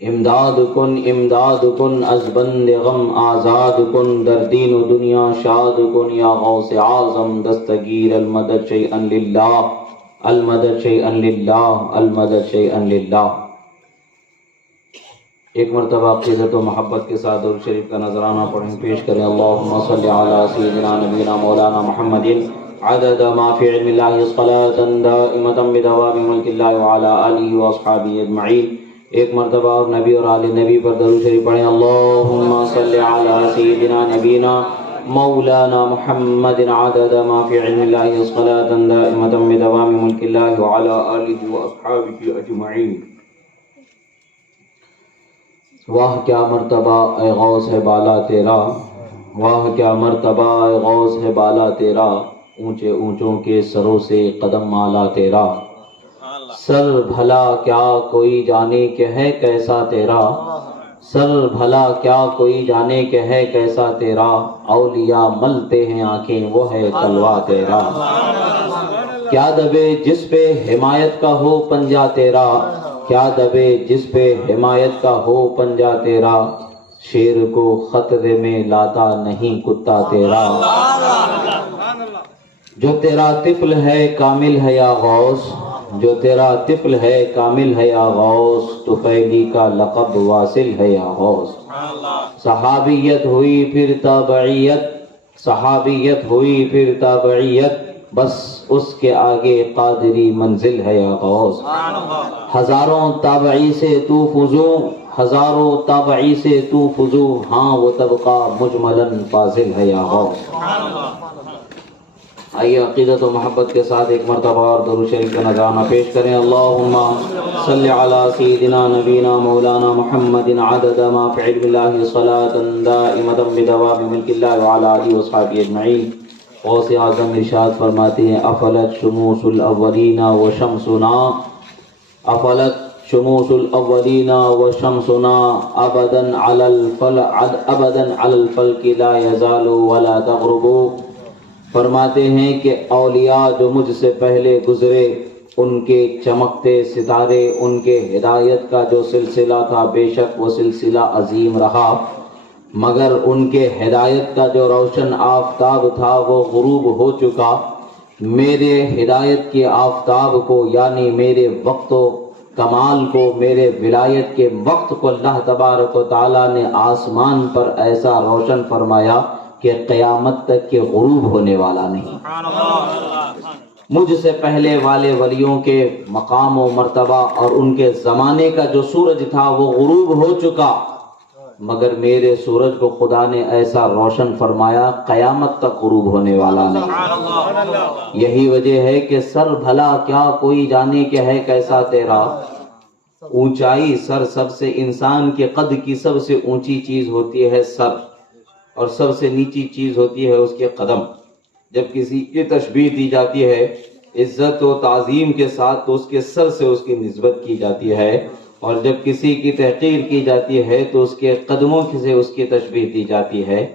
امداد کن از بند غم آزاد کن، در دین و دنیا شاد کن یا غوث اعظم دستگیر، المدد شیئا للہ، المدد شیئا للہ، المدد شیئا للہ۔ ایک مرتبہ عقیدت و محبت کے ساتھ درود شریف کا نذرانہ پڑھیں، پیش کریں۔ اللہم صلی علی سیدنا نبینا مولانا محمد عدد ما فی علم اللہ صلاة دائمة بدوام ملک اللہ وعلی آلہ واصحابہ اجمعین۔ ایک مرتبہ اور نبی اور آل نبی پر درود شریف پڑھیں۔ اللہم صلی علی سیدنا نبینا مولانا محمد عدد ما فی علم اللہ صلاة دائمة بدوام ملک اللہ وعلی آلہ واصحابہ اجمعین۔ واہ کیا مرتبہ اے غوث ہے بالا تیرا، واہ کیا مرتبہ اے غوث ہے بالا تیرا، اونچے اونچوں کے سروں سے قدم اعلیٰ تیرا۔ سر بھلا کیا کوئی جانے کہ ہے کیسا تیرا، سر بھلا کیا کوئی جانے کہ ہے کیسا تیرا، اولیاء ملتے ہیں آنکھیں وہ ہے تلوا تیرا۔ کیا دبے جس پہ حمایت کا ہو پنجہ تیرا، کیا دبے جس پہ حمایت کا ہو پنجہ تیرا، شیر کو خطرے میں لاتا نہیں کتا تیرا۔ جو تیرا طفل ہے کامل ہے یا غوث، جو تیرا طفل ہے کامل ہے یا غوث، طفیلی کا لقب واصل ہے یا غوث۔ صحابیت ہوئی پھر تابعیت، صحابیت ہوئی پھر تابعیت، بس اس کے آگے قادری منزل ہے یا غوث۔ ہزاروں تابعی سے تو فضو، ہزاروں تابعی سے تو فضو، ہاں وہ طبقہ مجملاً فاضل ہے یا غوث۔ آئیے عقیدت و محبت کے ساتھ ایک مرتبہ اور درود شریف کا نذرانہ پیش کریں۔ اللہم صلی علی سیدنا نبینا مولانا محمد عدد ما فی علم اللہ صلاة دائمة بدوام ملک اللہ وعلی آلہ واصحابہ اجمعین۔ غوث اعظم ارشاد فرماتے ہیں، افلت شموس الاولین و شمسنا، افلت شموس الاولین و شمسنا، ابدا علی الفلک لا یزال ولا تغرب۔ فرماتے ہیں کہ اولیاء جو مجھ سے پہلے گزرے، ان کے چمکتے ستارے، ان کے ہدایت کا جو سلسلہ تھا، بے شک وہ سلسلہ عظیم رہا، مگر ان کے ہدایت کا جو روشن آفتاب تھا وہ غروب ہو چکا۔ میرے ہدایت کے آفتاب کو، یعنی میرے وقت و کمال کو، میرے ولایت کے وقت کو اللہ تبارک و تعالیٰ نے آسمان پر ایسا روشن فرمایا کہ قیامت تک کے غروب ہونے والا نہیں۔ مجھ سے پہلے والے ولیوں کے مقام و مرتبہ اور ان کے زمانے کا جو سورج تھا وہ غروب ہو چکا، مگر میرے سورج کو خدا نے ایسا روشن فرمایا قیامت تک غروب ہونے والا نہیں۔ یہی وجہ ہے کہ سر بھلا کیا کوئی جانے کہ ہے کیسا تیرا، اونچائی سر، سب سے انسان کے قد کی سب سے اونچی چیز ہوتی ہے سر، اور سب سے نیچی چیز ہوتی ہے اس کے قدم۔ جب کسی کی تشبیہ دی جاتی ہے عزت و تعظیم کے ساتھ تو اس کے سر سے اس کی نسبت کی جاتی ہے، اور جب کسی کی تحقیر کی جاتی ہے تو اس کے قدموں سے اس کی تشبیہ دی جاتی ہے۔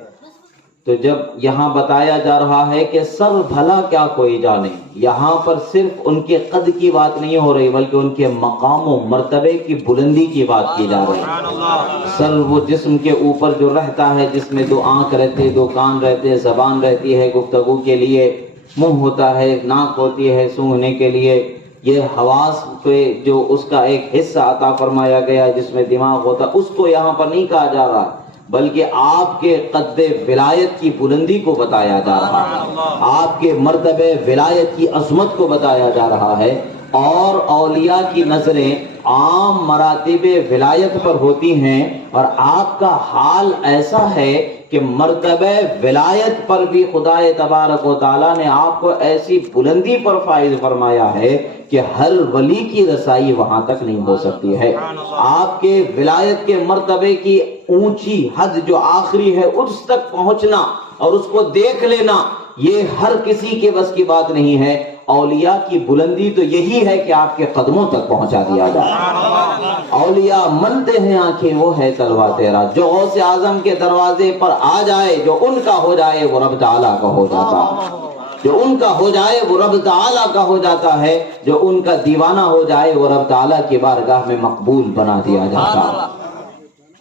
تو جب یہاں بتایا جا رہا ہے کہ سر بھلا کیا کوئی جانے، یہاں پر صرف ان کے قد کی بات نہیں ہو رہی بلکہ ان کے مقام و مرتبے کی بلندی کی بات کی جا رہی ہے۔ سر وہ جسم کے اوپر جو رہتا ہے، جس میں دو آنکھ رہتے، دو کان رہتے، زبان رہتی ہے گفتگو کے لیے، منہ ہوتا ہے، ناک ہوتی ہے سونگھنے کے لیے، یہ حواس پہ جو اس کا ایک حصہ عطا فرمایا گیا جس میں دماغ ہوتا، اس کو یہاں پر نہیں کہا جا رہا بلکہ آپ کے قد ولایت کی بلندی کو بتایا جا رہا ہے، آپ کے مرتبہ ولایت کی عظمت کو بتایا جا رہا ہے۔ اور اولیاء کی نظریں عام مراتب ولایت پر ہوتی ہیں، اور آپ کا حال ایسا ہے کہ مرتبہ ولایت پر بھی خدا تبارک و تعالیٰ نے آپ کو ایسی بلندی پر فائز فرمایا ہے کہ ہر ولی کی رسائی وہاں تک نہیں ہو سکتی ہے۔ آپ کے ولایت کے مرتبے کی اونچی حد جو آخری ہے اس تک پہنچنا اور اس کو دیکھ لینا، یہ ہر کسی کے بس کی بات نہیں ہے۔ اولیاء کی بلندی تو یہی ہے کہ آپ کے قدموں تک پہنچا دیا جائے۔ اولیاء منتے ہیں آنکھیں وہ ہے تلوا تیرا، جو غوث اعظم کے دروازے پر آ جائے، جو ان کا ہو جائے وہ رب تعالیٰ کا ہو جاتا۔ جو ان کا ہو جائے وہ رب تعالیٰ کا ہو جاتا ہے، جو ان کا دیوانہ ہو جائے وہ رب تعالیٰ کی بارگاہ میں مقبول بنا دیا جاتا ہے۔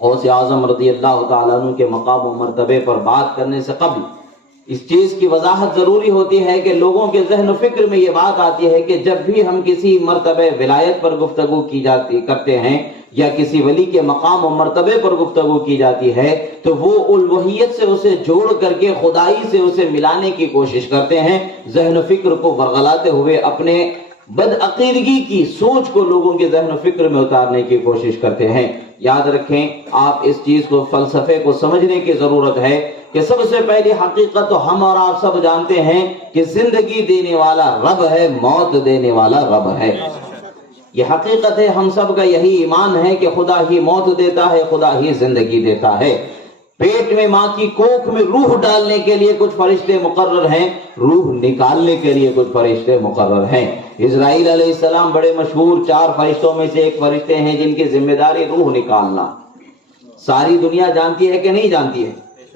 غوث اعظم رضی اللہ تعالیٰ عنہ کے مقام و مرتبے پر بات کرنے سے قبل اس چیز کی وضاحت ضروری ہوتی ہے کہ لوگوں کے ذہن و فکر میں یہ بات آتی ہے کہ جب بھی ہم کسی مرتبہ ولایت پر گفتگو کی جاتی کرتے ہیں یا کسی ولی کے مقام و مرتبے پر گفتگو کی جاتی ہے تو وہ الوہیت سے اسے جوڑ کر کے خدائی سے اسے ملانے کی کوشش کرتے ہیں، ذہن و فکر کو ورغلاتے ہوئے اپنے بدعقیدگی کی سوچ کو لوگوں کے ذہن و فکر میں اتارنے کی کوشش کرتے ہیں۔ یاد رکھیں، آپ اس چیز کو، فلسفے کو سمجھنے کی ضرورت ہے کہ سب سے پہلی حقیقت تو ہم اور آپ سب جانتے ہیں کہ زندگی دینے والا رب ہے، موت دینے والا رب ہے۔ یہ حقیقت ہے، ہم سب کا یہی ایمان ہے کہ خدا ہی موت دیتا ہے، خدا ہی زندگی دیتا ہے۔ پیٹ میں ماں کی کوکھ میں روح ڈالنے کے لیے کچھ فرشتے مقرر ہیں، روح نکالنے کے لیے کچھ فرشتے مقرر ہیں۔ اسرائیل علیہ السلام بڑے مشہور 4 فرشتوں میں سے ایک فرشتے ہیں جن کی ذمہ داری روح نکالنا۔ ساری دنیا جانتی ہے کہ نہیں جانتی ہے؟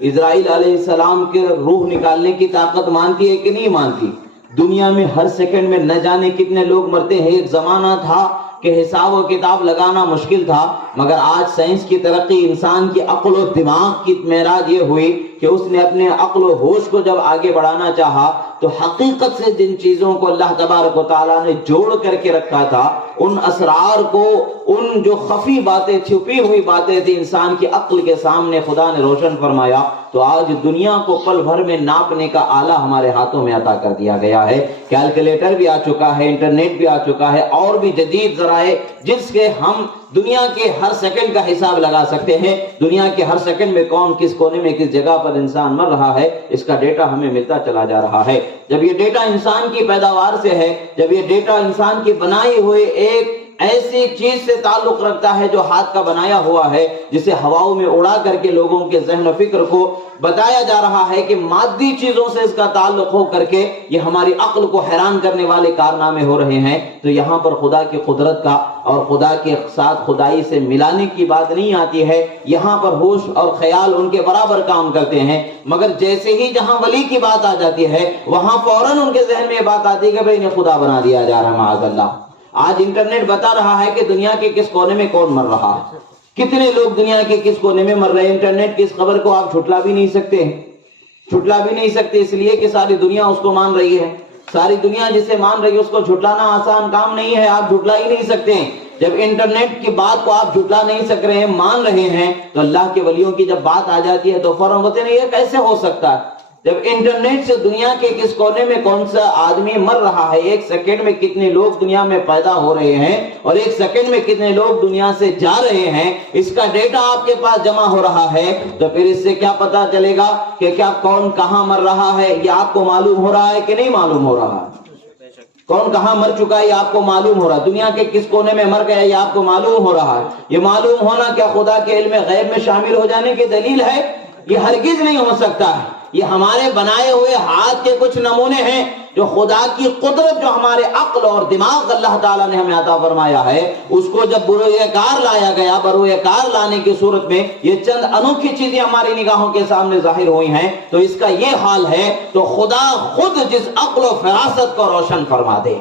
اسرائیل علیہ السلام کے روح نکالنے کی طاقت مانتی ہے کہ نہیں مانتی؟ دنیا میں ہر سیکنڈ میں نہ جانے کتنے لوگ مرتے ہیں۔ ایک زمانہ تھا کہ حساب و کتاب لگانا مشکل تھا، مگر آج سائنس کی ترقی، انسان کی عقل و دماغ کی معراج یہ ہوئی کہ اس نے اپنے عقل و ہوش کو جب آگے بڑھانا چاہا تو حقیقت سے جن چیزوں کو اللہ تبارک و تعالیٰ نے جوڑ کر کے رکھا تھا، ان اسرار کو، ان جو خفی باتیں، چھپی ہوئی باتیں تھی، انسان کی عقل کے سامنے خدا نے روشن فرمایا۔ تو آج دنیا کو پل بھر میں ناپنے کا آلہ ہمارے ہاتھوں میں عطا کر دیا گیا ہے۔ کیلکولیٹر بھی آ چکا ہے، انٹرنیٹ بھی آ چکا ہے، اور بھی جدید ذرائع جس کے ہم دنیا کے ہر سیکنڈ کا حساب لگا سکتے ہیں۔ دنیا کے ہر سیکنڈ میں کون کس کونے میں کس جگہ پر انسان مر رہا ہے، اس کا ڈیٹا ہمیں ملتا چلا جا رہا ہے۔ جب یہ ڈیٹا انسان کی پیداوار سے ہے، جب یہ ڈیٹا انسان کی بنائی ہوئے ایک ایسی چیز سے تعلق رکھتا ہے جو ہاتھ کا بنایا ہوا ہے، جسے ہواؤں میں اڑا کر کے لوگوں کے ذہن و فکر کو بتایا جا رہا ہے کہ مادی چیزوں سے اس کا تعلق ہو کر کے یہ ہماری عقل کو حیران کرنے والے کارنامے ہو رہے ہیں، تو یہاں پر خدا کی قدرت کا اور خدا کے ساتھ خدائی سے ملانے کی بات نہیں آتی ہے۔ یہاں پر ہوش اور خیال ان کے برابر کام کرتے ہیں، مگر جیسے ہی جہاں ولی کی بات آ جاتی ہے وہاں فوراً ان کے ذہن میں یہ بات آتی ہے کہ بھئی انہیں خدا بنا دیا جا رہا ہے، معاذ اللہ۔ آج انٹرنیٹ بتا رہا ہے کہ دنیا کے کس کونے میں کون مر رہا ہے، کتنے لوگ دنیا کے کس کونے میں مر رہے ہیں۔ انٹرنیٹ کی اس خبر کو آپ جھٹلا بھی نہیں سکتے ہیں، جھٹلا بھی نہیں سکتے، اس لیے کہ ساری دنیا اس کو مان رہی ہے۔ ساری دنیا جسے مان رہی ہے اس کو جھٹلانا آسان کام نہیں ہے، آپ جھٹلا ہی نہیں سکتے ہیں۔ جب انٹرنیٹ کی بات کو آپ جھٹلا نہیں سک رہے ہیں، مان رہے ہیں، تو اللہ کے ولیوں کی جب بات آ جاتی ہے تو فوراً ہوتے ہیں یہ کیسے ہو سکتا ہے؟ جب انٹرنیٹ سے دنیا کے کس کونے میں کون سا آدمی مر رہا ہے، ایک سیکنڈ میں کتنے لوگ دنیا میں پیدا ہو رہے ہیں اور ایک سیکنڈ میں کتنے لوگ دنیا سے جا رہے ہیں، اس کا ڈیٹا آپ کے پاس جمع ہو رہا ہے، تو پھر اس سے کیا پتا چلے گا کہ کیا کون کہاں مر رہا ہے؟ یہ آپ کو معلوم ہو رہا ہے کہ نہیں معلوم ہو رہا؟ کون کہاں مر چکا ہے یہ آپ کو معلوم ہو رہا ہے، دنیا کے کس کونے میں مر گیا یہ آپ کو معلوم ہو رہا ہے۔ یہ معلوم ہونا کیا خدا کے علم غیب میں شامل ہو جانے کی دلیل ہے؟ یہ ہرگز نہیں ہو سکتا ہے۔ یہ ہمارے بنائے ہوئے ہاتھ کے کچھ نمونے ہیں جو خدا کی قدرت جو ہمارے عقل اور دماغ اللہ تعالیٰ نے ہمیں عطا فرمایا ہے، اس کو جب بروئے کار لایا گیا، بروئے کار لانے کی صورت میں یہ چند انوکھی چیزیں ہماری نگاہوں کے سامنے ظاہر ہوئی ہیں، تو اس کا یہ حال ہے تو خدا خود جس عقل و فراست کو روشن فرما دے،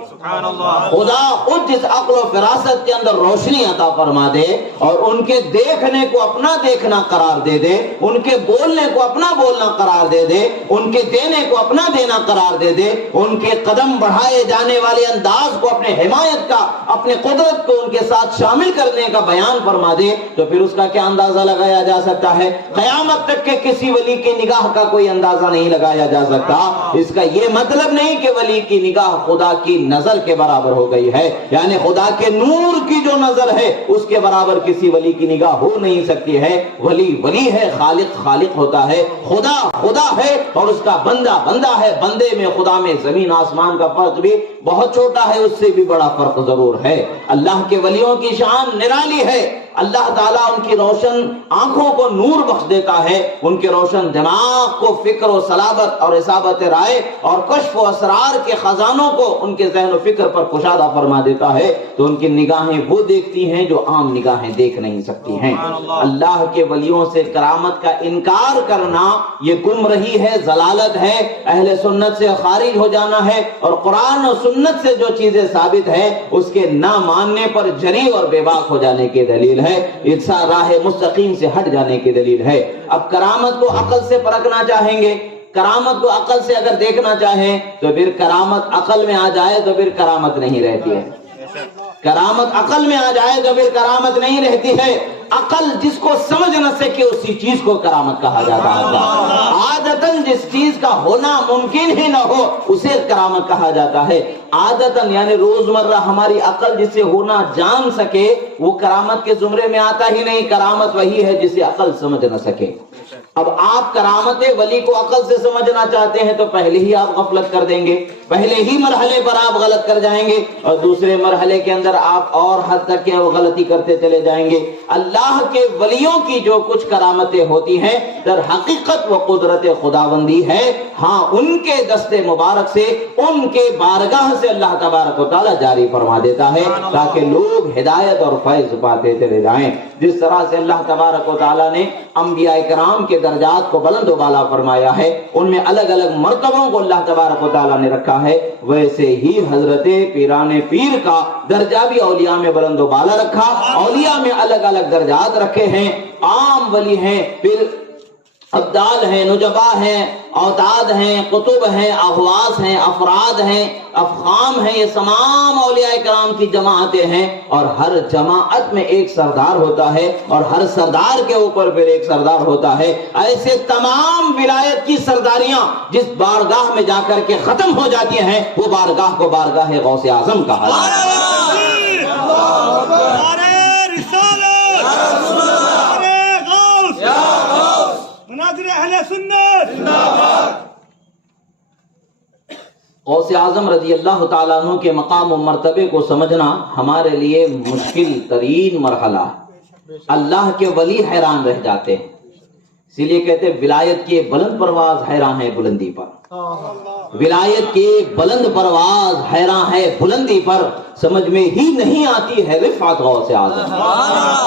خدا خود جس عقل و فراست کے اندر روشنی عطا فرما دے اور ان کے دیکھنے کو اپنا دیکھنا قرار دے دے، ان کے بولنے کو اپنا بولنا قرار دے دے، ان کے دینے کو اپنا دینا قرار دے دے، ان کے قدم بڑھائے جانے والے انداز کو اپنے حمایت کا، اپنے قدرت کو ان کے ساتھ شامل کرنے کا بیان فرما دے، تو پھر اس کا کیا اندازہ لگایا جا سکتا ہے؟ قیامت تک کے کسی ولی کی نگاہ کا کوئی اندازہ نہیں لگایا جا سکتا۔ اس کا یہ مطلب نہیں کہ ولی کی نگاہ خدا کی نظر کے برابر ہو گئی ہے، یعنی خدا کے نور کی جو نظر ہے اس کے برابر کسی ولی کی نگاہ ہو نہیں سکتی ہے۔ ولی ولی ہے، خالق خالق ہوتا ہے، خدا خدا ہے اور اس کا بندہ بندہ ہے۔ بندے میں خدا میں زمین آسمان کا فرق بھی بہت چھوٹا ہے، اس سے بھی بڑا فرق ضرور ہے۔ اللہ کے ولیوں کی شان نرالی ہے، اللہ تعالیٰ ان کی روشن آنکھوں کو نور بخش دیتا ہے، ان کے روشن دماغ کو فکر و صلابت اور اصابت رائے اور کشف و اسرار کے خزانوں کو ان کے ذہن و فکر پر کشادہ فرما دیتا ہے، تو ان کی نگاہیں وہ دیکھتی ہیں جو عام نگاہیں دیکھ نہیں سکتی ہیں۔ اللہ کے ولیوں سے کرامت کا انکار کرنا یہ گمراہی ہے، ضلالت ہے، اہل سنت سے خارج ہو جانا ہے، اور قرآن و سنت سے جو چیزیں ثابت ہے اس کے نہ ماننے پر جری اور بے باک ہو جانے کی دلیل ہے، انسان راہ مستقیم سے ہٹ جانے کی دلیل ہے۔ اب کرامت کو عقل سے پرکھنا چاہیں گے، کرامت کو عقل سے اگر دیکھنا چاہیں تو پھر کرامت عقل میں آ جائے تو پھر کرامت نہیں رہتی ہے، کرامت عقل میں آ جائے تو پھر کرامت نہیں رہتی ہے۔ عقل جس کو سمجھ نہ سکے اسی چیز کو کرامت کہا جاتا ہے، عادتاً جس چیز کا ہونا ممکن ہی نہ ہو اسے کرامت کہا جاتا ہے۔ عادتاً یعنی روزمرہ ہماری عقل جسے ہونا جان سکے وہ کرامت کے زمرے میں آتا ہی نہیں، کرامت وہی ہے جسے عقل سمجھ نہ سکے۔ اب آپ کرامت ولی کو عقل سے سمجھنا چاہتے ہیں تو پہلے ہی آپ غفلت کر دیں گے، پہلے ہی مرحلے پر آپ غلط کر جائیں گے، اور دوسرے مرحلے کے اندر آپ اور حد تک کہ وہ غلطی کرتے چلے جائیں گے۔ اللہ کے ولیوں کی جو کچھ کرامتیں ہوتی ہیں در حقیقت وہ قدرت خداوندی ہے، ہاں ان کے دستے مبارک سے، ان کے بارگاہ سے اللہ تبارک و تعالیٰ جاری فرما دیتا ہے تاکہ لوگ ہدایت اور فیض پاتے چلے جائیں۔ جس طرح سے اللہ تبارک و تعالیٰ نے انبیاء کرام کے درجات کو بلند و بالا فرمایا ہے، ان میں الگ الگ مرتبوں کو اللہ تبارک و تعالیٰ نے رکھا ہے، ویسے ہی حضرت پیران پیر کا درجہ بھی اولیاء میں بلند و بالا رکھا۔ اولیاء میں الگ الگ درجات رکھے ہیں، عام ولی ہیں، پھر ابدال ہیں، نجبا ہیں، اوتاد ہیں، قطب ہیں، اغواس ہیں، افراد ہیں، افخام ہیں، یہ تمام اولیاء کرام کی جماعتیں ہیں، اور ہر جماعت میں ایک سردار ہوتا ہے اور ہر سردار کے اوپر پھر ایک سردار ہوتا ہے۔ ایسے تمام ولایت کی سرداریاں جس بارگاہ میں جا کر کے ختم ہو جاتی ہیں وہ بارگاہ کو بارگاہ غوث اعظم کہا جاتا ہے۔ غوث اعظم رضی اللہ تعالیٰ عنہ کے مقام و مرتبے کو سمجھنا ہمارے لیے مشکل ترین مرحلہ ہے۔ اللہ کے ولی حیران رہ جاتے ہیں، اسی لیے کہتے ہیں ولایت کی بلند پرواز حیران ہے بلندی پر، ولایت کی بلند پرواز حیران ہے بلندی پر، سمجھ میں ہی نہیں آتی ہے رفعت غوث اعظم۔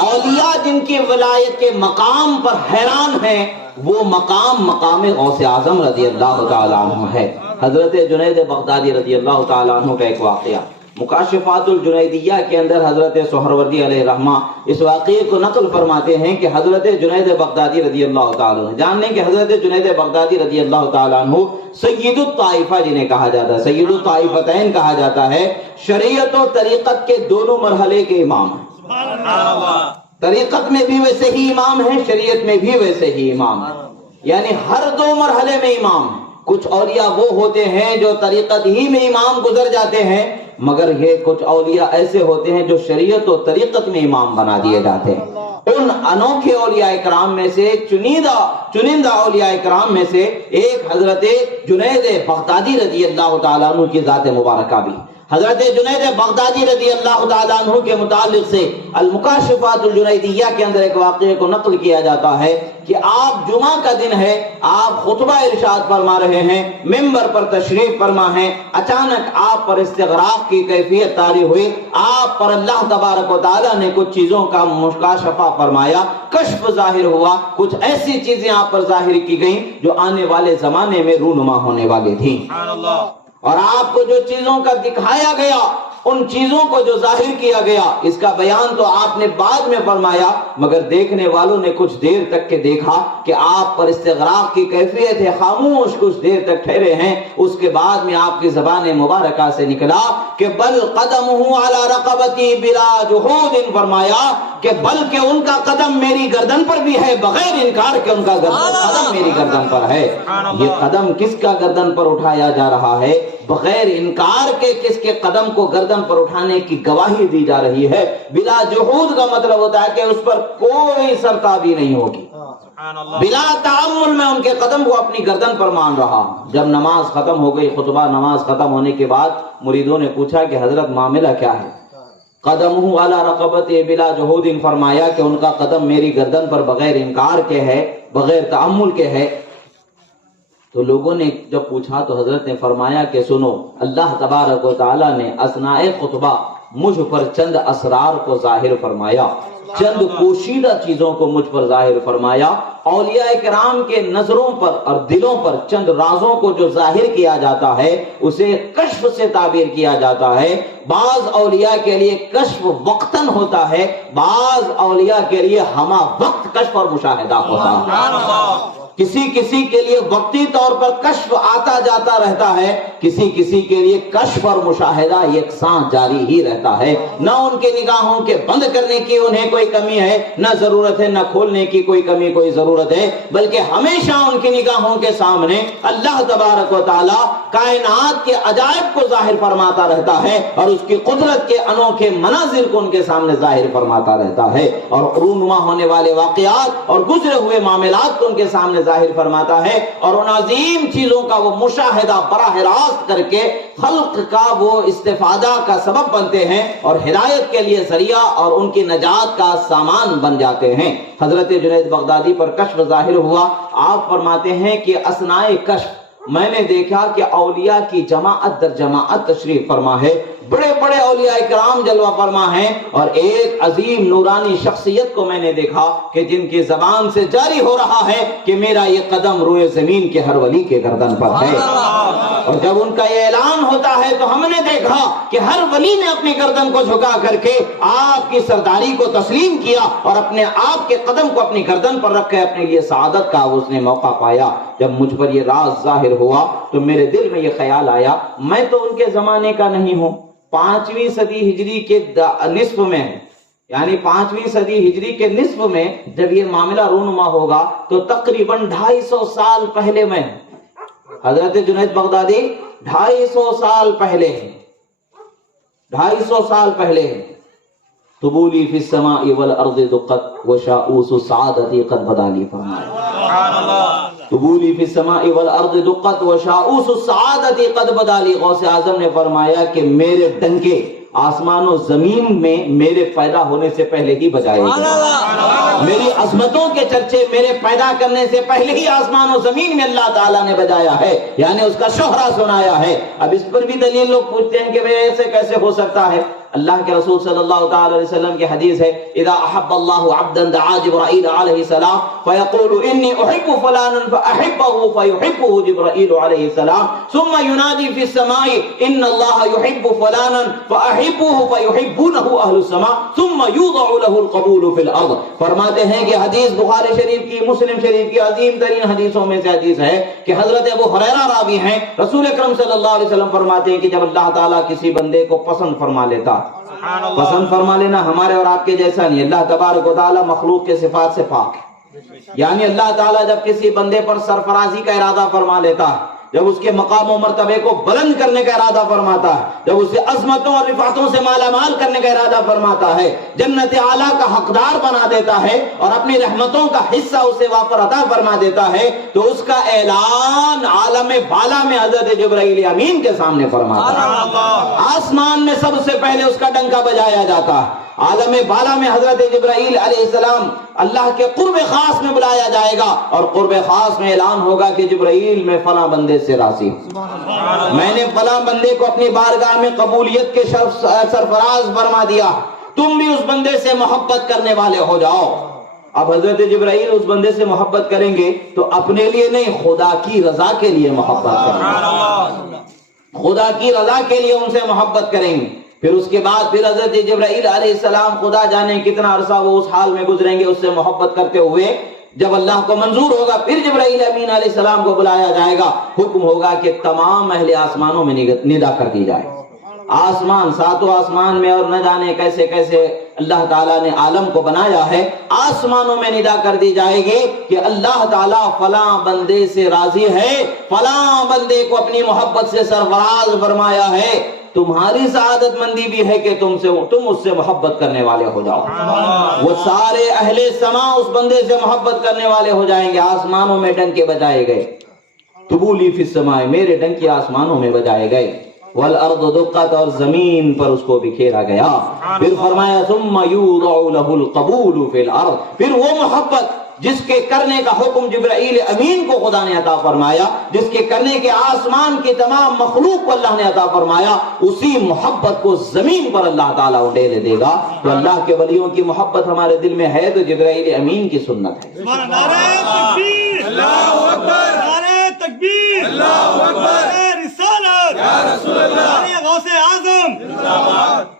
اولیاء جن کی ولایت کے مقام پر حیران ہیں وہ مقام غوث اعظم رضی اللہ تعالیٰ عنہ ہے۔ حضرت جنید بغدادی رضی اللہ تعالیٰ عنہ کا ایک واقعہ مکاشفات الجنیدیہ کے اندر حضرت سہروردی علیہ الرحمہ اس واقعے کو نقل فرماتے ہیں کہ حضرت جنید بغدادی رضی اللہ تعالیٰ عنہ، جاننے کہ حضرت جنید بغدادی رضی اللہ تعالیٰ عنہ سید الطائفہ جنہیں کہا جاتا ہے، سید الطائفتین کہا جاتا ہے، شریعت و طریقت کے دونوں مرحلے کے امام ہیں۔ طریقت میں بھی ویسے ہی امام ہیں، شریعت میں بھی ویسے ہی امام ہیں، یعنی ہر دو مرحلے میں امام ہیں۔ کچھ اولیاء وہ ہوتے ہیں جو طریقت ہی میں امام گزر جاتے ہیں، مگر یہ کچھ اولیاء ایسے ہوتے ہیں جو شریعت و طریقت میں امام بنا دیے جاتے ہیں۔ ان انوکھے اولیاء کرام میں سے چنندہ اولیاء کرام میں سے ایک حضرت جنید بغدادی رضی اللہ تعالیٰ عنہ کی ذات مبارکہ بھی۔ حضرت جنید بغدادی رضی اللہ تعالیٰ عنہ کے متعلق سے المکاشفات الجنیدیہ کے اندر ایک واقعے کو نقل کیا جاتا ہے کہ آپ جمعہ کا دن ہے، آپ خطبہ ارشاد فرما رہے ہیں، ممبر پر تشریف فرما ہیں، اچانک آپ پر استغراق کی کیفیت طاری ہوئی، آپ پر اللہ تبارک و تعالیٰ نے کچھ چیزوں کا مکاشفہ فرمایا، کشف ظاہر ہوا، کچھ ایسی چیزیں آپ پر ظاہر کی گئیں جو آنے والے زمانے میں رونما ہونے والی تھیں، اور آپ کو جو چیزوں کا دکھایا گیا، ان چیزوں کو جو ظاہر کیا گیا، اس کا بیان تو آپ نے بعد میں فرمایا، مگر دیکھنے والوں نے کچھ دیر تک کے دیکھا کہ آپ پر استغراق کی کیفیت ہے، خاموش کچھ دیر تک ٹھہرے ہیں۔ اس کے بعد میں آپ کی زبان مبارکہ سے نکلا کہ بل قدمہ علی رقبتی بلا جحود، فرمایا کہ بلکہ ان کا قدم میری گردن پر بھی ہے، بغیر انکار کہ ان کا قدم میری گردن پر ہے۔ یہ قدم کس کا گردن پر اٹھایا جا رہا ہے؟ بغیر انکار کے کس کے قدم کو گردن پر اٹھانے کی گواہی دی جا رہی ہے۔ بلا جحود کا مطلب ہوتا ہے کہ اس پر کوئی سرتابی نہیں ہوگی، بلا تعمل میں ان کے قدم کو اپنی گردن پر مان رہا۔ جب نماز ختم ہو گئی، خطبہ نماز ختم ہونے کے بعد مریدوں نے پوچھا کہ حضرت معاملہ کیا ہے؟ قدمہ علی رقبتی بلا جہود، فرمایا کہ ان کا قدم میری گردن پر بغیر انکار کے ہے، بغیر تأمل کے ہے۔ تو لوگوں نے جب پوچھا تو حضرت نے فرمایا کہ سنو، اللہ تبارک و تعالی نے اثناء خطبہ مجھ پر چند اسرار کو ظاہر فرمایا، چند پوشیدہ چیزوں کو مجھ پر ظاہر فرمایا۔ اولیاء کرام کے نظروں پر اور دلوں پر چند رازوں کو جو ظاہر کیا جاتا ہے اسے کشف سے تعبیر کیا جاتا ہے۔ بعض اولیاء کے لیے کشف وقتاً ہوتا ہے، بعض اولیاء کے لیے ہمہ وقت کشف اور مشاہدہ ہوتا ہے۔ کسی کے لیے وقتی طور پر کشف آتا جاتا رہتا ہے، کسی کے لیے کشف اور مشاہدہ یکساں جاری ہی رہتا ہے۔ نہ ان کے نگاہوں کے بند کرنے کی انہیں کوئی کمی ہے، نہ ضرورت ہے، نہ کھولنے کی کوئی کمی کوئی ضرورت ہے، بلکہ ہمیشہ ان کی نگاہوں کے سامنے اللہ تبارک و تعالی کائنات کے عجائب کو ظاہر فرماتا رہتا ہے اور اس کی قدرت کے انوکھے مناظر کو ان کے سامنے ظاہر فرماتا رہتا ہے، اور رونما ہونے والے واقعات اور گزرے ہوئے معاملات کو ان کے سامنے ظاہر فرماتا ہے، اور ان عظیم چیزوں کا وہ مشاہدہ براہ راست کر کے خلق کا وہ استفادہ کا سبب بنتے ہیں اور ہدایت کے لیے ذریعہ اور ان کی نجات کا سامان بن جاتے ہیں۔ حضرت جنید بغدادی پر کشف ظاہر ہوا، آپ فرماتے ہیں کہ اثناء کشف میں نے دیکھا کہ اولیاء کی جماعت در جماعت تشریف فرما ہے، بڑے بڑے اولیاء کرام جلوہ فرما ہیں، اور ایک عظیم نورانی شخصیت کو میں نے دیکھا کہ جن کی زبان سے جاری ہو رہا ہے کہ میرا یہ قدم روئے زمین کے ہر ولی کے گردن پر ہے، اور جب ان کا یہ اعلان ہوتا ہے تو ہم نے دیکھا کہ ہر ولی نے اپنی گردن کو جھکا کر کے آپ کی سرداری کو تسلیم کیا اور اپنے آپ کے قدم کو اپنی گردن پر رکھ کے اپنے لیے سعادت کا اس نے موقع پایا۔ جب مجھ پر یہ راز ظاہر ہوا تو میرے دل میں یہ خیال آیا، میں تو ان کے زمانے کا نہیں ہوں، 5ویں صدی ہجری کے نصف میں، یعنی 5ویں صدی ہجری کے نصف میں جب یہ معاملہ رونما ہوگا تو تقریباً 250 سال پہلے میں، حضرت جنید بغدادی 250 سال پہلے ہیں، 250 سال پہلے ہیں۔ طبولی فی السماء والارض دقت وشاؤس سعادتی قد بدالی، فرمایا طبولی فی السماء والارض دقت وشاؤس السعادتی قد بدالی۔ غوث اعظم نے فرمایا کہ میرے ڈنکے آسمان و زمین میں میرے پیدا ہونے سے پہلے ہی بجائے گئے، میری عظمتوں کے چرچے میرے پیدا کرنے سے پہلے ہی آسمان و زمین میں اللہ تعالیٰ نے بجایا ہے، یعنی اس کا شہرہ سنایا ہے۔ اب اس پر بھی دلیل لوگ پوچھتے ہیں کہ ایسے کیسے ہو سکتا ہے؟ اللہ کے رسول صلی اللہ تعالی علیہ وسلم کی حدیث ہے، اذا احب اللہ عبدا دعا جبرائیل علیہ السلام فیقول انی احب فلانا فاحبه فیحبه جبرائیل علیہ السلام ثم ینادی فی السماء ان اللہ يحب فلانا فاحبه فیحبونه اہل السماء ثم یوضع له القبول فی الارض۔ فرماتے ہیں کہ حدیث بخاری شریف کی، مسلم شریف کی عظیم ترین حدیثوں میں سے حدیث ہے کہ حضرت ابو ہریرہ راوی ہیں، رسول اکرم صلی اللہ علیہ وسلم فرماتے ہیں کہ جب اللہ تعالیٰ کسی بندے کو پسند فرما لیتا، پسند فرما لینا ہمارے اور آپ کے جیسا نہیں، اللہ تبارک و تعالی مخلوق کے صفات سے پاک ہے، یعنی اللہ تعالیٰ جب کسی بندے پر سرفرازی کا ارادہ فرما لیتا ہے، جب اس کے مقام و مرتبے کو بلند کرنے کا ارادہ فرماتا ہے، جب اسے عظمتوں اور رفعتوں سے مالا مال کرنے کا ارادہ فرماتا ہے، جنت اعلیٰ کا حقدار بنا دیتا ہے اور اپنی رحمتوں کا حصہ اسے واپر عطا فرما دیتا ہے، تو اس کا اعلان عالم بالا میں حضرت جبرائیل امین کے سامنے فرماتا ہے، آسمان میں سب سے پہلے اس کا ڈنکا بجایا جاتا ہے، عالم بالا میں حضرت جبرائیل علیہ السلام اللہ کے قرب خاص میں بلایا جائے گا اور قرب خاص میں اعلان ہوگا کہ جبرائیل میں فلاں بندے سے راضی ہوں، میں نے فلاں بندے کو اپنی بارگاہ میں قبولیت کے سرفراز فرما دیا، تم بھی اس بندے سے محبت کرنے والے ہو جاؤ۔ اب حضرت جبرائیل اس بندے سے محبت کریں گے تو اپنے لیے نہیں، خدا کی رضا کے لیے محبت کریں گے، خدا کی رضا کے لیے ان سے محبت کریں گے۔ پھر اس کے بعد پھر حضرت جبرائیل علیہ السلام خدا جانے کتنا عرصہ وہ اس حال میں گزریں گے اس سے محبت کرتے ہوئے، جب اللہ کو منظور ہوگا پھر جبرائیل امین علیہ السلام کو بلایا جائے گا، حکم ہوگا کہ تمام اہل آسمانوں میں ندا کر دی جائے، آسمان ساتوں آسمان میں، اور نہ جانے کیسے کیسے اللہ تعالیٰ نے عالم کو بنایا ہے، آسمانوں میں ندا کر دی جائے گی کہ اللہ تعالیٰ فلاں بندے سے راضی ہے، فلاں بندے کو اپنی محبت سے سرفراز فرمایا ہے، تمہاری سعادت مندی بھی ہے کہ تم اس سے محبت کرنے والے ہو جاؤ۔ وہ سارے اہل سما اس بندے سے محبت کرنے والے ہو جائیں گے، آسمانوں میں ڈنکے بجائے گئے، طبولی فی السماء، میرے ڈنکے آسمانوں میں بجائے گئے۔ والارض دقت، اور زمین پر اس کو بکھیرا گیا. پھر فرمایا ثم یوضع له القبول فی الارض، پھر وہ محبت جس کے کرنے کا حکم جبرائیل امین کو خدا نے عطا فرمایا، جس کے کرنے کے آسمان کی تمام مخلوق کو اللہ نے عطا فرمایا، اسی محبت کو زمین پر اللہ تعالیٰ اڈیل دے گا. تو اللہ کے ولیوں کی محبت ہمارے دل میں ہے تو جبرائیل امین کی سنت ہے. نعرہ تکبیر، اللہ اکبر، نعرہ تکبیر، اللہ اکبر، رسالت یا رسول اللہ، نعرہ غوث اعظم زندہ باد.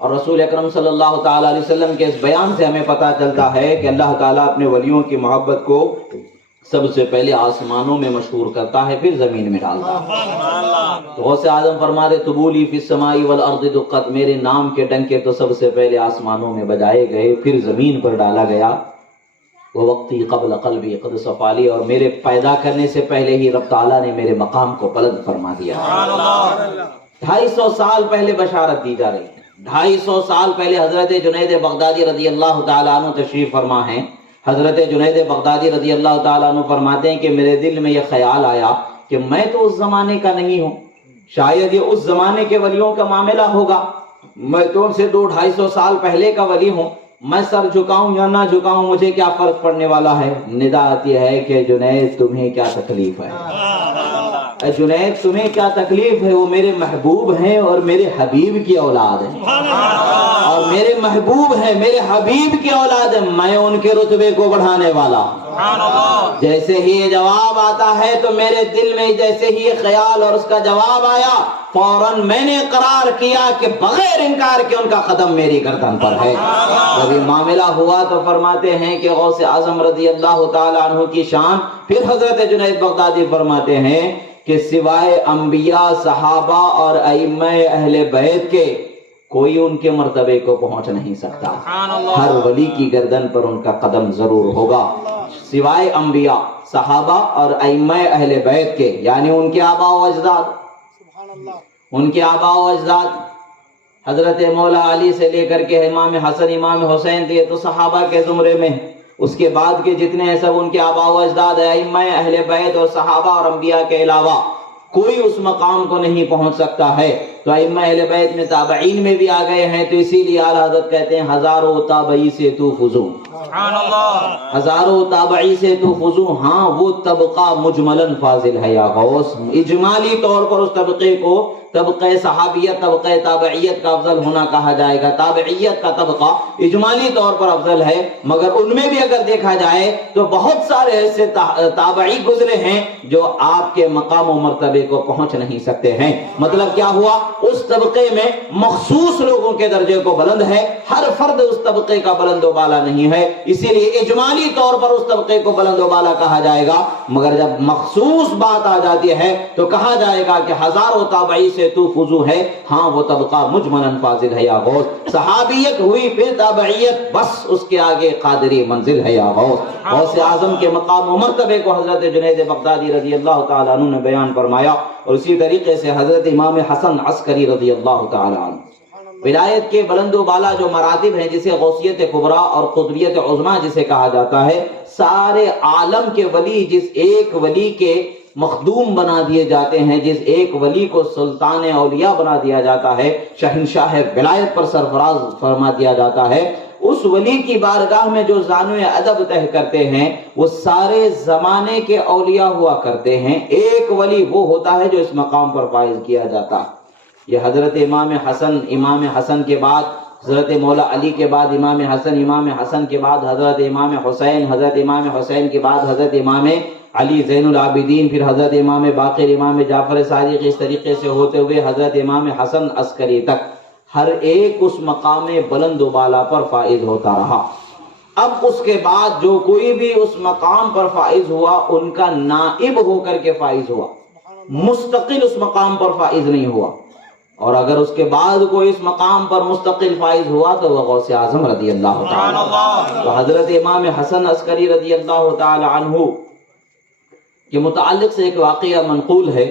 اور رسول اکرم صلی اللہ تعالیٰ علیہ وسلم کے اس بیان سے ہمیں پتہ چلتا ہے کہ اللہ تعالیٰ اپنے ولیوں کی محبت کو سب سے پہلے آسمانوں میں مشہور کرتا ہے، پھر زمین میں ڈالتا ہے. تو غوث اعظم فرماتے طبولی فی السماء والارض دقت، میرے نام کے ڈنکے تو سب سے پہلے آسمانوں میں بجائے گئے، پھر زمین پر ڈالا گیا. وہ وقتی قبل قلبی قد صفالی، اور میرے پیدا کرنے سے پہلے ہی رب تعالیٰ نے میرے مقام کو بلند فرما دیا. 250 سال پہلے بشارت دی جا رہی ہے. 250 سال پہلے حضرت جنید بغدادی رضی اللہ تعالیٰ عنہ تشریف فرما ہیں. حضرت جنید بغدادی رضی اللہ تعالیٰ عنہ فرماتے ہیں کہ میرے دل میں یہ خیال آیا کہ میں تو اس زمانے کا نہیں ہوں، شاید یہ اس زمانے کے ولیوں کا معاملہ ہوگا، میں تو ان سے 200-250 سال پہلے کا ولی ہوں، میں سر جھکاؤں یا نہ جھکاؤں مجھے کیا فرق پڑنے والا ہے. ندا آتی ہے کہ جنید تمہیں کیا تکلیف ہے، اے جنید تمہیں کیا تکلیف ہے، وہ میرے محبوب ہیں اور میرے حبیب کی اولاد ہیں، اور میرے محبوب ہیں، میرے حبیب کی اولاد ہیں، میں ان کے رتبے کو بڑھانے والا ہوں. جیسے ہی یہ جواب آتا ہے تو میرے دل میں جیسے ہی یہ خیال اور اس کا جواب آیا، فوراً میں نے قرار کیا کہ بغیر انکار کے ان کا قدم میری گردن پر ہے. جب یہ معاملہ ہوا تو فرماتے ہیں کہ غوث اعظم رضی اللہ تعالیٰ عنہ کی شان. پھر حضرت جنید بغدادی فرماتے ہیں کہ سوائے انبیاء، صحابہ اور ائمہ اہل بیت کے کوئی ان کے مرتبے کو پہنچ نہیں سکتا. ہر ولی کی گردن پر ان کا قدم ضرور ہوگا، سوائے انبیاء، صحابہ اور ائمہ اہل بیت کے، یعنی ان کے آباء و اجداد. ان کے آباء و اجداد حضرت مولا علی سے لے کر کے امام حسن، امام حسین تھے تو صحابہ کے زمرے میں، اس کے بعد کے جتنے ہیں سب ان کے آباء و اجداد ہیں، ائمہ اہل بیت اور صحابہ اور انبیاء کے علاوہ کوئی اس مقام کو نہیں پہنچ سکتا ہے. تو ائمہ اہل بیت میں تابعین میں بھی آ گئے ہیں، تو اسی لیے اعلیٰ حضرت کہتے ہیں ہزاروں تابعی سے تو فزوں، ہزاروں تابعی سے تو فزوں. ہاں وہ طبقہ مجملاً فاضل ہے یا غوث، اجمالی طور پر اس طبقے کو طبقہ صحابیت، طبقہ تابعیت کا افضل ہونا کہا جائے گا. تابعیت کا طبقہ اجمالی طور پر افضل ہے، مگر ان میں بھی اگر دیکھا جائے تو بہت سارے ایسے تابعی گزرے ہیں جو آپ کے مقام و مرتبے کو پہنچ نہیں سکتے ہیں. مطلب کیا ہوا، اس طبقے میں مخصوص لوگوں کے درجے کو بلند ہے، ہر فرد اس طبقے کا بلند و بالا نہیں ہے، اسی لیے اجمالی طور پر اس طبقے کو بلند و بالا کہا جائے گا. مگر جب مخصوص بات آ جاتی ہے تو کہا جائے گا کہ ہزاروں تابعی سے تو فضو ہے. ہاں وہ طبقہ مجملاً فاضل ہے یا غوث. صحابیت ہوئی پھر تابعیت، بس اس کے آگے قادری منزل ہے یا غوث. غوث اعظم کے مقام و مرتبے کو حضرت جنید بغدادی رضی اللہ تعالیٰ عنہ نے بیان فرمایا، اور اسی طریقے سے حضرت امام حسن عسکری رضی اللہ تعالیٰ عنہ. ولایت کے بلند و بالا جو مراتب ہیں، جسے غوثیت کبریٰ اور قطبیت عظمیٰ جسے کہا جاتا ہے، سارے عالم کے ولی جس ایک ولی کے مخدوم بنا دیے جاتے ہیں، جس ایک ولی کو سلطان اولیاء بنا دیا جاتا ہے، شہنشاہ ولایت پر سرفراز فرما دیا جاتا ہے، اس ولی کی بارگاہ میں جو زانو ادب طے کرتے ہیں وہ سارے زمانے کے اولیاء ہوا کرتے ہیں. ایک ولی وہ ہوتا ہے جو اس مقام پر فائز کیا جاتا. یہ حضرت امام حسن کے بعد حضرت مولا علی کے بعد امام حسن کے بعد حضرت امام حسین، حضرت امام حسین کے بعد حضرت امام علی زین العابدین، پھر حضرت امام باقر، امام جعفر صادق، اس طریقے سے ہوتے ہوئے حضرت امام حسن عسکری تک. ہر ایک اس مقام بلند و بالا پر فائز ہوتا رہا. اب اس کے بعد جو کوئی بھی اس مقام پر فائز ہوا ان کا نائب ہو کر کے فائز ہوا، مستقل اس مقام پر فائز نہیں ہوا. اور اگر اس کے بعد کوئی اس مقام پر مستقل فائز ہوا تو وہ غوث اعظم رضی اللہ تعالی عنہ. تو حضرت امام حسن عسکری رضی اللہ تعالی عنہ کے متعلق سے ایک واقعہ منقول ہے.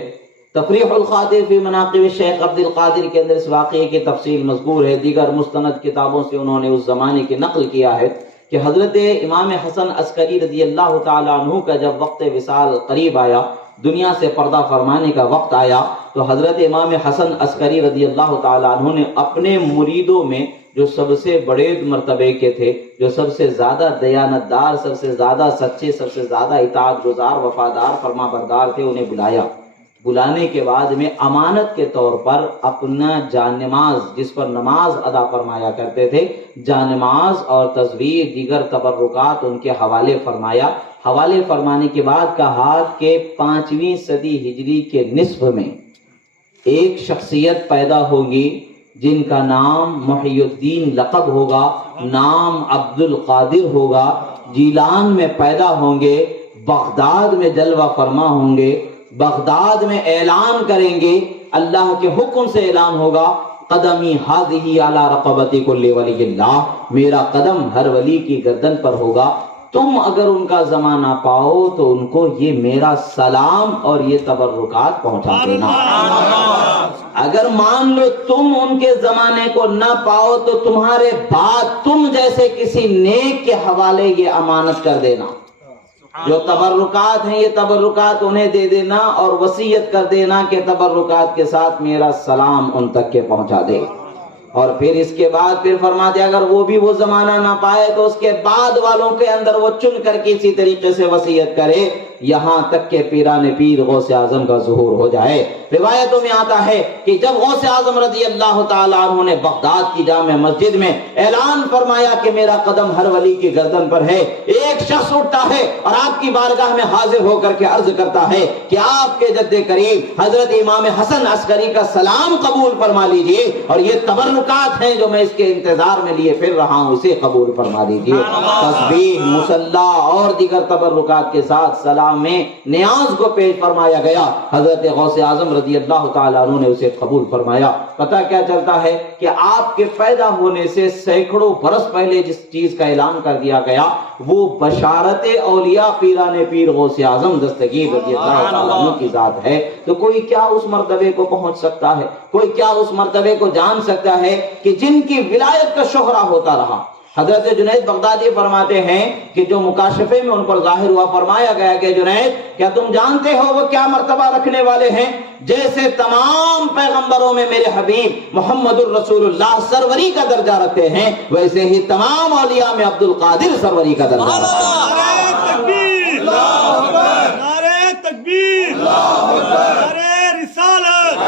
تفریح الخاطر فی مناقب الشیخ عبد القادر کے اندر اس واقعے کی تفصیل مذکور ہے. دیگر مستند کتابوں سے انہوں نے اس زمانے کی نقل کیا ہے کہ حضرت امام حسن عسکری رضی اللہ تعالی عنہ کا جب وقت وصال قریب آیا دنیا سے پردہ فرمانے کا وقت آیا تو حضرت امام حسن عسکری رضی اللہ تعالیٰ عنہ نے اپنے مریدوں میں جو سب سے بڑے مرتبے کے تھے، جو سب سے زیادہ دیانتدار، سب سے زیادہ سچے، سب سے زیادہ اطاعت گزار، وفادار، فرما بردار تھے، انہیں بلایا۔ بلانے کے بعد میں امانت کے طور پر اپنا جان نماز، جس پر نماز ادا فرمایا کرتے تھے، جان نماز اور تصویر دیگر تبرکات ان کے حوالے فرمایا۔ حوالے فرمانے کے بعد کہا کہ 5ویں صدی ہجری کے نصف میں ایک شخصیت پیدا ہوگی جن کا نام محی الدین لقب ہوگا، نام عبد القادر ہوگا، جیلان میں پیدا ہوں گے، بغداد میں جلوہ فرما ہوں گے، بغداد میں اعلان کریں گے، اللہ کے حکم سے اعلان ہوگا، قدمی ہذہ علی رقبۃ کل ولی اللہ، میرا قدم ہر ولی کی گردن پر ہوگا، تم اگر ان کا زمانہ پاؤ تو ان کو یہ میرا سلام اور یہ تبرکات پہنچا دینا، اگر مان لو تم ان کے زمانے کو نہ پاؤ تو تمہارے بعد تم جیسے کسی نیک کے حوالے یہ امانت کر دینا، جو تبرکات ہیں یہ تبرکات انہیں دے دینا اور وصیت کر دینا کہ تبرکات کے ساتھ میرا سلام ان تک کے پہنچا دے۔ اور پھر اس کے بعد پھر فرماتے اگر وہ بھی وہ زمانہ نہ پائے تو اس کے بعد والوں کے اندر وہ چن کر کے اسی طریقے سے وصیت کرے یہاں تک کہ پیران پیر غوث اعظم کا ظہور ہو جائے۔ روایتوں میں آتا ہے کہ جب غوث اعظم رضی اللہ تعالیٰ عنہ نے بغداد کی جامع مسجد میں اعلان فرمایا کہ میرا قدم ہر ولی کی گردن پر ہے، ایک شخص اٹھتا ہے اور آپ کی بارگاہ میں حاضر ہو کر کے عرض کرتا ہے کہ آپ کے جد کریم حضرت امام حسن عسکری کا سلام قبول فرما لیجئے، اور یہ تبرکات ہیں جو میں اس کے انتظار میں لیے پھر رہا ہوں، اسے قبول فرما دیجئے۔ تسبیح، مصلی اور دیگر تبرکات کے ساتھ سلام میں نیاز کو پیش فرمایا گیا، حضرت غوث اعظم رضی اللہ تعالیٰ عنہ نے اسے قبول فرمایا۔ پتہ کیا چلتا ہے کہ آپ کے پیدا ہونے سے سینکڑوں برس پہلے جس چیز کا اعلان کر دیا گیا وہ بشارت اولیاء پیران پیر غوث اعظم دستگیر رضی اللہ تعالیٰ عنہ کی ذات ہے، تو کوئی کیا اس مرتبے کو پہنچ سکتا ہے، کوئی کیا اس مرتبے کو جان سکتا ہے کہ جن کی ولایت کا شہرہ ہوتا رہا۔ حضرت جنید بغدادی فرماتے ہیں کہ جو مکاشفے میں ان پر ظاہر ہوا فرمایا گیا کہ جنید کیا تم جانتے ہو وہ کیا مرتبہ رکھنے والے ہیں؟ جیسے تمام پیغمبروں میں میرے حبیب محمد الرسول اللہ سروری کا درجہ رکھتے ہیں ویسے ہی تمام اولیاء میں عبد القادر سروری کا درجہ رکھتے ہیں۔ نعرہ تکبیر، اللہ اکبر، نعرہ تکبیر، اللہ اکبر، نعرہ رسالت،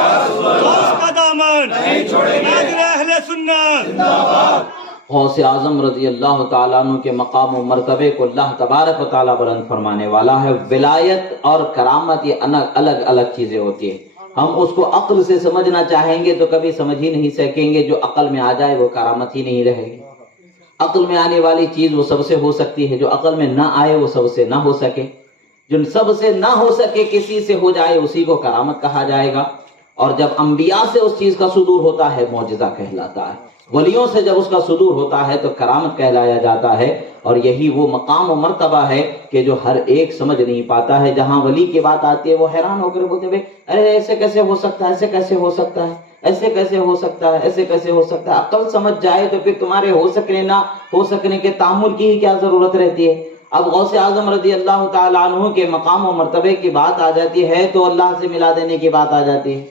غوث کا دامن نہیں چھوڑیں گے، ناظر اہل سنت زندہ باد۔ غوث اعظم رضی اللہ تعالیٰ عنہ کے مقام و مرتبے کو اللہ تبارک و تعالیٰ بلند فرمانے والا ہے۔ ولایت اور کرامت یہ الگ الگ چیزیں ہوتی ہیں، ہم اس کو عقل سے سمجھنا چاہیں گے تو کبھی سمجھ ہی نہیں سکیں گے، جو عقل میں آ جائے وہ کرامت ہی نہیں رہے گی۔ عقل میں آنے والی چیز وہ سب سے ہو سکتی ہے، جو عقل میں نہ آئے وہ سب سے نہ ہو سکے، جو سب سے نہ ہو سکے کسی سے ہو جائے اسی کو کرامت کہا جائے گا۔ اور جب انبیاء سے اس چیز کا صدور ہوتا ہے معجزہ کہلاتا ہے، ولیوں سے جب اس کا صدور ہوتا ہے تو کرامت کہلایا جاتا ہے۔ اور یہی وہ مقام و مرتبہ ہے کہ جو ہر ایک سمجھ نہیں پاتا ہے، جہاں ولی کی بات آتی ہے وہ حیران ہو کر بولتے ہیں ارے ایسے کیسے ہو سکتا ہے، ایسے کیسے ہو سکتا ہے، ایسے کیسے ہو سکتا ہے، ایسے کیسے ہو سکتا ہے۔ عقل سمجھ جائے تو پھر تمہارے ہو سکنے نہ ہو سکنے کے تعامل کی ہی کیا ضرورت رہتی ہے۔ اب غوث اعظم رضی اللہ تعالیٰ عنہ کے مقام و مرتبے کی بات آ جاتی ہے تو اللہ سے ملا دینے کی بات آ جاتی ہے۔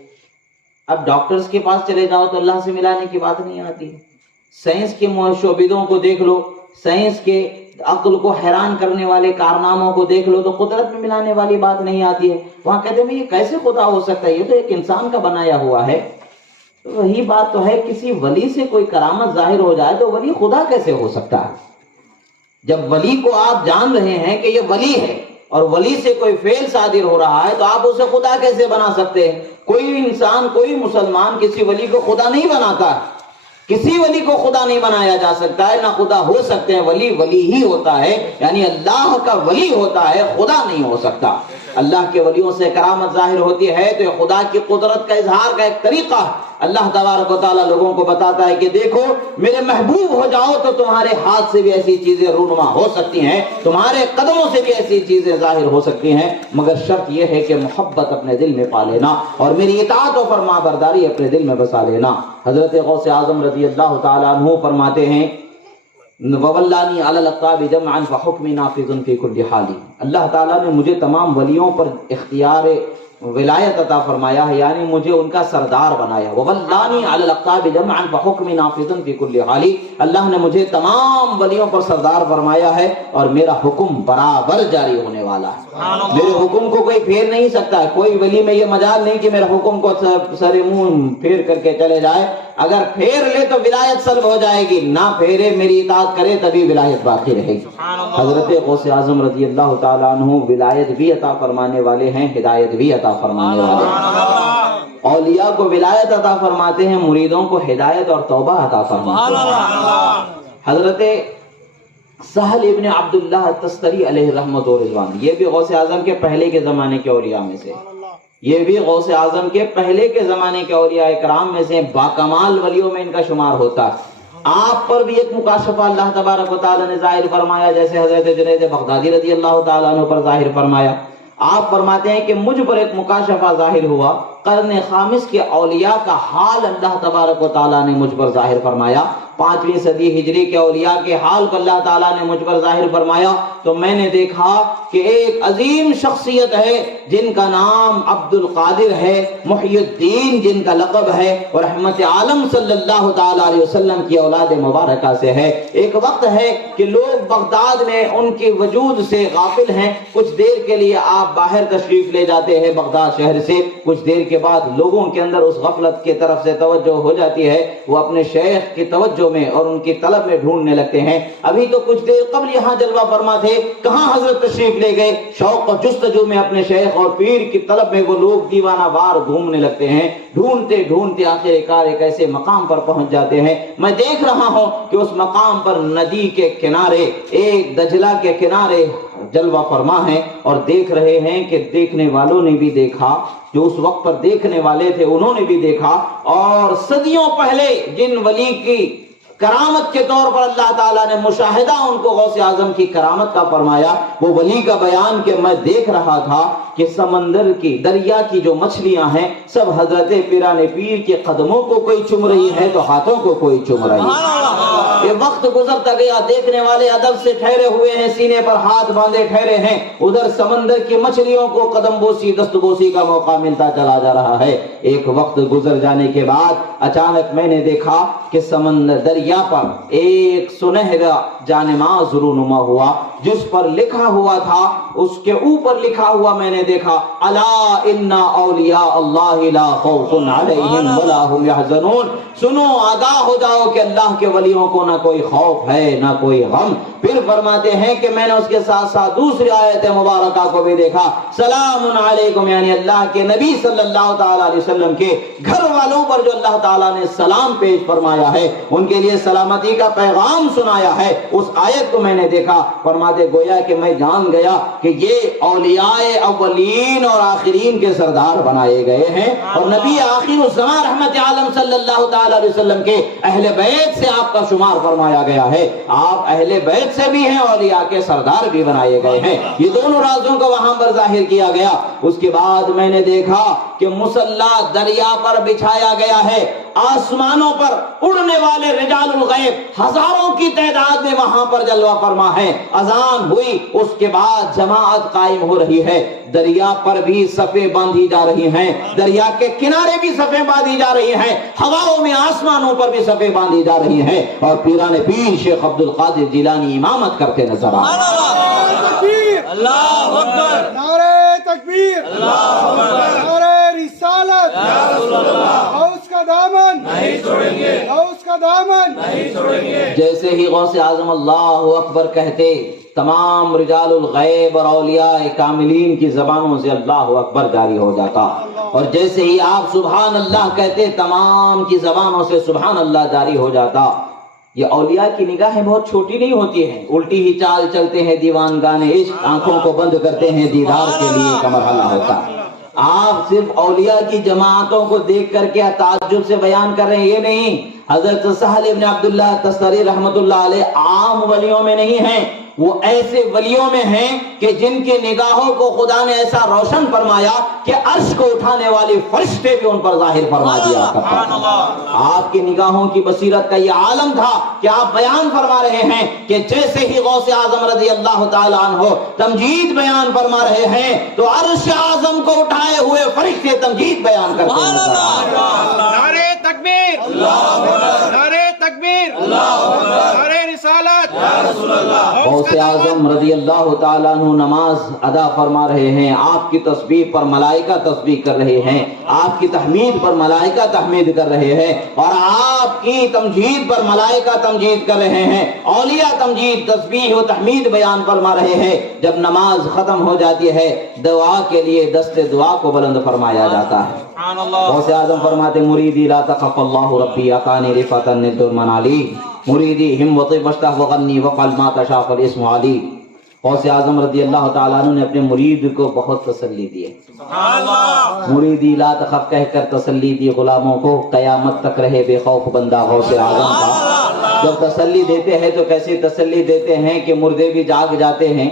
اب ڈاکٹرز کے پاس چلے جاؤ تو اللہ سے ملانے کی بات نہیں آتی۔ سائنس کے شعبدوں کو دیکھ لو، سائنس کے عقل کو حیران کرنے والے کارناموں کو دیکھ لو تو قدرت میں ملانے والی بات نہیں آتی ہے۔ وہاں کہتے ہیں یہ کیسے خدا ہو سکتا ہے، یہ تو ایک انسان کا بنایا ہوا ہے۔ تو وہی بات تو ہے، کسی ولی سے کوئی کرامت ظاہر ہو جائے تو ولی خدا کیسے ہو سکتا ہے؟ جب ولی کو آپ جان رہے ہیں کہ یہ ولی ہے اور ولی سے کوئی فعل صادر ہو رہا ہے تو آپ اسے خدا کیسے بنا سکتے ہیں؟ کوئی انسان، کوئی مسلمان کسی ولی کو خدا نہیں بناتا ہے، کسی ولی کو خدا نہیں بنایا جا سکتا ہے، نہ خدا ہو سکتے ہیں۔ ولی ولی ہی ہوتا ہے، یعنی اللہ کا ولی ہوتا ہے، خدا نہیں ہو سکتا۔ اللہ کے ولیوں سے کرامت ظاہر ہوتی ہے تو یہ خدا کی قدرت کا اظہار کا ایک طریقہ ہے۔ اللہ تبارک و تعالیٰ لوگوں کو بتاتا ہے کہ دیکھو میرے محبوب ہو جاؤ تو تمہارے ہاتھ سے بھی ایسی چیزیں رونما ہو سکتی ہیں، تمہارے قدموں سے بھی ایسی چیزیں ظاہر ہو سکتی ہیں، مگر شرط یہ ہے کہ محبت اپنے دل میں پا لینا اور میری اطاعت و فرما برداری اپنے دل میں بسا لینا۔ حضرت غوث اعظم رضی اللہ تعالیٰ عنہ فرماتے ہیں وَوَلَّانِي عَلَى الْأَقْطَابِ جَمْعًا فَحُكْمِي نَافِذٌ فِي كُلِّ حَالٍ. اللہ تعالیٰ نے مجھے تمام ولیوں پر اختیار ولایت عطا فرمایا ہے، یعنی مجھے ان کا سردار بنایا. وَوَلَّانِي عَلَى الْأَقْطَابِ جَمْعًا فَحُكْمِي نَافِذٌ فِي كُلِّ حَالٍ. اللہ نے مجھے تمام ولیوں پر سردار فرمایا ہے اور میرا حکم برابر جاری ہونے والا ہے. میرے حکم کو کوئی پھیر نہیں سکتا ہے. کوئی ولی میں یہ مجال نہیں کہ میرے حکم کو سر منہ پھیر کر کے چلے جائے. اگر پھیر لے تو ولایت سلب ہو جائے گی، نہ پھیرے میری اطاعت کرے تبھی ولایت باقی رہے گی. حضرت غوث اعظم رضی اللہ تعالیٰ عنہ ولایت بھی عطا فرمانے والے ہیں، ہدایت بھی عطا فرمانے والے ہیں. اولیاء کو ولایت عطا فرماتے ہیں، مریدوں کو ہدایت اور توبہ عطا فرماتے ہیں. حضرت سہل ابن عبداللہ التستری علیہ رحمت و رضوان، یہ بھی غوث اعظم کے پہلے کے زمانے کے اولیاء میں سے، یہ بھی غوث اعظم کے پہلے کے زمانے کے اولیاء اکرام میں سے باکمال ولیوں میں ان کا شمار ہوتا ہے. آپ پر بھی ایک مکاشفہ اللہ تبارک و تعالی نے ظاہر فرمایا، جیسے حضرت جنید بغدادی رضی اللہ تعالیٰ عنہ پر ظاہر فرمایا. آپ فرماتے ہیں کہ مجھ پر ایک مکاشفہ ظاہر ہوا، قرن خامس کے اولیاء کا حال اللہ تبارک و تعالیٰ نے مجھ پر ظاہر فرمایا. 5ویں صدی ہجری کے اولیاء کے حال کو اللہ تعالیٰ نے مجھ پر ظاہر فرمایا. تو میں نے دیکھا کہ ایک عظیم شخصیت ہے جن کا نام عبد القادر ہے، محی الدین جن کا لقب ہے، اور رحمت عالم صلی اللہ تعالیٰ علیہ وسلم کی اولاد مبارکہ سے ہے. ایک وقت ہے کہ لوگ بغداد میں ان کے وجود سے غافل ہیں. کچھ دیر کے لیے آپ باہر تشریف لے جاتے ہیں بغداد شہر سے، کچھ دیر کے بعد لوگوں کے اندر اس غفلت کی طرف سے توجہ ہو جاتی ہے، وہ اپنے شیخ کی توجہ میں اور ان کی طلب میں ڈھونڈنے لگتے ہیں. ابھی تو کچھ دیر قبل یہاں جلوہ فرما تھے، کہاں حضرت تشریف لے گئے؟ شوق و جستجو میں اپنے شیخ اور پیر کی طلب میں وہ لوگ دیوانہ وار گھومنے لگتے ہیں. ڈھونڈتے ڈھونڈتے آخر کار ایک ایسے مقام پر پہنچ جاتے ہیں. میں دیکھ رہا ہوں کہ اس مقام پر ندی کے کنارے، ایک دجلہ کے کنارے جلوہ فرما ہے، اور دیکھ رہے ہیں کہ دیکھنے والوں نے بھی دیکھا، جو اس وقت پر دیکھنے والے تھے انہوں نے بھی دیکھا. اور صدیوں پہلے جن ولی کی کرامت کے طور پر اللہ تعالیٰ نے مشاہدہ ان کو غوث اعظم کی کرامت کا فرمایا، وہ ولی کا بیان کہ میں دیکھ رہا تھا کہ سمندر کی، دریا کی جو مچھلیاں ہیں سب حضرت پیران پیر کے قدموں کو کوئی چوم رہی ہے تو ہاتھوں کو کوئی چوم رہی ہے. یہ وقت گزرتا گیا، دیکھنے والے ادب سے ٹھہرے ہوئے ہیں، سینے پر ہاتھ باندھے ٹھہرے ہیں. ادھر سمندر کی مچھلیوں کو قدم بوسی دست بوسی کا موقع ملتا چلا جا رہا ہے. ایک وقت گزر جانے کے بعد اچانک میں نے دیکھا کہ سمندر دریا پر ایک سنہرا جانماز رونما ہوا، جس پر لکھا ہوا تھا، اس کے اوپر لکھا ہوا میں نے دیکھا، الا ان اولیاء اللہ لا خوف علیہم ولا هم يحزنون. سنو، آگاہ ہو جاؤ کہ اللہ کے ولیوں کو نہ کوئی خوف ہے نہ کوئی غم. پھر فرماتے ہیں کہ میں نے اس کے ساتھ ساتھ دوسری آیت مبارکہ کو بھی دیکھا، سلام علیکم، یعنی اللہ کے نبی صلی اللہ تعالیٰ علیہ وسلم کے گھر والوں پر جو اللہ تعالیٰ نے سلام پیش فرمایا ہے، ان کے لیے سلامتی کا پیغام سنایا ہے. اس آیت کو میں نے دیکھا. فرماتے گویا کہ میں جان گیا کہ یہ اولیاء اولین اور آخرین کے سردار بنائے گئے ہیں، اور نبی آخر الزمان رحمت عالم صلی اللہ تعالیٰ علیہ وسلم کے اہل بیت سے آپ کا شمار فرمایا گیا ہے. آپ اہل بیت سے بھی ہیں، اولیاء کے سردار بھی بنائے گئے ہیں. یہ دونوں رازوں کو وہاں پر ظاہر کیا گیا. اس کے بعد میں نے دیکھا کہ مصلی دریا پر بچھایا گیا ہے، آسمانوں پر اڑنے والے رجال الغیب ہزاروں کی تعداد میں وہاں پر جلوہ فرما ہے. اذان ہوئی، اس کے بعد جماعت قائم ہو رہی ہے. دریا پر بھی صفیں باندھی جا رہی ہیں، دریا کے کنارے بھی صفیں باندھی جا رہی ہیں، ہواؤں میں آسمانوں پر بھی صفیں باندھی جا رہی ہیں، اور پیران پیر شیخ عبد القادر جیلانی امامت کرتے نظر آ رہے ہیں. اللہ اکبر، نعرہ تکبیر، اللہ اکبر، نعرہ رسالت، یا رسول اللہ، غوث کا دامن نہیں چھوڑیں گے، غوث کا دامن نہیں چھوڑیں گے. جیسے ہی غوث اعظم اللہ اکبر کہتے، تمام رجال الغیب اور اولیاء کاملین کی زبانوں سے اللہ اکبر جاری ہو جاتا، اور جیسے ہی آپ سبحان اللہ کہتے، تمام کی زبانوں سے سبحان اللہ جاری ہو جاتا. یہ اولیاء کی نگاہیں بہت چھوٹی نہیں ہوتی ہیں، الٹی ہی چال چلتے ہیں دیوان گانے عشق، آنکھوں کو بند کرتے ہیں دیدار کے لیے کا مرحلہ ہوتا. آپ صرف اولیاء کی جماعتوں کو دیکھ کر کے تعجب سے بیان کر رہے ہیں، یہ نہیں. حضرت سہل ابن عبداللہ تستری رحمت اللہ علیہ عام ولیوں میں نہیں ہیں، وہ ایسے ولیوں میں ہیں کہ جن کے نگاہوں کو خدا نے ایسا روشن فرمایا کہ عرش کو اٹھانے والے فرشتے بھی ان پر ظاہر فرما دیا کرتا تھا۔ آپ کی نگاہوں کی بصیرت کا یہ عالم تھا کہ آپ بیان فرما رہے ہیں کہ جیسے ہی غوث اعظم رضی اللہ تعالیٰ عنہ تمجید بیان فرما رہے ہیں تو عرش اعظم کو اٹھائے ہوئے فرشتے تمجید بیان کرتے ہیں۔ نعرہ تکبیر، نعرہ تکبیر، نعرہ رسالت۔ غوث اعظم رضی اللہ تعالیٰ عنہ نماز ادا فرما رہے ہیں، آپ کی تسبیح پر ملائکہ تسبیح کر رہے ہیں، آپ کی تحمید پر ملائکہ تحمید کر رہے ہیں، اور آپ کی تمجید پر ملائکہ تمجید کر رہے ہیں، اولیاء تمجید تسبیح و تحمید بیان فرما رہے ہیں۔ جب نماز ختم ہو جاتی ہے دعا کے لیے دست دعا کو بلند فرمایا جاتا ہے۔ غوث اعظم فرماتے مریدی لا تخف اللہ ربی اقانی رفعتا ند المنالی مریدی ہمت بشتہ وغنی وقل ما تشاف الاسم علی۔ غوث اعظم رضی اللہ تعالیٰ عنہ نے اپنے مرید کو بہت تسلی دی ہے۔ مریدی لا تخف کہہ کر تسلی دی غلاموں کو، قیامت تک رہے بے خوف بندہ غوث اعظم کا۔ جب تسلی دیتے ہیں تو کیسی تسلی دیتے ہیں کہ مردے بھی جاگ جاتے ہیں،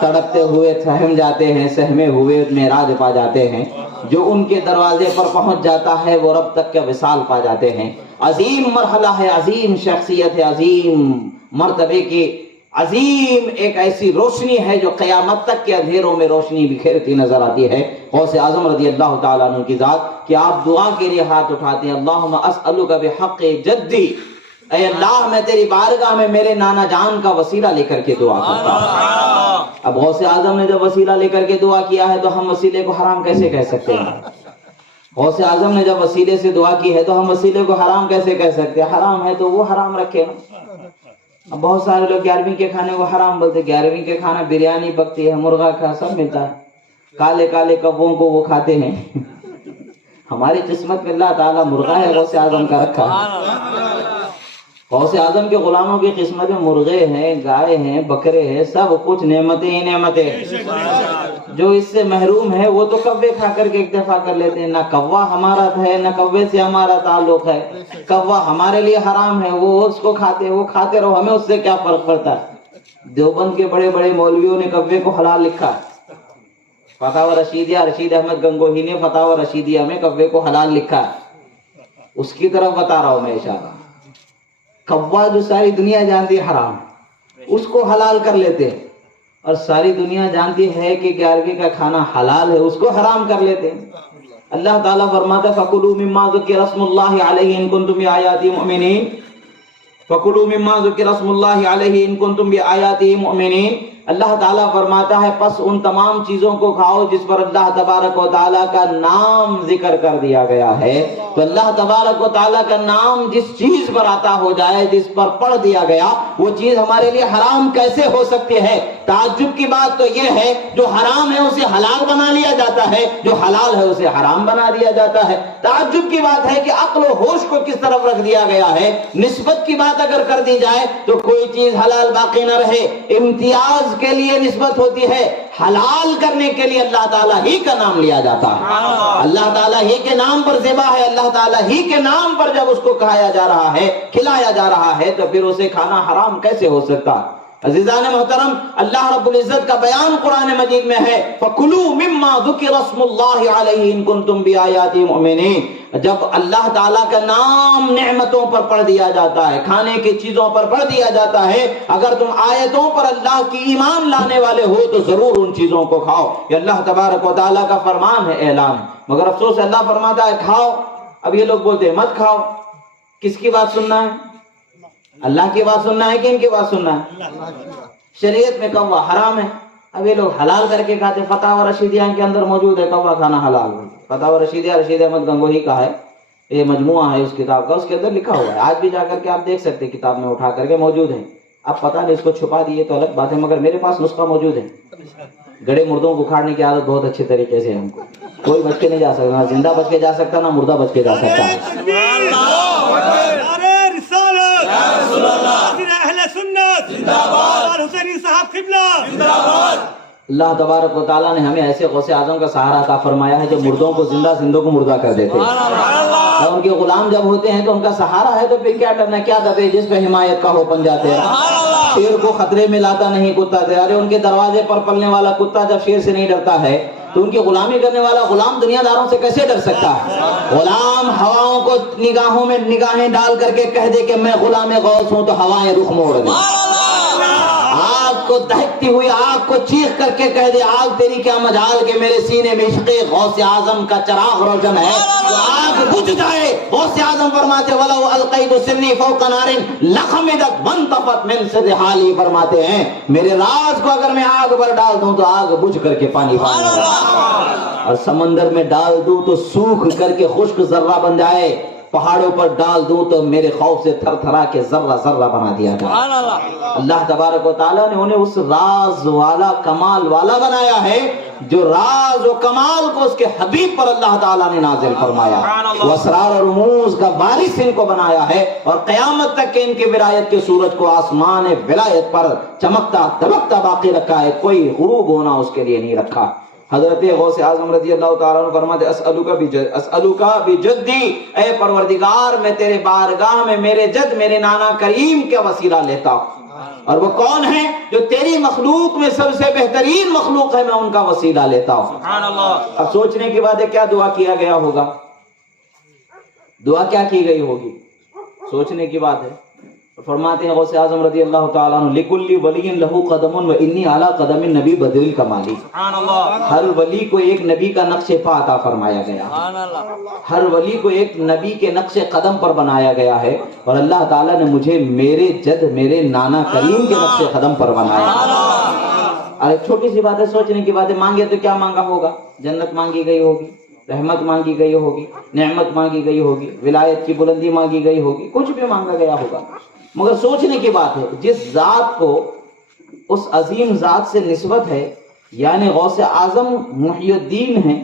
تڑپتے ہوئے تھہم جاتے ہیں، سہمے ہوئے معراج پا جاتے ہیں، جو ان کے دروازے پر پہنچ جاتا ہے وہ رب تک کا وصال پا جاتے ہیں۔ عظیم مرحلہ ہے، عظیم شخصیت ہے، عظیم مرتبے کی عظیم ایک ایسی روشنی ہے جو قیامت تک کے اندھیروں میں روشنی بکھیرتی نظر آتی ہے۔ غوث اعظم رضی اللہ تعالیٰ عنہ کی ذات کہ آپ دعا کے لیے ہاتھ اٹھاتے ہیں، اللہم اسألک بحق جدی، اے اللہ میں تیری بارگاہ میں میرے نانا جان کا وسیلہ لے کر کے دعا کرتا ہوں۔ اب غوث اعظم نے جب وسیلہ لے کر کے دعا کیا ہے تو ہم وسیلے کو حرام کیسے کہہ سکتے ہیں؟ غوث اعظم نے جب وسیلے سے دعا کی ہے تو ہم وسیلے کو حرام کیسے کہہ سکتے ہیں؟ حرام ہے تو وہ حرام رکھے نا۔ اب بہت سارے لوگ 11ویں کے کھانے کو حرام بولتے، 11ویں کے کھانا بریانی پکتی ہے، مرغا کا سب ملتا ہے، کالے کالے کبوں کو وہ کھاتے ہیں۔ ہماری قسمت میں اللہ تعالیٰ مرغا ہے غوث اعظم کا رکھا ہے۔ غوث اعظم کے غلاموں کی قسمت میں مرغے ہیں، گائے ہیں، بکرے ہیں، سب کچھ نعمتیں ہی نعمتیں۔ جو اس سے محروم ہے وہ تو کوے کھا کر کے اکتفا کر لیتے ہیں، نہ کوا ہمارا ہے نہ کوے سے ہمارا تعلق ہے، کوا ہمارے لیے حرام ہے، وہ اس کو کھاتے، وہ کھاتے رہو، ہمیں اس سے کیا فرق پڑتا ہے۔ دیوبند کے بڑے بڑے مولویوں نے کوے کو حلال لکھا، فتاوی رشیدیہ رشید احمد گنگوہی نے فتاوی رشیدیہ میں کوے کو حلال لکھا ہے، اس کی طرف بتا رہا ہوں میں اشارہ۔ کوا جو ساری دنیا جانتی ہے حرام، اس کو حلال کر لیتے ہیں، اور ساری دنیا جانتی ہے کہ 11ویں کا کھانا حلال ہے، اس کو حرام کر لیتے ہیں۔ اللہ تعالیٰ فرماتا ہے فَكُلُوا مِمَّا ذُكِرَ اسْمُ اللَّهِ عَلَيْهِ إِن كُنتُمْ بِآيَاتِهِ مُؤْمِنِينَ فَكُلُوا مِمَّا ذُكِرَ اسْمُ اللَّهِ عَلَيْهِ إِن كُنتُمْ بِآيَاتِهِ مُؤْمِنِينَ۔ اللہ تعالیٰ فرماتا ہے پس ان تمام چیزوں کو کھاؤ جس پر اللہ تبارک و تعالیٰ کا نام ذکر کر دیا گیا ہے۔ تو اللہ تبارک و تعالیٰ کا نام جس چیز پر آتا ہو جائے، جس پر پڑھ دیا گیا، وہ چیز ہمارے لیے حرام کیسے ہو سکتی ہے؟ تعجب کی بات تو یہ ہے جو حرام ہے اسے حلال بنا لیا جاتا ہے، جو حلال ہے اسے حرام بنا دیا جاتا ہے۔ تعجب کی بات ہے کہ عقل و ہوش کو کس طرف رکھ دیا گیا ہے۔ نسبت کی بات اگر کر دی جائے تو کوئی چیز حلال باقی نہ رہے، امتیاز کے لیے نسبت ہوتی ہے، حلال کرنے کے لیے اللہ تعالیٰ ہی کا نام لیا جاتا ہے۔ اللہ تعالیٰ ہی کے نام پر ذبح ہے، اللہ تعالیٰ ہی کے نام پر جب اس کو کھایا جا رہا ہے، کھلایا جا رہا ہے، تو پھر اسے کھانا حرام کیسے ہو سکتا؟ عزیزان محترم، اللہ رب العزت کا بیان قرآن مجید میں ہے فَكُلُوا مِمَّا ذُكِرَ اسْمُ اللَّهِ عَلَيْهِ إِن كُنتُمْ بِآيَاتِهِ مُؤْمِنِينَ۔ جب اللہ تعالیٰ کا نام نعمتوں پر پڑھ دیا جاتا ہے، کھانے کی چیزوں پر پڑھ دیا جاتا ہے، اگر تم آیتوں پر اللہ کی ایمان لانے والے ہو تو ضرور ان چیزوں کو کھاؤ۔ یہ اللہ تبارک و تعالیٰ کا فرمان ہے، اعلان ہے۔ مگر افسوس اللہ فرماتا ہے کھاؤ، اب یہ لوگ بولتے ہیں مت کھاؤ۔ کس کی بات سننا ہے؟ اللہ کی بات سننا ہے کہ ان کی بات سننا ہے؟ شریعت میں کوا حرام ہے، اب یہ لوگ حلال کر کے کھاتے۔ فتاوی رشیدیہ کے اندر موجود ہے کوا کھانا حلال۔ فتاوی رشیدیہ رشید احمد گنگوہی کا ہے، یہ مجموعہ ہے اس کتاب کا، اس کے اندر لکھا ہوا ہے، آج بھی جا کر کے آپ دیکھ سکتے، کتاب میں اٹھا کر کے موجود ہے۔ اب پتہ نہیں اس کو چھپا دیے تو الگ بات ہے، مگر میرے پاس نسخہ موجود ہے۔ گڑے مردوں کو کھاڑنے کی عادت بہت اچھے طریقے سے ہم کو، کوئی بچ کے نہیں جا سکتا، نہ زندہ بچ کے جا سکتا نہ مردہ بچ کے جا سکتا ہے۔ نعرہ رسالت، نعرہ اہل سنت زندہ باد، حسینی صاحب قبلہ زندہ باد۔ اللہ تبارک و تعالیٰ نے ہمیں ایسے غوث اعظم کا سہارا عطا فرمایا ہے جو مردوں کو زندہ، زندوں کو مردہ کر دیتے ہیں۔ اور ان کے غلام جب ہوتے ہیں تو ان کا سہارا ہے تو پھر کیا کرنا، کیا دبے جس پہ حمایت کا ہو بن جاتے ہیں۔ شیر کو خطرے میں لاتا نہیں کتا تھے. ارے ان کے دروازے پر پلنے والا کتا جب شیر سے نہیں ڈرتا ہے تو ان کی غلامی کرنے والا غلام دنیا داروں سے کیسے ڈر سکتا ہے؟ غلام ہواؤں کو نگاہوں میں نگاہیں ڈال کر کے کہہ دے کہ میں غلام غوث ہوں تو ہوائیں رخ موڑ دیں. آگ کو دہکتی ہوئی آگ کو چیخ کر کے کہہ دے آگ تیری کیا مجال کہ میرے سینے میں عشق غوث اعظم کا چراغ روشن ہے تو آگ بجھ جائے. غوث اعظم فرماتے وَلَوْ أَلْقَيْتُ سِرِّي فَوْقَ نَارٍ لَخَمِدَتْ وَانْطَفَتْ مِنْ صِدْحَالِي. فرماتے ہیں میرے راز کو اگر میں آگ پر ڈال دوں تو آگ بجھ کر کے پانی پانی اور سمندر میں ڈال دوں تو سوکھ کر کے خشک ذرہ بن جائے. پہاڑوں پر ڈال دوں تو میرے خوف سے تھر تھرا کے ذرہ ذرہ بنا دیا جائے. اللہ تبارک و تعالیٰ نے انہیں اس راز والا کمال والا بنایا ہے جو راز و کمال کو اس کے حبیب پر اللہ تعالیٰ نے نازل فرمایا. وہ اسرار اور رموز کا وارث ان کو بنایا ہے اور قیامت تک کہ ان کی ولایت کے سورج کو آسمان ولایت پر چمکتا دمکتا باقی رکھا ہے. کوئی غروب ہونا اس کے لیے نہیں رکھا. حضرت غوث اعظم رضی اللہ تعالیٰ عنہ فرماتے اسألوکا بجدی، اے پروردگار میں تیرے بارگاہ میں میرے جد میرے نانا کریم کا وسیلہ لیتا ہوں. اور وہ کون ہیں جو تیری مخلوق میں سب سے بہترین مخلوق ہے، میں ان کا وسیلہ لیتا ہوں. اب سوچنے کی بات ہے کیا دعا کیا گیا ہوگا، دعا کیا کی گئی ہوگی، سوچنے کی بات ہے. فرماتے ہیں غوث اعظم رضی اللہ تعالیٰ عنہ لِكُلِّ وَلِيٍّ لَهُ قَدَمٌ وَإِنِّي عَلَىٰ قَدَمِ النَّبِي بَدْرِ الْكَمَالِ. ہر ولی کو ایک نبی کا نقش پا عطا فرمایا گیا، ہر ولی کو ایک نبی کے نقش قدم پر بنایا گیا ہے اور اللہ تعالیٰ نے مجھے میرے جد میرے نانا کریم کے نقش قدم پر بنایا. ارے چھوٹی سی بات ہے، سوچنے کی بات ہے. مانگے تو کیا مانگا ہوگا، جنت مانگی گئی ہوگی، رحمت مانگی گئی ہوگی، نعمت مانگی گئی ہوگی، ولایت کی بلندی مانگی گئی ہوگی، کچھ بھی مانگا گیا ہوگا. مگر سوچنے کی بات ہے جس ذات کو اس عظیم ذات سے نسبت ہے، یعنی غوث اعظم محی الدین ہیں،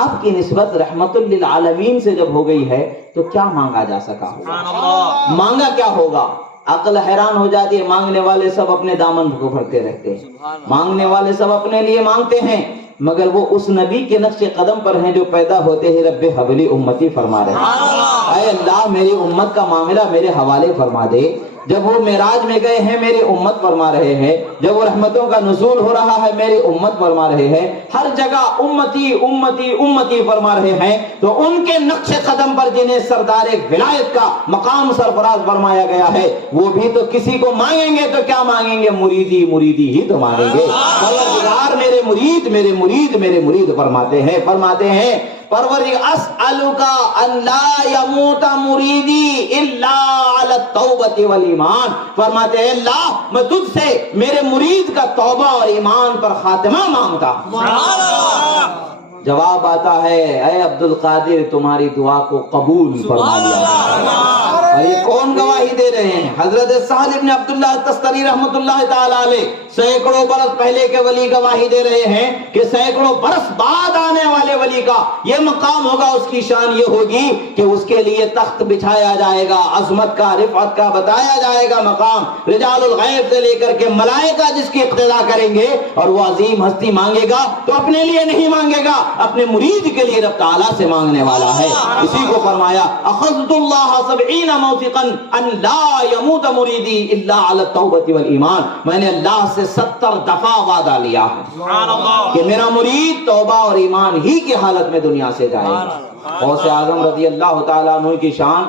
آپ کی نسبت رحمت للعالمین سے جب ہو گئی ہے تو کیا مانگا جا سکا ہوگا، مانگا کیا ہوگا. عقل حیران ہو جاتی ہے. مانگنے والے سب اپنے دامن کو بھرتے رہتے ہیں، مانگنے والے سب اپنے لیے مانگتے ہیں، مگر وہ اس نبی کے نقش قدم پر ہیں جو پیدا ہوتے ہی رب حبلی امتی فرما رہے ہیں. اے اللہ میری امت کا معاملہ میرے حوالے فرما دے. جب وہ معراج میں گئے ہیں میری امت فرما رہے ہیں، جب وہ رحمتوں کا نزول ہو رہا ہے میری امت فرما رہے ہیں، ہر جگہ امتی امتی امتی فرما رہے ہیں. تو ان کے نقش قدم پر جنہیں سردار ولایت کا مقام سرفراز فرمایا گیا ہے وہ بھی تو کسی کو مانگیں گے تو کیا مانگیں گے، مریدی مریدی ہی تو مانگیں گے. پروردگار میرے مرید میرے مرید میرے مرید فرماتے ہیں پروردگار اسألوکا ان لا یموت مریدی الا علی التوبۃ والایمان. فرماتے ہیں اللہ میں تجھ سے میرے مرید کا توبہ اور ایمان پر خاتمہ مانگتا. جواب آتا ہے اے عبد القادر تمہاری دعا کو قبول فرما لیا. اور یہ کون گواہی دے رہے ہیں؟ حضرت سہل بن عبداللہ التستری رحمت اللہ تعالی علیہ سینکڑوں برس پہلے کے ولی گواہی دے رہے ہیں کہ سینکڑوں برس بعد آنے والے ولی کا یہ مقام ہوگا. اس کی شان یہ ہوگی کہ اس کے لیے تخت بچھایا جائے گا، عظمت کا رفعت کا بتایا جائے گا مقام. رجال الغیب سے لے کر کے ملائکہ جس کی اقتدا کریں گے اور وہ عظیم ہستی مانگے گا تو اپنے لیے نہیں مانگے گا، اپنے مرید کے لیے رب تعالیٰ سے مانگنے والا ہے. اسی کو فرمایا اخذت اللہ 70 موثقا ان لا يموت مریدی الا علی التوبۃ والایمان. میں نے اللہ سے 70 دفعہ وعدہ لیا ہے کہ میرا مرید توبہ اور ایمان ہی کی حالت میں دنیا سے جائے گا. غوث اعظم رضی اللہ تعالیٰ عنہ کی شان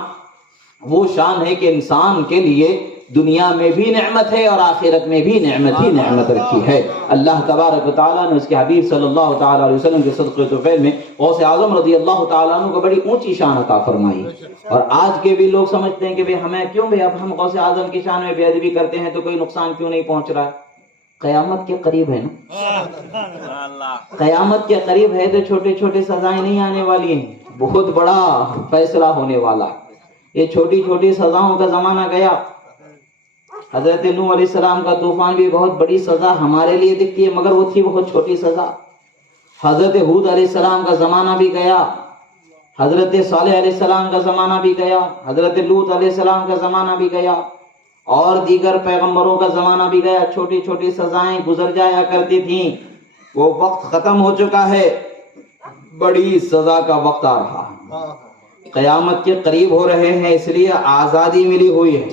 وہ شان ہے کہ انسان کے لیے دنیا میں بھی نعمت ہے اور آخرت میں بھی نعمت ہی نعمت رکھی ہے. اللہ تبارک و تعالیٰ نے اس کے حبیب صلی اللہ تعالیٰ علیہ وسلم کے صدقے طفیل میں غوث اعظم رضی اللہ تعالیٰ عنہ کو بڑی اونچی شان عطا فرمائی. اور آج کے بھی لوگ سمجھتے ہیں کہ ہمیں کیوں اب ہم غوث اعظم کی شان میں بے ادبی کرتے ہیں تو کوئی نقصان کیوں نہیں پہنچ رہا ہے. قیامت کے قریب ہے نا، قیامت کے قریب ہے تو چھوٹے چھوٹے سزائیں نہیں آنے والی ہیں، بہت بڑا فیصلہ ہونے والا. یہ چھوٹی چھوٹی سزاؤں کا زمانہ گیا. حضرت نوح علیہ السلام کا طوفان بھی بہت بڑی سزا ہمارے لیے دکھتی ہے مگر وہ تھی بہت چھوٹی سزا. حضرت ہود علیہ السلام کا زمانہ بھی گیا، حضرت صالح علیہ السلام کا زمانہ بھی گیا، حضرت لوط علیہ السلام کا زمانہ بھی گیا اور دیگر پیغمبروں کا زمانہ بھی گیا. چھوٹی چھوٹی سزائیں گزر جایا کرتی تھیں، وہ وقت ختم ہو چکا ہے، بڑی سزا کا وقت آ رہا ہے. قیامت کے قریب ہو رہے ہیں، اس لیے آزادی ملی ہوئی ہے.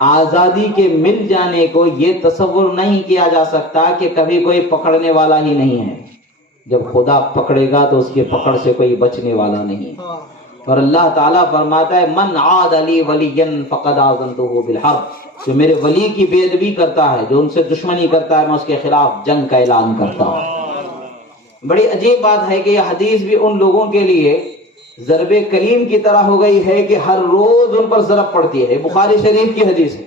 آزادی کے مل جانے کو یہ تصور نہیں کیا جا سکتا کہ کبھی کوئی پکڑنے والا ہی نہیں ہے. جب خدا پکڑے گا تو اس کی پکڑ سے کوئی بچنے والا نہیں. اور اللہ تعالیٰ فرماتا ہے من عاد لی ولیا فقد آذنتہ بالحرب، جو میرے ولی کی بے ادبی کرتا ہے، جو ان سے دشمنی کرتا ہے، میں اس کے خلاف جنگ کا اعلان کرتا ہوں. بڑی عجیب بات ہے کہ یہ حدیث بھی ان لوگوں کے لیے ضرب کلیم کی طرح ہو گئی ہے کہ ہر روز ان پر ضرب پڑتی ہے. بخاری شریف کی حدیث ہے،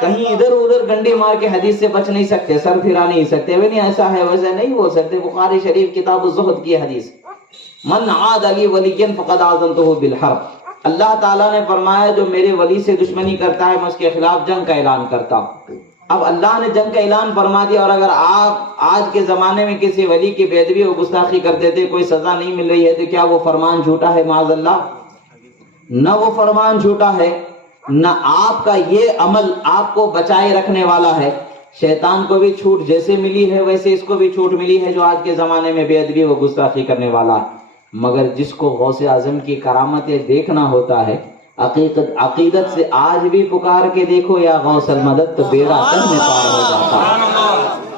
کہیں ادھر ادھر گنڈی مار کے حدیث سے بچ نہیں سکتے، سر پھرا نہیں سکتے، وہ نہیں ایسا ہے ویسا نہیں بول سکتے. بخاری شریف کتاب الزہد کی حدیث، من عاد لی ولیا فقد آذنتہ بالحرب. اللہ تعالیٰ نے فرمایا جو میرے ولی سے دشمنی کرتا ہے میں اس کے خلاف جنگ کا اعلان کرتا ہوں. اب اللہ نے جنگ کا اعلان فرما دیا، اور اگر آپ آج کے زمانے میں کسی ولی کی بے ادبی و گستاخی کرتے تھے، کوئی سزا نہیں مل رہی ہے، تو کیا وہ فرمان جھوٹا ہے؟ معاذ اللہ، نہ وہ فرمان جھوٹا ہے، نہ آپ کا یہ عمل آپ کو بچائے رکھنے والا ہے. شیطان کو بھی چھوٹ جیسے ملی ہے ویسے اس کو بھی چھوٹ ملی ہے جو آج کے زمانے میں بے ادبی و گستاخی کرنے والا ہے. مگر جس کو غوث اعظم کی کرامتیں دیکھنا ہوتا ہے، عقیدت سے آج بھی پکار کے دیکھو یا غوث المدد، تو بیڑا تن میں پار ہو جاتا ہے.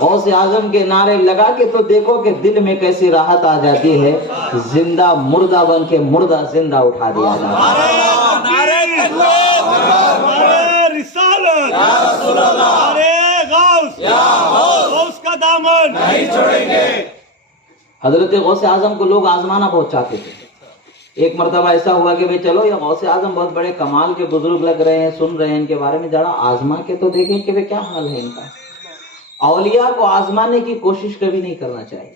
غوث اعظم کے نعرے لگا کے تو دیکھو کہ دل میں کیسی راحت آ جاتی ہے، زندہ مردہ بن کے مردہ زندہ اٹھا دیا جاتا ہے. رسالت غوث کا دامن نہیں چھوڑیں گے. حضرت غوث اعظم کو لوگ آزمانا بہت چاہتے تھے. ایک مرتبہ ایسا ہوا کہ چلو یہ غوث اعظم بہت بڑے کمال کے بزرگ لگ رہے ہیں، سن رہے ہیں ان کے بارے میں، ذرا آزما کے تو دیکھیں کہ کیا حال ہے ان کا. اولیاء کو آزمانے کی کوشش کبھی نہیں کرنا چاہیے.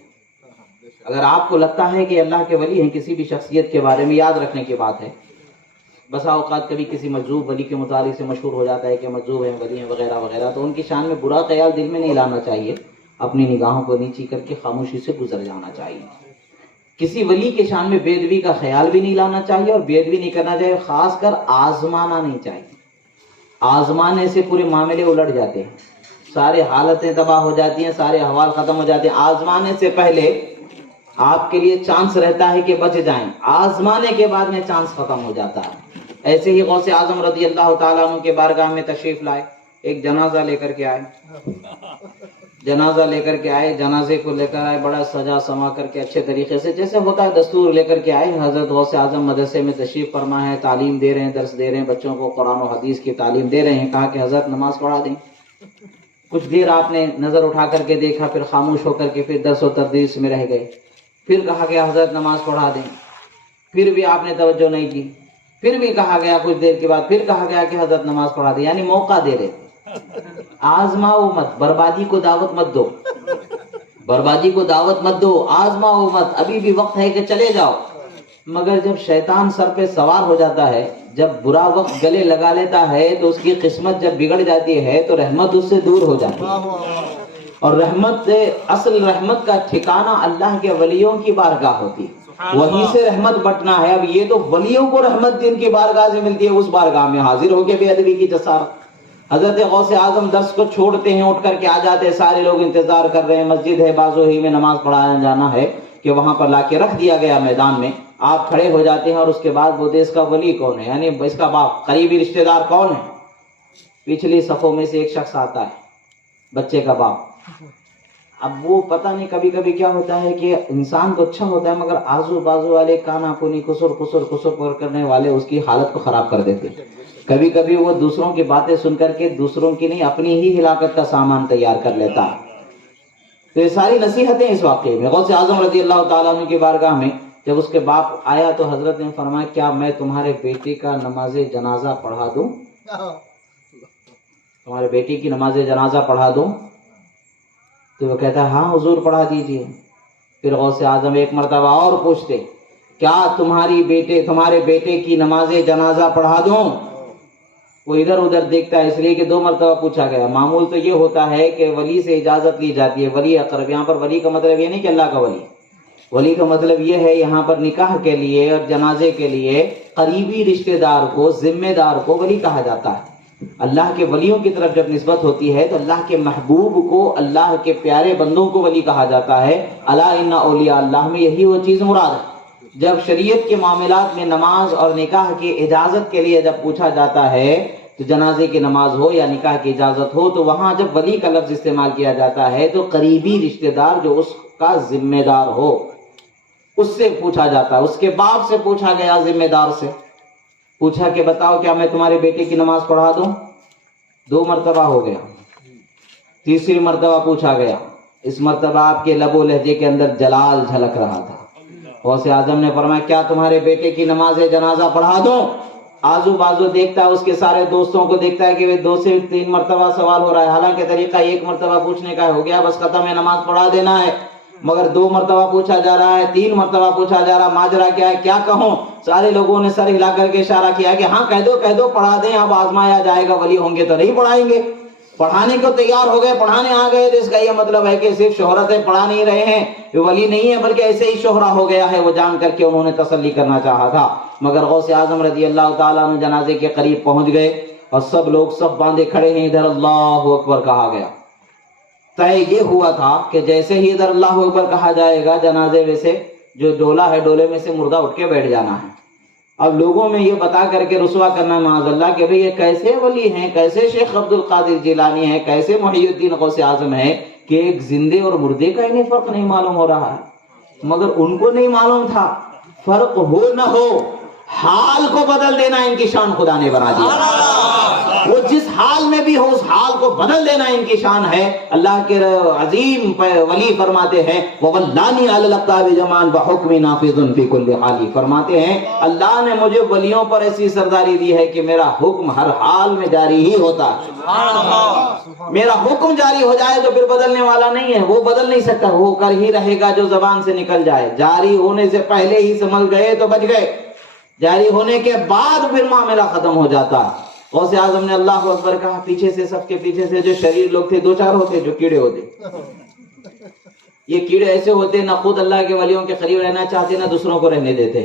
اگر آپ کو لگتا ہے کہ اللہ کے ولی ہیں، کسی بھی شخصیت کے بارے میں یاد رکھنے کی بات ہے، بسا اوقات کبھی کسی مجذوب ولی کے متعلق سے مشہور ہو جاتا ہے کہ مجذوب ہیں، ولی ہیں وغیرہ وغیرہ، تو ان کی شان میں برا خیال دل میں نہیں لانا چاہیے. اپنی نگاہوں کو نیچی کر کے خاموشی سے گزر جانا چاہیے. کسی ولی کے شان میں بے ادبی کا خیال بھی نہیں لانا چاہیے اور بے ادبی نہیں کرنا چاہیے. خاص کر آزمانا نہیں چاہیے. آزمانے سے پورے معاملے الٹ جاتے ہیں، سارے حالتیں تباہ ہو جاتی ہیں، سارے احوال ختم ہو جاتے ہیں. آزمانے سے پہلے آپ کے لیے چانس رہتا ہے کہ بچ جائیں، آزمانے کے بعد میں چانس ختم ہو جاتا ہے. ایسے ہی غوث اعظم رضی اللہ تعالیٰ عنہ کے بارگاہ میں تشریف لائے، ایک جنازہ لے کر کے آئے. جنازے کو لے کر آئے، بڑا سجا سما کر کے اچھے طریقے سے جیسے ہوتا ہے دستور لے کر کے آئے. حضرت غوث اعظم مدرسے میں تشریف فرما ہے، تعلیم دے رہے ہیں، درس دے رہے ہیں، بچوں کو قرآن و حدیث کی تعلیم دے رہے ہیں. کہا کہ حضرت نماز پڑھا دیں. کچھ دیر آپ نے نظر اٹھا کر کے دیکھا، پھر خاموش ہو کر کے پھر درس و تدریس میں رہ گئے. پھر کہا گیا حضرت نماز پڑھا دیں، پھر بھی آپ نے توجہ نہیں کی. پھر بھی کہا گیا کچھ دیر کے بعد، پھر کہا گیا کہ حضرت نماز پڑھا دیں. یعنی موقع دے رہے. آزماؤ مت، بربادی کو دعوت مت دو، بربادی کو دعوت مت دو، آزماؤ مت، ابھی بھی وقت ہے کہ چلے جاؤ. مگر جب شیطان سر پہ سوار ہو جاتا ہے، جب برا وقت گلے لگا لیتا ہے، تو اس کی قسمت جب بگڑ جاتی ہے تو رحمت اس سے دور ہو جاتی ہے. اور رحمت، اصل رحمت کا ٹھکانہ اللہ کے ولیوں کی بارگاہ ہوتی ہے، وہیں سے رحمت بٹنا ہے. اب یہ تو ولیوں کو رحمت جن کی بارگاہ سے ملتی ہے، اس بارگاہ میں حاضر ہو کے بے ادبی کی جسارت. حضرت غوث اعظم درس کو چھوڑتے ہیں، اٹھ کر کے آ جاتے ہیں، سارے لوگ انتظار کر رہے ہیں، مسجد ہے بازو ہی میں، نماز پڑھایا جانا ہے کہ وہاں پر لا کے رکھ دیا گیا میدان میں. آپ کھڑے ہو جاتے ہیں اور اس کے بعد بولتے اس کا ولی کون ہے، یعنی اس کا باپ، قریبی رشتہ دار کون ہے. پچھلی صفوں میں سے ایک شخص آتا ہے، بچے کا باپ. اب وہ پتہ نہیں کبھی کبھی کیا ہوتا ہے کہ انسان کو اچھا ہوتا ہے مگر آزو بازو والے کانا کونی کسر کرنے والے اس کی حالت کو خراب کر دیتے. کبھی کبھی وہ دوسروں کی باتیں سن کر کے دوسروں کی نہیں اپنی ہی ہلاکت کا سامان تیار کر لیتا ہے. تو یہ ساری نصیحتیں اس واقعے میں. غوث اعظم رضی اللہ تعالیٰ عنہ کی بارگاہ میں جب اس کے باپ آیا تو حضرت نے فرمایا کیا میں تمہارے بیٹے کا نماز جنازہ پڑھا دوں، تمہارے بیٹی کی نماز جنازہ پڑھا دوں؟ تو وہ کہتا ہے ہاں حضور پڑھا دیجئے. پھر غوث اعظم ایک مرتبہ اور پوچھتے کیا تمہارے بیٹے کی نماز جنازہ پڑھا دوں؟ وہ ادھر ادھر دیکھتا ہے، اس لیے کہ 2 مرتبہ پوچھا گیا. معمول تو یہ ہوتا ہے کہ ولی سے اجازت لی جاتی ہے، ولی اقرب. یہاں پر ولی کا مطلب یہ نہیں کہ اللہ کا ولی، ولی کا مطلب یہ ہے یہاں پر نکاح کے لیے اور جنازے کے لیے قریبی رشتہ دار کو، ذمہ دار کو ولی کہا جاتا ہے. اللہ کے ولیوں کی طرف جب نسبت ہوتی ہے تو اللہ کے محبوب کو، اللہ کے پیارے بندوں کو ولی کہا جاتا ہے. الا ان اولیاء اللہ میں یہی وہ چیز مراد ہے. جب شریعت کے معاملات میں نماز اور نکاح کی اجازت کے لیے جب پوچھا جاتا ہے تو جنازے کی نماز ہو یا نکاح کی اجازت ہو تو وہاں جب ولی کا لفظ استعمال کیا جاتا ہے تو قریبی رشتہ دار جو اس کا ذمہ دار ہو اس سے پوچھا جاتا ہے. اس کے باپ سے پوچھا گیا, ذمہ دار سے پوچھا کہ بتاؤ کیا میں تمہارے بیٹے کی نماز پڑھا دوں؟ 2 مرتبہ ہو گیا. تیسری مرتبہ پوچھا گیا. اس مرتبہ آپ کے لب و لہجے کے اندر جلال جھلک رہا تھا. غوث اعظم نے فرمایا کیا تمہارے بیٹے کی نماز جنازہ پڑھا دوں؟ آزو بازو دیکھتا ہے, اس کے سارے دوستوں کو دیکھتا ہے کہ وہ 2 سے 3 مرتبہ سوال ہو رہا ہے. حالانکہ طریقہ 1 مرتبہ پوچھنے کا ہو گیا, بس ختم ہے, نماز پڑھا دینا ہے. مگر 2 مرتبہ پوچھا جا رہا ہے, 3 مرتبہ پوچھا جا رہا. ماجرا کیا ہے, کیا کہوں؟ سارے لوگوں نے سر ہلا کر کے اشارہ کیا کہ ہاں کہہ دو پڑھا دیں, اب آزمایا جائے گا. ولی ہوں گے تو نہیں پڑھائیں گے. پڑھانے کو تیار ہو گئے, پڑھانے آ گئے, تو اس کا یہ مطلب ہے کہ صرف شہرت ہے, پڑھا نہیں رہے ہیں, یہ ولی نہیں ہے بلکہ ایسے ہی شہرہ ہو گیا ہے. وہ جان کر کے انہوں نے تسلی کرنا چاہا تھا. مگر غوث اعظم رضی اللہ تعالیٰ عنہ جنازے کے قریب پہنچ گئے اور سب لوگ صف باندھے کھڑے ہیں. ادھر اللہ اکبر کہا گیا. طے یہ ہوا تھا کہ جیسے ہی ادھر اللہ اکبر کہا جائے گا, جنازے میں سے جو ڈولا ہے ڈولے میں سے مردہ اٹھ کے بیٹھ جانا ہے. اب لوگوں میں یہ بتا کر کے رسوا کرنا معاذ اللہ کہ بھئی یہ کیسے ولی ہیں, کیسے شیخ عبد القادر جیلانی ہیں, کیسے محی الدین غوث اعظم ہیں کہ ایک زندے اور مردے کا انہیں فرق نہیں معلوم ہو رہا ہے. مگر ان کو نہیں معلوم تھا, فرق ہو نہ ہو حال کو بدل دینا ان کی شان خدا نے بنا دیا. وہ جس حال میں بھی ہو اس حال کو بدل دینا ان کی شان ہے. اللہ کے عظیم ولی فرماتے ہیں وَوَلَّانِي عَلَى الْأَقْطَابِ جَمَعًا وَحُكْمِي نَافِذٌ فِي كُلِّ حَالٍ. فرماتے ہیں اللہ نے مجھے ولیوں پر ایسی سرداری دی ہے کہ میرا حکم ہر حال میں جاری ہی ہوتا ہے. میرا حکم جاری ہو جائے تو پھر بدلنے والا نہیں ہے, وہ بدل نہیں سکتا, وہ کر ہی رہے گا جو زبان سے نکل جائے. جاری ہونے سے پہلے ہی سمجھ گئے تو بچ گئے, جاری ہونے کے بعد پھر معاملہ ختم ہو جاتا ہے. غوث اعظم نے اللہ اکبر کہا. پیچھے سے سب کے پیچھے سے جو شریر لوگ تھے 2-4 ہوتے جو کیڑے ہوتے. یہ کیڑے ایسے ہوتے نہ خود اللہ کے ولیوں کے قریب رہنا چاہتے نہ دوسروں کو رہنے دیتے.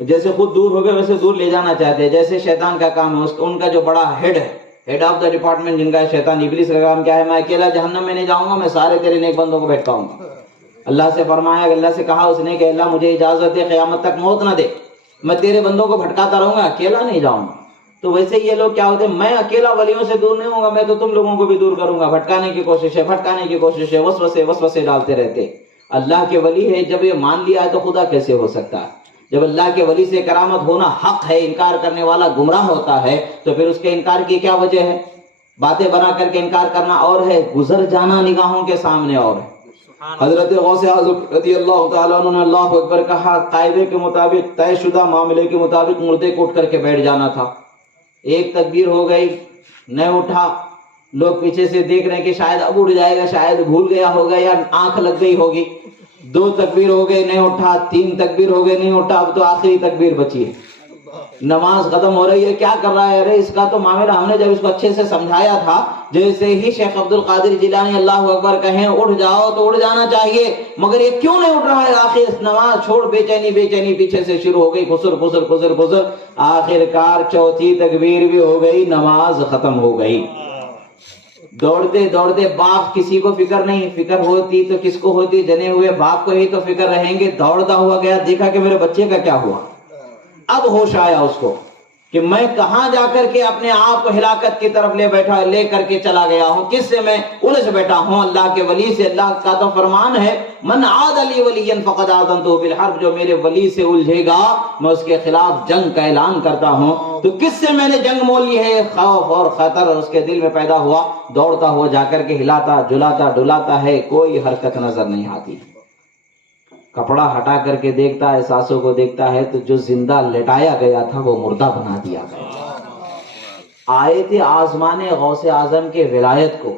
جیسے خود دور ہو گئے ویسے دور لے جانا چاہتے. جیسے شیطان کا کام ہے, ان کا جو بڑا ہیڈ آف دا ڈپارٹمنٹ جن کا ہے شیطان, ابلیس کا کام کیا ہے, میں اکیلا جہنم میں نہیں جاؤں گا, میں سارے تیرے نیک بندوں کو بھٹکاؤں گا. اللہ سے فرمایا, اللہ سے کہا اس نے کہ اللہ مجھے اجازت دے, قیامت تک موت نہ دے, میں تیرے بندوں کو بھٹکاتا رہوں گا, اکیلا نہیں جاؤں گا. تو ویسے یہ لوگ کیا ہوتے ہیں, میں اکیلا ولیوں سے دور نہیں ہوں گا, میں تو تم لوگوں کو بھی دور کروں گا. بھٹکانے کی کوشش ہے, وسوسے ڈالتے رہتے. اللہ کے ولی ہے, جب یہ مان لیا ہے تو خدا کیسے ہو سکتا ہے؟ جب اللہ کے ولی سے کرامت ہونا حق ہے, انکار کرنے والا گمراہ ہوتا ہے, تو پھر اس کے انکار کی کیا وجہ ہے؟ باتیں بنا کر کے انکار کرنا اور ہے, گزر جانا نگاہوں کے سامنے اور ہے. حضرت غوث اعظم رضی اللہ تعالیٰ عنہ نے اللہ اکبر کہا. قاعدے کے مطابق, طے شدہ معاملے کے مطابق مردے کو اٹھ کر کے بیٹھ جانا تھا. ایک تکبیر ہو گئی, نہ اٹھا, لوگ پیچھے سے دیکھ رہے ہیں کہ شاید اب اٹھ جائے گا, شاید بھول گیا ہوگا یا آنکھ لگ گئی ہوگی. 2 تکبیر ہو گئے, نہیں اٹھا. 3 تکبیر ہو گئے, نہیں اٹھا. اب تو آخری تکبیر بچی ہے, نماز ختم ہو رہی ہے, کیا کر رہا ہے؟ ارے اس کا تو معاملہ ہم نے جب اس کو اچھے سے سمجھایا تھا, جیسے ہی شیخ عبد القادر جیلانی اللہ اکبر کہیں اٹھ جاؤ تو اٹھ جانا چاہیے, مگر یہ کیوں نہیں اٹھ رہا ہے؟ آخر نماز چھوڑ, بے چینی پیچھے سے شروع ہو گئی, خسر. آخر کار 4تھی تکبیر بھی ہو گئی, نماز ختم ہو گئی. دوڑتے باپ کسی کو فکر نہیں, فکر ہوتی تو کس کو ہوتی؟ جنے ہوئے باپ کو ہی تو فکر رہیں گے. دوڑتا ہوا گیا, دیکھا کہ میرے بچے کا کیا ہوا. اب ہوش آیا اس کو کہ میں کہاں جا کر کے اپنے آپ کو ہلاکت کی طرف لے کر کے چلا گیا ہوں, کس سے میں الجھ بیٹھا ہوں؟ اللہ کے ولی سے. اللہ کا تو فرمان ہے من عاد لی ولیا فقد آذنتہ بالحرب, جو میرے ولی سے الجھے گا میں اس کے خلاف جنگ کا اعلان کرتا ہوں. تو کس سے میں نے جنگ مول لی ہے؟ خوف اور خطر اس کے دل میں پیدا ہوا. دوڑتا ہوا جا کر کے ہلاتا جلاتا ڈلاتا ہے, کوئی حرکت نظر نہیں آتی. کپڑا ہٹا کر کے دیکھتا ہے, ساسوں کو دیکھتا ہے, تو جو زندہ لٹایا گیا تھا وہ مردہ بنا دیا گیا. آئے تھے آزمانے غوث اعظم کے ولایت کو,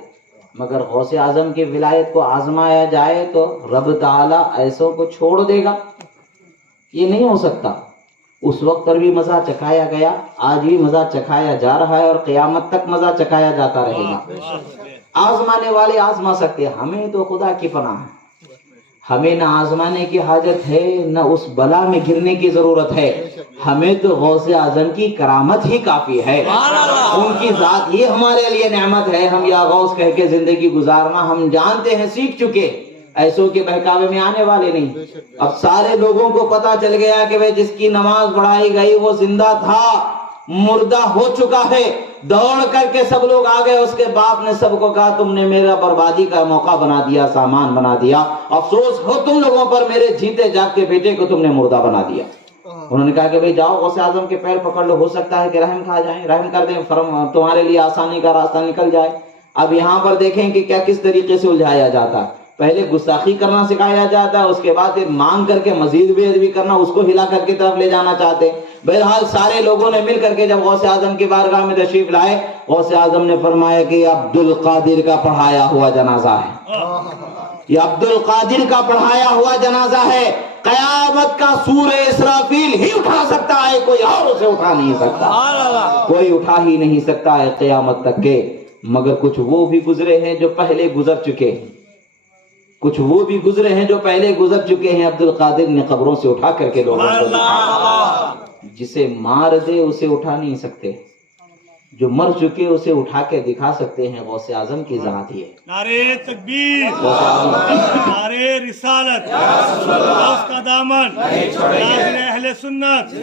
مگر غوث اعظم کی ولایت کو آزمایا جائے تو رب تعالیٰ ایسوں کو چھوڑ دے گا؟ یہ نہیں ہو سکتا. اس وقت پر بھی مزہ چکھایا گیا, آج بھی مزہ چکھایا جا رہا ہے, اور قیامت تک مزہ چکھایا جاتا رہے گا. آزمانے والے آزما سکتے, ہمیں تو خدا کی پناہ ہے, ہمیں نہ آزمانے کی حاجت ہے نہ اس بلا میں گرنے کی ضرورت ہے. ہمیں تو غوث اعظم کی کرامت ہی کافی ہے, ان کی ذات ہی ہمارے لیے نعمت ہے. ہم یا غوث کہہ کے زندگی گزارنا ہم جانتے ہیں, سیکھ چکے, ایسوں کے بہکاوے میں آنے والے نہیں. اب سارے لوگوں کو پتا چل گیا کہ وہ جس کی نماز پڑھائی گئی وہ زندہ تھا, مردہ ہو چکا ہے، دوڑ کر کے سب لوگ آ گئے، اس کے باپ نے سب کو کہا تم نے میرا بربادی کا موقع بنا دیا، سامان بنا دیا، افسوس ہو تم لوگوں پر، میرے جیتے جاگتے بیٹے کو تم نے مردہ بنا دیا۔ انہوں نے کہا کہ بھئی جاؤ غوث اعظم کے پیر پکڑ لو، ہو سکتا ہے کہ رحم کھا جائیں، رحم کر دیں، تمہارے لیے آسانی کا راستہ نکل جائے۔ اب یہاں پر دیکھیں کہ کیا کس طریقے سے الجھایا جاتا ہے، پہلے گستاخی کرنا سکھایا جاتا ہے، اس کے بعد مانگ کر کے مزید بے ادبی کرنا، اس کو ہلا کر کے طرف لے جانا چاہتے۔ بہرحال سارے لوگوں نے مل کر کے جب غوث اعظم کی بارگاہ میں تشریف لائے، غوث اعظم نے فرمایا کہ یہ عبد القادر کا پڑھایا ہوا جنازہ ہے، یہ عبد القادر کا پڑھایا ہوا جنازہ ہے، قیامت کا سور اسرافیل ہی اٹھا سکتا ہے، کوئی اور اسے اٹھا نہیں سکتا، کوئی اٹھا ہی نہیں سکتا ہے قیامت تک کے۔ مگر کچھ وہ بھی گزرے ہیں جو پہلے گزر چکے ہیں، کچھ وہ بھی گزرے ہیں جو پہلے گزر چکے ہیں۔ عبد القادر نے قبروں سے اٹھا کر کے لوگوں کو دکھایا، جسے مار دے اسے اٹھا نہیں سکتے، جو مر چکے اسے اٹھا کے دکھا سکتے ہیں۔ غوث اعظم کی ذات یہ نعرے تکبیر، نعرے رسالت، غوث کا دامن، ناظر اہل سنت۔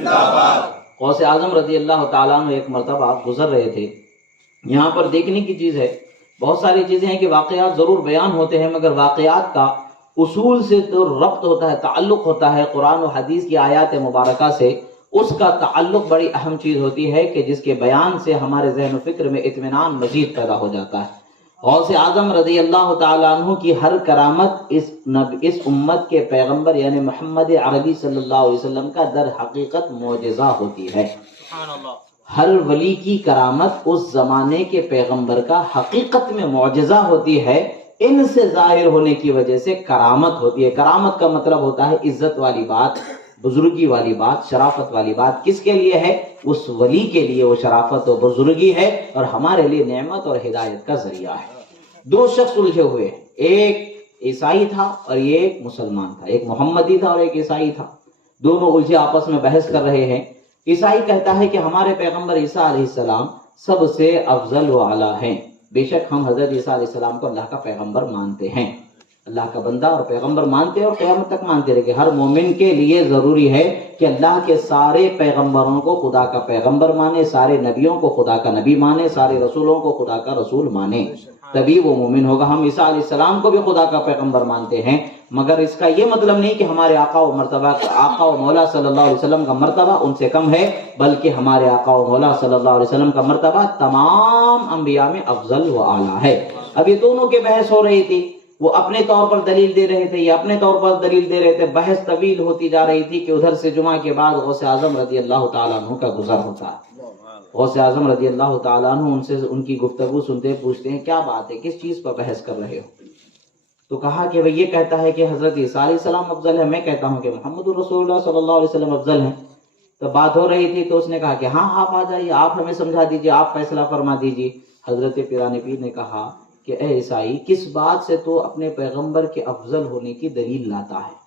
غوث اعظم رضی اللہ تعالیٰ عنہ ایک مرتبہ گزر رہے تھے۔ یہاں پر دیکھنے کی چیز ہے، بہت ساری چیزیں ہیں کہ واقعات ضرور بیان ہوتے ہیں، مگر واقعات کا اصول سے تو ربط ہوتا ہے، تعلق ہوتا ہے قرآن و حدیث کی آیات مبارکہ سے، اس کا تعلق بڑی اہم چیز ہوتی ہے کہ جس کے بیان سے ہمارے ذہن و فکر میں اطمینان مزید پیدا ہو جاتا ہے۔ غوث اعظم رضی اللہ تعالیٰ عنہ کی ہر کرامت اس امت کے پیغمبر یعنی محمد عربی صلی اللہ علیہ وسلم کا در حقیقت معجزہ ہوتی ہے۔ ہر ولی کی کرامت اس زمانے کے پیغمبر کا حقیقت میں معجزہ ہوتی ہے، ان سے ظاہر ہونے کی وجہ سے کرامت ہوتی ہے۔ کرامت کا مطلب ہوتا ہے عزت والی بات، بزرگی والی بات، شرافت والی بات۔ کس کے لیے ہے؟ اس ولی کے لیے وہ شرافت و بزرگی ہے، اور ہمارے لیے نعمت اور ہدایت کا ذریعہ ہے۔ دو شخص الجھے ہوئے، ایک عیسائی تھا اور ایک مسلمان تھا، ایک محمدی تھا اور ایک عیسائی تھا، دونوں الجھے آپس میں بحث کر رہے ہیں۔ عیسائی کہتا ہے کہ ہمارے پیغمبر عیسیٰ علیہ السلام سب سے افضل و اعلیٰ ہیں، بے شک ہم حضرت عیسیٰ علیہ السلام کو اللہ کا پیغمبر مانتے ہیں، اللہ کا بندہ اور پیغمبر مانتے ہیں، اور قیامت تک مانتے رہے گے۔ ہر مومن کے لیے ضروری ہے کہ اللہ کے سارے پیغمبروں کو خدا کا پیغمبر مانے، سارے نبیوں کو خدا کا نبی مانے، سارے رسولوں کو خدا کا رسول مانے، تبھی وہ مومن ہوگا۔ ہم عیسیٰ علیہ السلام کو بھی خدا کا پیغمبر مانتے ہیں، مگر اس کا یہ مطلب نہیں کہ ہمارے آقا و مولا صلی اللہ علیہ وسلم کا مرتبہ ان سے کم ہے، بلکہ ہمارے آقا و مولا صلی اللہ علیہ وسلم کا مرتبہ تمام انبیاء میں افضل و اعلیٰ ہے۔ اب یہ دونوں کی بحث ہو رہی تھی، وہ اپنے طور پر دلیل دے رہے تھے، یہ اپنے طور پر دلیل دے رہے تھے، بحث طویل ہوتی جا رہی تھی کہ ادھر سے جمعہ کے بعد غوث اعظم رضی اللہ تعالیٰ عنہ کا گزر ہوتا ہے۔ غوث اعظم رضی اللہ تعالیٰ عنہ ان سے ان کی گفتگو سنتے پوچھتے ہیں کیا بات ہے، کس چیز پر بحث کر رہے ہو؟ تو کہا کہ وہ یہ کہتا ہے کہ حضرت عیسیٰ علیہ السلام افضل ہے، میں کہتا ہوں کہ محمد الرسول اللہ صلی اللہ علیہ وسلم افضل ہیں۔ تو بات ہو رہی تھی تو اس نے کہا کہ ہاں آپ آ جائیے، آپ ہمیں سمجھا دیجیے، آپ فیصلہ فرما دیجیے۔ حضرت پیران پیر نے کہا کہ اے عیسائی، کس بات سے تو اپنے پیغمبر کے افضل ہونے کی دلیل لاتا ہے؟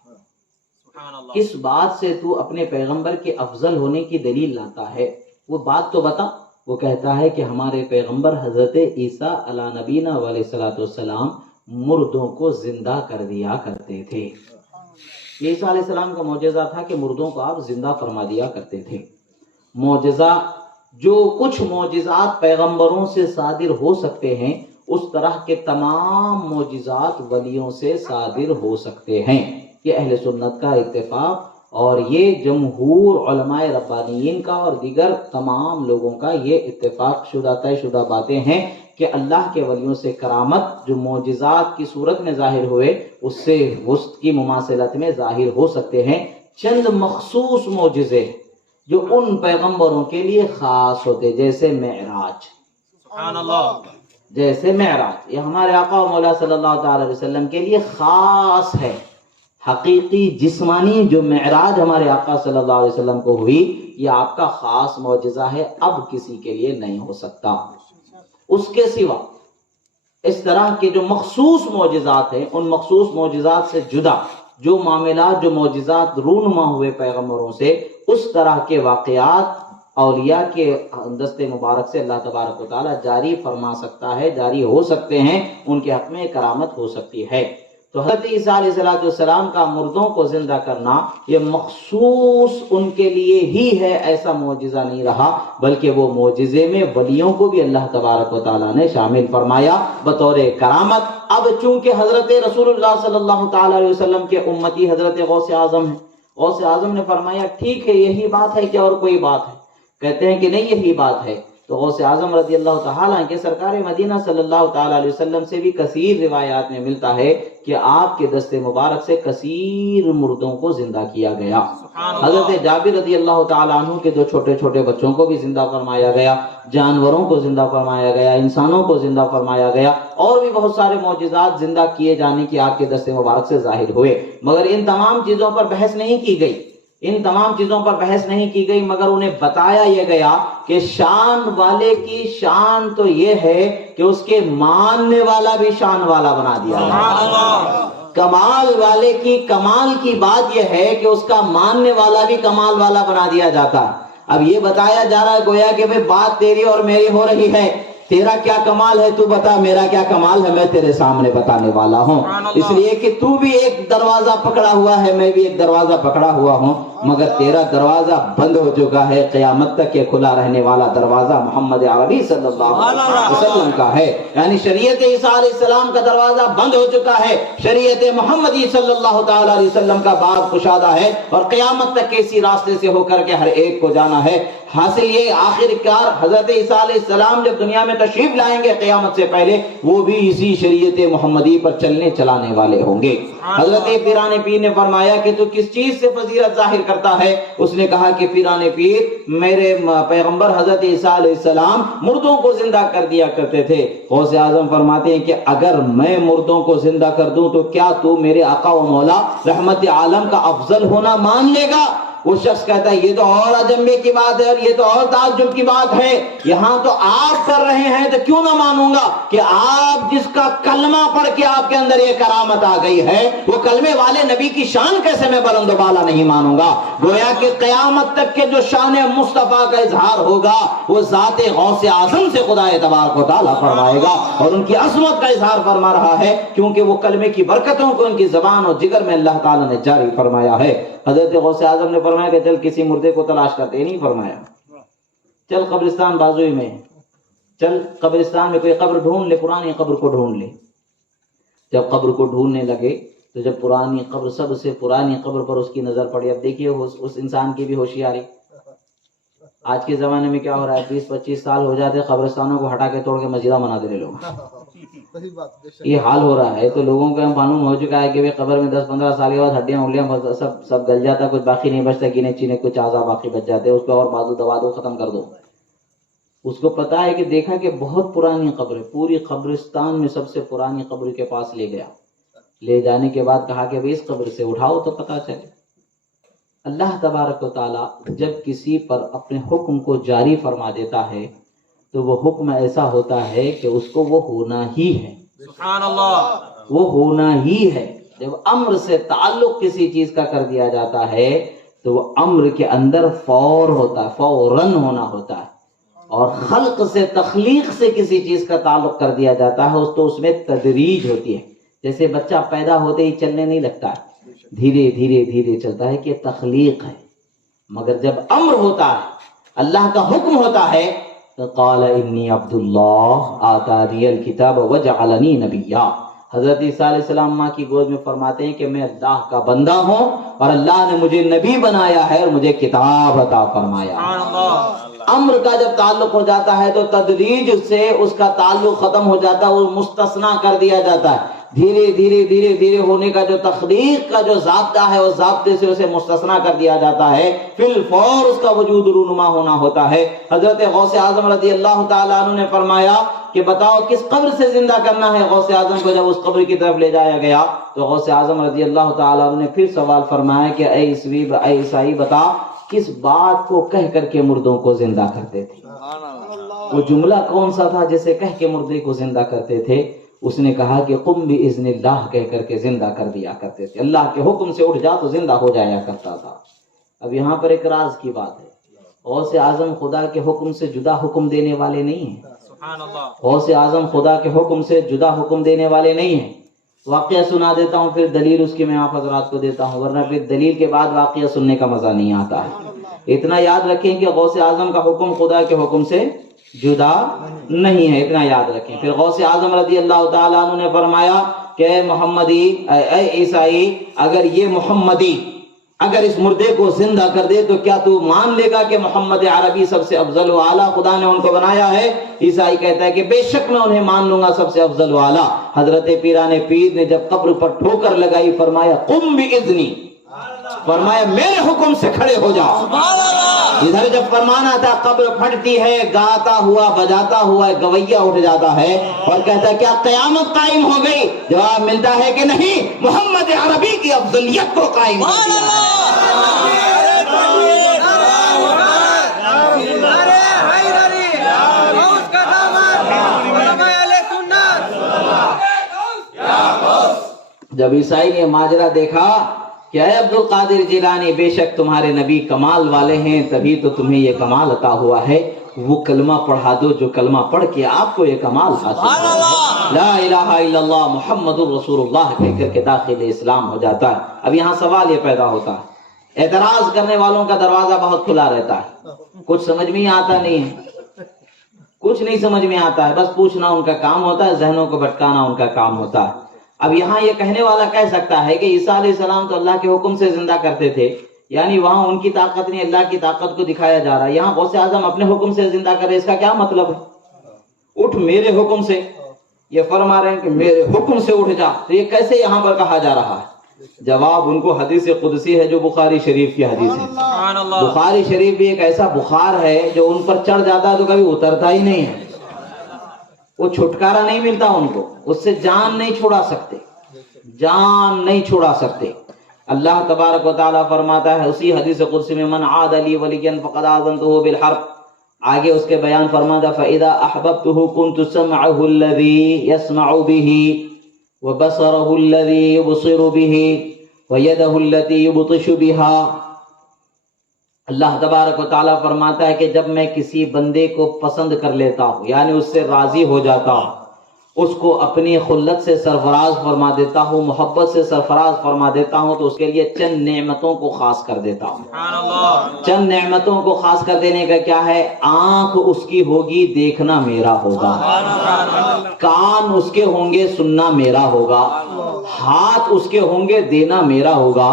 کس بات سے تو اپنے پیغمبر کے افضل ہونے کی دلیل لاتا ہے؟ وہ بات تو بتا۔ وہ کہتا ہے کہ ہمارے پیغمبر حضرت عیسیٰ علیہ نبینا علیہ الصلوۃ والسلام مردوں کو زندہ کر دیا کرتے تھے۔ عیسیٰ علیہ السلام کا معجزہ تھا کہ مردوں کو آپ زندہ فرما دیا کرتے تھے۔ معجزہ، جو کچھ معجزات پیغمبروں سے صادر ہو سکتے ہیں، اس طرح کے تمام معجزات ولیوں سے صادر ہو سکتے ہیں۔ یہ اہل سنت کا اتفاق، اور یہ جمہور علماء ربانیین کا اور دیگر تمام لوگوں کا یہ اتفاق شدہ طے شدہ باتیں ہیں کہ اللہ کے ولیوں سے کرامت جو معجزات کی صورت میں ظاہر ہوئے، اس سے وسط کی مماثلت میں ظاہر ہو سکتے ہیں۔ چند مخصوص معجزے جو ان پیغمبروں کے لیے خاص ہوتے، جیسے معراج، سبحان اللہ، جیسے معراج، یہ ہمارے آقا و مولا صلی اللہ تعالی علیہ وسلم کے لیے خاص ہے۔ حقیقی جسمانی جو معراج ہمارے آقا صلی اللہ علیہ وسلم کو ہوئی، یہ آپ کا خاص معجزہ ہے، اب کسی کے لیے نہیں ہو سکتا۔ اس کے سوا اس طرح کے جو مخصوص معجزات ہیں، ان مخصوص معجزات سے جدا جو معاملات، جو معجزات رونما ہوئے پیغمبروں سے، اس طرح کے واقعات اولیاء کے دست مبارک سے اللہ تبارک و تعالیٰ جاری فرما سکتا ہے، جاری ہو سکتے ہیں، ان کے حق میں کرامت ہو سکتی ہے۔ تو حضرت عیسیٰ علیہ السلام کا مردوں کو زندہ کرنا یہ مخصوص ان کے لیے ہی ہے، ایسا معجزہ نہیں رہا، بلکہ وہ معجزے میں ولیوں کو بھی اللہ تبارک و تعالیٰ نے شامل فرمایا بطور کرامت۔ اب چونکہ حضرت رسول اللہ صلی اللہ تعالیٰ علیہ وسلم کے امتی حضرت غوث اعظم ہیں، غوث اعظم نے فرمایا ٹھیک ہے یہی بات ہے کہ اور کوئی بات ہے؟ کہتے ہیں کہ نہیں یہی بات ہے۔ تو غوث اعظم رضی اللہ تعالیٰ کے سرکار مدینہ صلی اللہ تعالیٰ علیہ وسلم سے بھی کثیر روایات میں ملتا ہے کہ آپ کے دست مبارک سے کثیر مردوں کو زندہ کیا گیا۔ حضرت جابر رضی اللہ تعالیٰ عنہ کے دو چھوٹے چھوٹے بچوں کو بھی زندہ فرمایا گیا، جانوروں کو زندہ فرمایا گیا، انسانوں کو زندہ فرمایا گیا، اور بھی بہت سارے معجزات زندہ کیے جانے کی آپ کے دست مبارک سے ظاہر ہوئے۔ مگر ان تمام چیزوں پر بحث نہیں کی گئی، ان تمام چیزوں پر بحث نہیں کی گئی، مگر انہیں بتایا یہ گیا کہ شان والے کی شان تو یہ ہے کہ اس کے ماننے والا بھی شان والا بنا دیا گیا۔ کمال والے کی کمال کی بات یہ ہے کہ اس کا ماننے والا بھی کمال والا بنا دیا جاتا۔ اب یہ بتایا جا رہا ہے گویا کہ بات تیری اور میری ہو رہی ہے، تیرا کیا کمال ہے تو بتا، میرا کیا کمال ہے میں تیرے سامنے بتانے والا ہوں، اس لیے کہ تو بھی ایک دروازہ پکڑا ہوا ہے، میں بھی ایک دروازہ پکڑا ہوا ہوں، مگر تیرا دروازہ بند ہو چکا ہے، قیامت تک یہ کھلا رہنے والا دروازہ محمد عربی صلی اللہ علیہ وسلم کا ہے۔ یعنی شریعت عیسیٰ علیہ السلام کا دروازہ بند ہو چکا ہے، شریعت محمدی صلی اللہ تعالیٰ علیہ وسلم کا باب کشادہ ہے، اور قیامت تک اسی راستے سے ہو کر کے ہر ایک کو جانا ہے۔ حاصل یہ آخر کار حضرت عیسیٰ علیہ السلام جب دنیا میں تشریف لائیں گے قیامت سے پہلے، وہ بھی اسی شریعت محمدی پر چلنے چلانے والے ہوں گے۔ حضرت پیران پیر نے فرمایا کہ تو کس چیز سے فضیلت ظاہر کرتا ہے؟ اس نے کہا کہ پیران پیر میرے پیغمبر حضرت عیسیٰ علیہ السلام مردوں کو زندہ کر دیا کرتے تھے۔ غوث اعظم فرماتے ہیں کہ اگر میں مردوں کو زندہ کر دوں تو کیا تو میرے آقا و مولا رحمت عالم کا افضل ہونا مان لے گا؟ وہ شخص کہتا ہے یہ تو اور اجنبے کی بات ہے اور یہ تو اور تعجب کی بات ہے، یہاں تو آپ کر رہے ہیں تو کیوں نہ مانوں گا کہ آپ جس کا کلمہ پڑھ کے آپ کے اندر یہ کرامت آ گئی ہے، وہ کلمے والے نبی کی شان کیسے میں بلند و بالا نہیں مانوں گا؟ گویا کہ قیامت تک کے جو شان مصطفیٰ کا اظہار ہوگا وہ ذات غوث اعظم سے خدا تبارک و تعالیٰ فرمائے گا، اور ان کی عظمت کا اظہار فرما رہا ہے کیونکہ وہ کلمے کی برکتوں کو ان کی زبان اور جگر میں اللہ تعالیٰ نے جاری فرمایا ہے۔ حضرت غوث اعظم نے فرمایا کہ چل کسی مردے کو تلاش کرتے، نہیں فرمایا چل قبرستان بازوئی میں، چل قبرستان میں کوئی قبر ڈھونڈ لے، پرانی قبر کو ڈھونڈ لے۔ جب قبر کو ڈھونڈنے لگے تو جب پرانی قبر، سب سے پرانی قبر پر اس کی نظر پڑی، اب دیکھیے اس انسان کی بھی ہوشیاری۔ آج کے زمانے میں کیا ہو رہا ہے، 20-25 سال ہو جاتے قبرستانوں کو ہٹا کے توڑ کے مسجدہ بنا دے رہے لوگ، یہ حال ہو رہا ہے۔ تو لوگوں کو معلوم ہو چکا ہے کہ قبر میں 10-15 سال کے بعد ہڈیاں انگلیاں سب گل جاتا ہے، کچھ باقی نہیں بچتا، گنے چینے کچھ اعضاء باقی بچ جاتے ہیں، اس کو اور بازو دبا دو، ختم کر دو۔ اس کو پتا ہے کہ دیکھا کہ بہت پرانی قبر ہے، پوری قبرستان میں سب سے پرانی قبر کے پاس لے گیا، لے جانے کے بعد کہا کہ اس قبر سے اٹھاؤ تو پتا چلے۔ اللہ تبارک و تعالیٰ جب کسی پر اپنے حکم کو جاری فرما دیتا ہے تو وہ حکم ایسا ہوتا ہے کہ اس کو وہ ہونا ہی ہے، سبحان اللہ، وہ ہونا ہی ہے۔ جب امر سے تعلق کسی چیز کا کر دیا جاتا ہے تو وہ امر کے اندر فور ہوتا ہے، فوراً ہونا ہوتا ہے، اور خلق سے، تخلیق سے کسی چیز کا تعلق کر دیا جاتا ہے تو اس میں تدریج ہوتی ہے۔ جیسے بچہ پیدا ہوتے ہی چلنے نہیں لگتا ہے، دھیرے دھیرے دھیرے چلتا ہے، کہ تخلیق ہے۔ مگر جب امر ہوتا ہے، اللہ کا حکم ہوتا ہے، تو قال انی عبد اللہ آتانی الکتاب وجعلنی نبیا۔ حضرت عیسیٰ علیہ السلام ماں کی گود میں فرماتے ہیں کہ میں اللہ کا بندہ ہوں اور اللہ نے مجھے نبی بنایا ہے اور مجھے کتاب عطا فرمایا۔ امر کا جب تعلق ہو جاتا ہے تو تدریج سے اس کا تعلق ختم ہو جاتا ہے، وہ مستثنا کر دیا جاتا ہے۔ دھیرے دھیرے دھیرے دھیرے ہونے کا جو تخلیق کا جو ضابطہ ہے، اس ضابطے سے اسے مستثنا کر دیا جاتا ہے، فی الفور اس کا وجود رونما ہونا ہوتا ہے۔ حضرت غوث اعظم رضی اللہ تعالیٰ عنہ نے فرمایا کہ بتاؤ کس قبر سے زندہ کرنا ہے غوث اعظم کو۔ جب اس قبر کی طرف لے جایا گیا تو غوث اعظم رضی اللہ تعالیٰ عنہ نے پھر سوال فرمایا کہ اے عیسائی بتا کس بات کو کہہ کر کے مردوں کو زندہ کرتے تھے، وہ جملہ کون سا تھا جسے کہہ کے مردے کو زندہ کرتے تھے؟ اس نے کہا کہ قم باذن اللہ کہہ کر کے زندہ کر دیا کرتے تھے، اللہ کے حکم سے اٹھ جا تو زندہ ہو جایا کرتا تھا۔ اب یہاں پر ایک راز کی بات ہے، غوث اعظم خدا کے حکم سے جدا حکم دینے والے نہیں ہیں، غوث اعظم خدا کے حکم سے جدا حکم دینے والے نہیں ہیں۔ واقعہ سنا دیتا ہوں، پھر دلیل اس کی میں آپ حضرات کو دیتا ہوں، ورنہ پھر دلیل کے بعد واقعہ سننے کا مزہ نہیں آتا ہے۔ اتنا یاد رکھیں کہ غوث اعظم کا حکم خدا کے حکم سے جدا نہیں ہے، اتنا یاد رکھیں۔ پھر غوث اعظم رضی اللہ تعالیٰ عنہ نے فرمایا کہ اے محمدی، اے عیسائی، اگر یہ محمدی اگر اس مردے کو زندہ کر دے تو کیا تو مان لے گا کہ محمد عربی سب سے افضل و اعلیٰ خدا نے ان کو بنایا ہے؟ عیسائی کہتا ہے کہ بے شک میں انہیں مان لوں گا سب سے افضل و اعلیٰ۔ حضرت پیران پیر نے جب قبر پر ٹھوکر لگائی فرمایا قم باذنی، فرمایا میرے حکم سے کھڑے ہو جاؤ۔ ادھر جب فرمانا تھا قبر پھٹتی ہے، گاتا ہوا بجاتا ہوا گویا اٹھ جاتا ہے اور کہتا ہے کیا قیامت قائم ہو گئی؟ جواب ملتا ہے کہ نہیں، محمد عربی کی افضلیت کو قائم کر دیا ہے۔ جب عیسائی نے ماجرا دیکھا کہ اے عبد القادر جیلانی، بے شک تمہارے نبی کمال والے ہیں، تبھی تو تمہیں یہ کمال عطا ہوا ہے، وہ کلمہ پڑھا دو جو کلمہ پڑھ کے آپ کو یہ کمال حاصل ہے، لا الہ الا اللہ محمد الرسول اللہ کہہ کر کے داخل اسلام ہو جاتا ہے۔ اب یہاں سوال یہ پیدا ہوتا ہے، اعتراض کرنے والوں کا دروازہ بہت کھلا رہتا ہے، کچھ سمجھ میں آتا نہیں ہے، کچھ نہیں سمجھ میں آتا ہے، بس پوچھنا ان کا کام ہوتا ہے، ذہنوں کو بھٹکانا ان کا کام ہوتا ہے۔ اب یہاں یہ کہنے والا کہہ سکتا ہے کہ عیسیٰ علیہ السلام تو اللہ کے حکم سے زندہ کرتے تھے، یعنی وہاں ان کی طاقت نہیں، اللہ کی طاقت کو دکھایا جا رہا ہے، یہاں غوث اعظم اپنے حکم سے زندہ کرے، اس کا کیا مطلب ہے؟ اٹھ میرے حکم سے، یہ فرما رہے ہیں کہ میرے حکم سے اٹھ جا، تو یہ کیسے یہاں پر کہا جا رہا ہے؟ جواب ان کو حدیث قدسی ہے جو بخاری شریف کی حدیث ہے۔ بخاری شریف بھی ایک ایسا بخار ہے جو ان پر چڑھ جاتا ہے تو کبھی اترتا ہی نہیں ہے، وہ چھٹکارا نہیں ملتا ان کو، اس سے جان نہیں چھڑا سکتے، جان نہیں چھڑا سکتے۔ اللہ تبارک و تعالیٰ فرماتا ہے اسی حدیث قدسی میں من عاد لی ولیا فقد آذنتہ بالحرب، آگے اس کے بیان فرماتا فإذا أحببته كنت سمعه الذي يسمع به وبصره الذي يبصر به ويده التي يبطش بها۔ اللہ تبارک و تعالیٰ فرماتا ہے کہ جب میں کسی بندے کو پسند کر لیتا ہوں، یعنی اس سے راضی ہو جاتا ہوں، اس کو اپنی خلت سے سرفراز فرما دیتا ہوں، محبت سے سرفراز فرما دیتا ہوں، تو اس کے لیے چند نعمتوں کو خاص کر دیتا ہوں۔ چند نعمتوں کو خاص کر دینے کا کیا ہے؟ آنکھ اس کی ہوگی دیکھنا میرا ہوگا، کان اس کے ہوں گے سننا میرا ہوگا، ہاتھ اس کے ہوں گے دینا میرا ہوگا،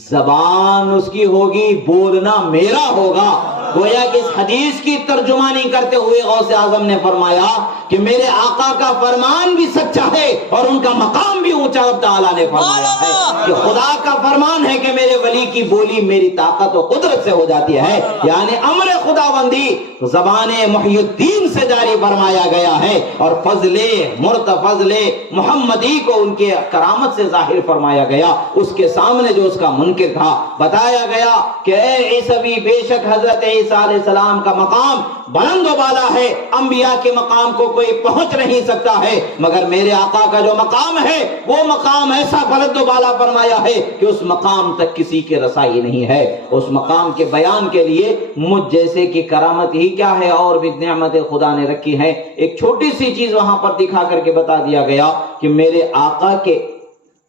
زبان اس کی ہوگی بولنا میرا ہوگا۔ گویا کہ اس حدیث کی ترجمانی کرتے ہوئے غوث اعظم نے فرمایا کہ میرے آقا کا فرمان بھی سچا ہے اور ان کا مقام بھی اونچا، رب تعالیٰ نے فرمایا ہے کہ خدا کا فرمان ہے کہ میرے ولی کی بولی میری طاقت و قدرت سے ہو جاتی ہے، یعنی امر خداوندی زبان محی الدین سے جاری فرمایا گیا ہے، اور فضل مرتفضل محمدی کو ان کے کرامت سے ظاہر فرمایا گیا۔ اس کے سامنے جو اس کا منکر تھا بتایا گیا کہ اے عیسوی، بے شک حضرت عیسیٰ علیہ السلام کا مقام بلند و بالا ہے، انبیاء کے مقام کو کوئی پہنچ نہیں سکتا ہے، مگر میرے آقا کا جو مقام ہے وہ مقام ایسا بلند و بالا فرمایا ہے کہ اس مقام تک کسی کی رسائی نہیں ہے۔ اس مقام کے بیان کے لیے مجھ جیسے کی کرامت ہی کیا ہے، اور بھی نعمت خدا نے رکھی ہے۔ ایک چھوٹی سی چیز وہاں پر دکھا کر کے بتا دیا گیا کہ میرے آقا کے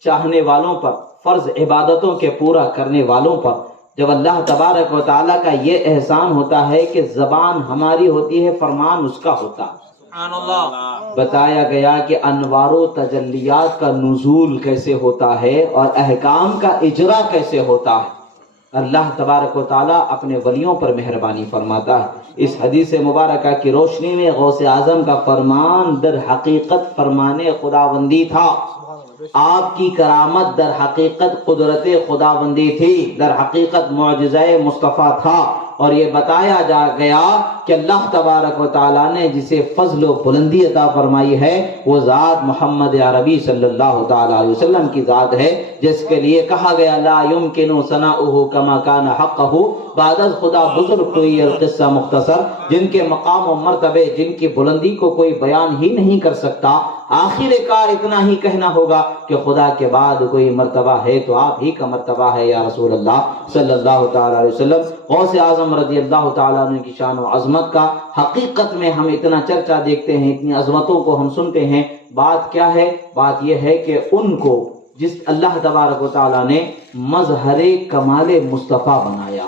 چاہنے والوں پر، فرض عبادتوں کے پورا کرنے والوں پر جب اللہ تبارک و تعالیٰ کا یہ احسان ہوتا ہے کہ زبان ہماری ہوتی ہے، فرمان اس کا ہوتا ہے۔ بتایا گیا کہ انوار و تجلیات کا نزول کیسے ہوتا ہے اور احکام کا اجرا کیسے ہوتا ہے۔ اللہ تبارک و تعالیٰ اپنے ولیوں پر مہربانی فرماتا ہے۔ اس حدیث مبارکہ کی روشنی میں غوث اعظم کا فرمان در حقیقت فرمان خداوندی تھا، آپ کی کرامت در حقیقت قدرت خداوندی تھی، در حقیقت معجزہ مصطفیٰ تھا، اور یہ بتایا جا گیا کہ اللہ تبارک و تعالیٰ نے جسے فضل و بلندی عطا فرمائی ہے وہ ذات محمد عربی صلی اللہ تعالیٰ علیہ وسلم کی ذات ہے، جس کے لیے کہا گیا لا یمکن ثناؤہ کما کان حقہ، بعد از خدا بزرگ کوئی القصہ مختصر، جن کے مقام و مرتبے، جن کی بلندی کو کوئی بیان ہی نہیں کر سکتا، آخر کار اتنا ہی کہنا ہوگا کہ خدا کے بعد کوئی مرتبہ ہے تو آپ ہی کا مرتبہ ہے یا رسول اللہ صلی اللہ تعالیٰ علیہ وسلم۔ غوث اعظم رضی اللہ تعالیٰ عنہ کی شان و عظمت کا حقیقت میں ہم اتنا چرچا دیکھتے ہیں، اتنی عظمتوں کو ہم سنتے ہیں، بات کیا ہے؟ بات یہ ہے کہ ان کو جس اللہ تبارک و تعالیٰ نے مظہر کمال مصطفیٰ بنایا،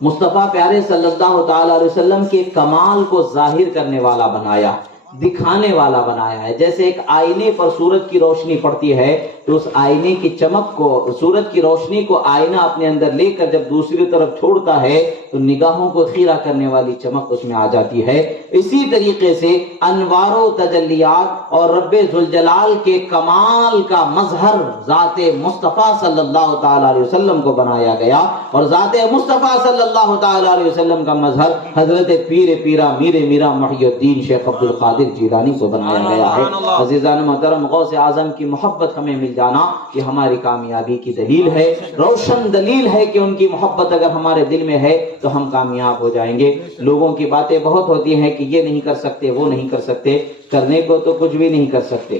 مصطفیٰ پیارے صلی اللہ تعالیٰ علیہ وسلم کے کمال کو ظاہر کرنے والا بنایا، دکھانے والا بنایا ہے۔ جیسے ایک آئینے پر سورج کی روشنی پڑتی ہے تو اس آئینے کی چمک کو، سورج کی روشنی کو آئینہ اپنے اندر لے کر جب دوسری طرف چھوڑتا ہے تو نگاہوں کو خیرہ کرنے والی چمک اس میں آ جاتی ہے۔ اسی طریقے سے انوار و تجلیات اور رب ذوالجلال کے کمال کا مظہر ذات مصطفیٰ صلی اللہ تعالیٰ علیہ وسلم کو بنایا گیا، اور ذات مصطفیٰ صلی اللہ تعالیٰ علیہ وسلم کا مظہر حضرت پیر پیرا میر میرا محی الدین شیخ عبد القادر جیلانی کو بنایا گیا ہے۔ عزیزان محترم، غوث اعظم کی محبت ہمیں مل جانا یہ ہماری کامیابی کی دلیل ہے، روشن دلیل ہے کہ ان کی محبت اگر ہمارے دل میں ہے تو ہم کامیاب ہو جائیں گے۔ لوگوں کی باتیں بہت ہوتی ہیں کہ یہ نہیں کر سکتے، وہ نہیں کر سکتے، کرنے کو تو کچھ بھی نہیں کر سکتے،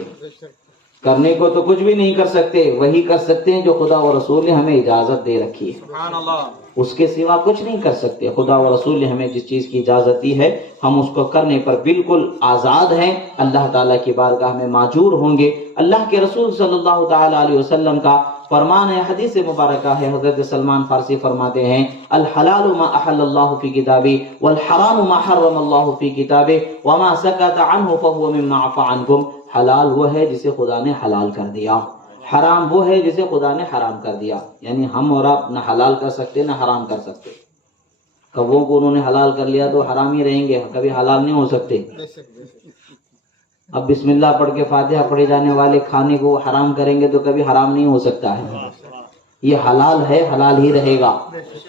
کرنے کو تو کچھ بھی نہیں کر سکتے، وہی کر سکتے ہیں جو خدا و رسول نے ہمیں اجازت دے رکھی ہے، اس کے سوا کچھ نہیں کر سکتے۔ خدا و رسول نے ہمیں جس چیز کی اجازت دی ہے ہم اس کو کرنے پر بالکل آزاد ہیں، اللہ تعالیٰ کی بارگاہ میں معذور ہوں گے۔ اللہ کے رسول صلی اللہ تعالیٰ علیہ وسلم کا فرمان ہے، حدیث مبارکہ ہے، حضرت سلمان فارسی فرماتے ہیں الحلال ما احل اللہ فی کتابہ والحرام ما حرم اللہ فی کتابہ وما سکت عنہ فہو مما عفا عنکم۔ حلال وہ ہے جسے خدا نے حلال کر دیا، حرام وہ ہے جسے خدا نے حرام کر دیا۔ یعنی ہم اور آپ نہ حلال کر سکتے نہ حرام کر سکتے۔ کبوں کو انہوں نے حلال کر لیا تو حرام ہی رہیں گے، کبھی حلال نہیں ہو سکتے۔ اب بسم اللہ پڑھ کے فاتحہ پڑھے جانے والے کھانے کو حرام کریں گے تو کبھی حرام نہیں ہو سکتا ہے۔ یہ حلال ہے، حلال ہی رہے گا،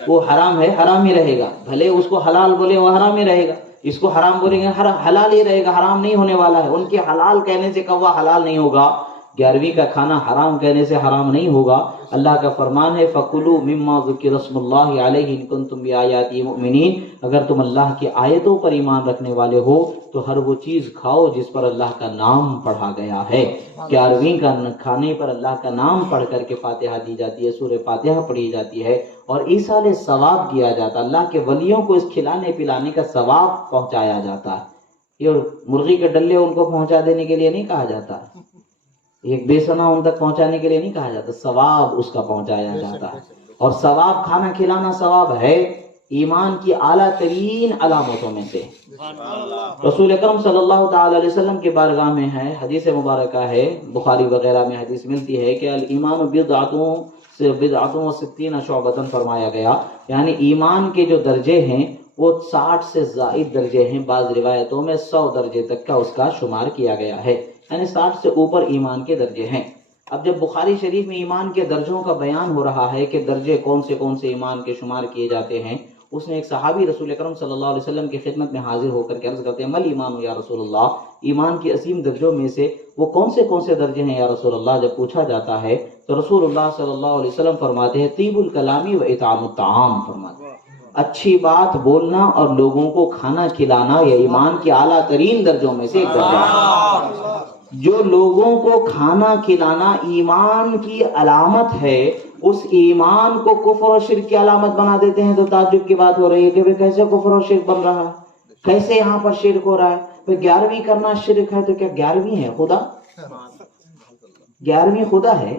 وہ حرام ہے، حرام ہی رہے گا۔ بھلے اس کو حلال بولے وہ حرام ہی رہے گا، اس کو حرام بولیں گے حلال ہی رہے گا، حرام نہیں ہونے والا ہے۔ ان کے حلال کہنے سے کوا حلال نہیں ہوگا، 11ویں کا کھانا حرام کہنے سے حرام نہیں ہوگا۔ اللہ کا فرمان ہے فَكُلُوا مِمَّا ذُكِرَ اسْمُ اللَّهِ عَلَيْهِ إِن كُنتُم بِآيَاتِهِ مُؤْمِنِينَ۔ اگر تم اللہ کی آیتوں پر ایمان رکھنے والے ہو تو ہر وہ چیز کھاؤ جس پر اللہ کا نام پڑھا گیا ہے۔ 11ویں کا کھانے پر اللہ کا نام پڑھ کر کے فاتحہ دی جاتی ہے، سورہ فاتحہ پڑھی جاتی ہے اور ایصال ثواب کیا جاتا ہے، اللہ کے ولیوں کو اس کھلانے پلانے کا ثواب پہنچایا جاتا ہے۔ یہ مرغی کے ڈلے ان کو پہنچا دینے کے لیے نہیں کہا جاتا، ایک بے سنا ان تک پہنچانے کے لیے نہیں کہا جاتا، ثواب اس کا پہنچایا جاتا ہے۔ اور ثواب، کھانا کھلانا ثواب ہے، ایمان کی اعلیٰ ترین علامتوں میں سے۔ رسول اکرم صلی اللہ تعالی علیہ وسلم کے بارگاہ میں ہے، حدیث مبارکہ ہے، بخاری وغیرہ میں حدیث ملتی ہے کہ الایمان بضعۃ و ستین شعبۃ فرمایا گیا، یعنی ایمان کے جو درجے ہیں وہ 60 سے زائد درجے ہیں، بعض روایتوں میں 100 درجے تک کا اس کا شمار کیا گیا ہے، یعنی 60 سے اوپر ایمان کے درجے ہیں۔ اب جب بخاری شریف میں ایمان کے درجوں کا بیان ہو رہا ہے کہ درجے کون سے ایمان کے شمار کیے جاتے ہیں، اس نے ایک صحابی رسول اکرم صلی اللہ علیہ وسلم کی خدمت میں حاضر ہو کر کے عرض کرتے ہیں مل ایمان یا رسول اللہ، ایمان کی عظیم درجوں میں سے وہ کون سے درجے ہیں یا رسول اللہ؟ جب پوچھا جاتا ہے تو رسول اللہ صلی اللہ علیہ وسلم فرماتے ہیں طیب الکلامی و اطعام الطعام، فرماتے ہیں اچھی بات بولنا اور لوگوں کو کھانا کھلانا یہ ایمان کے اعلیٰ ترین درجوں میں سے ایک درجہ ہے۔ جو لوگوں کو کھانا کھلانا ایمان کی علامت ہے، اس ایمان کو کفر اور شرک کی علامت بنا دیتے ہیں تو تعجب کی بات ہو رہی ہے کہ کیسے کفر اور شرک بن رہا ہے، کیسے یہاں پر شرک ہو رہا ہے؟ تو 11ویں کرنا شرک ہے تو کیا 11ویں ہے خدا؟ 11ویں خدا ہے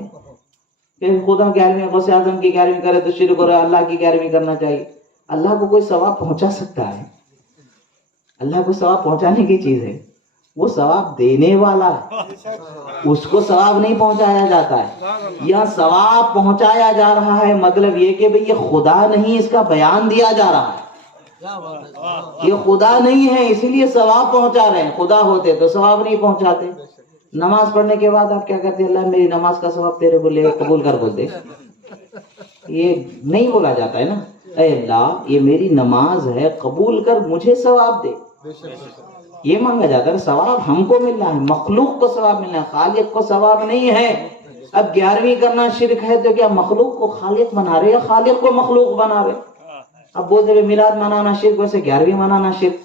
کہ خدا 11ویں غوث اعظم کی 11ویں کرے تو شرک ہو رہا ہے، اللہ کی 11ویں کرنا چاہیے؟ اللہ کو کوئی ثواب پہنچا سکتا ہے؟ اللہ کو ثواب پہنچانے کی چیز ہے، وہ ثواب دینے والا ہے، اس کو ثواب نہیں پہنچایا جاتا ہے۔ یا ثواب پہنچایا جا رہا ہے مطلب یہ کہ بھئی یہ خدا نہیں، اس کا بیان دیا جا رہا ہے، یہ خدا نہیں ہے اس لیے ثواب پہنچا رہے ہیں، خدا ہوتے تو ثواب نہیں پہنچاتے۔ نماز پڑھنے کے بعد آپ کیا کہتے ہیں؟ اللہ میری نماز کا ثواب تیرے بولے قبول کر بولتے، یہ نہیں بولا جاتا ہے نا، اے اللہ یہ میری نماز ہے قبول کر مجھے ثواب دے، یہ مانگا جاتا ہے۔ ثواب ہم کو ملنا ہے، مخلوق کو ثواب ملنا ہے، خالق کو ثواب نہیں ہے۔ اب 11ویں کرنا شرک ہے تو کیا مخلوق کو خالق بنا رہے یا خالق کو مخلوق بنا رہے؟ اب بولتے ہوئے میلاد منانا شرک، ویسے 11ویں منانا شرک۔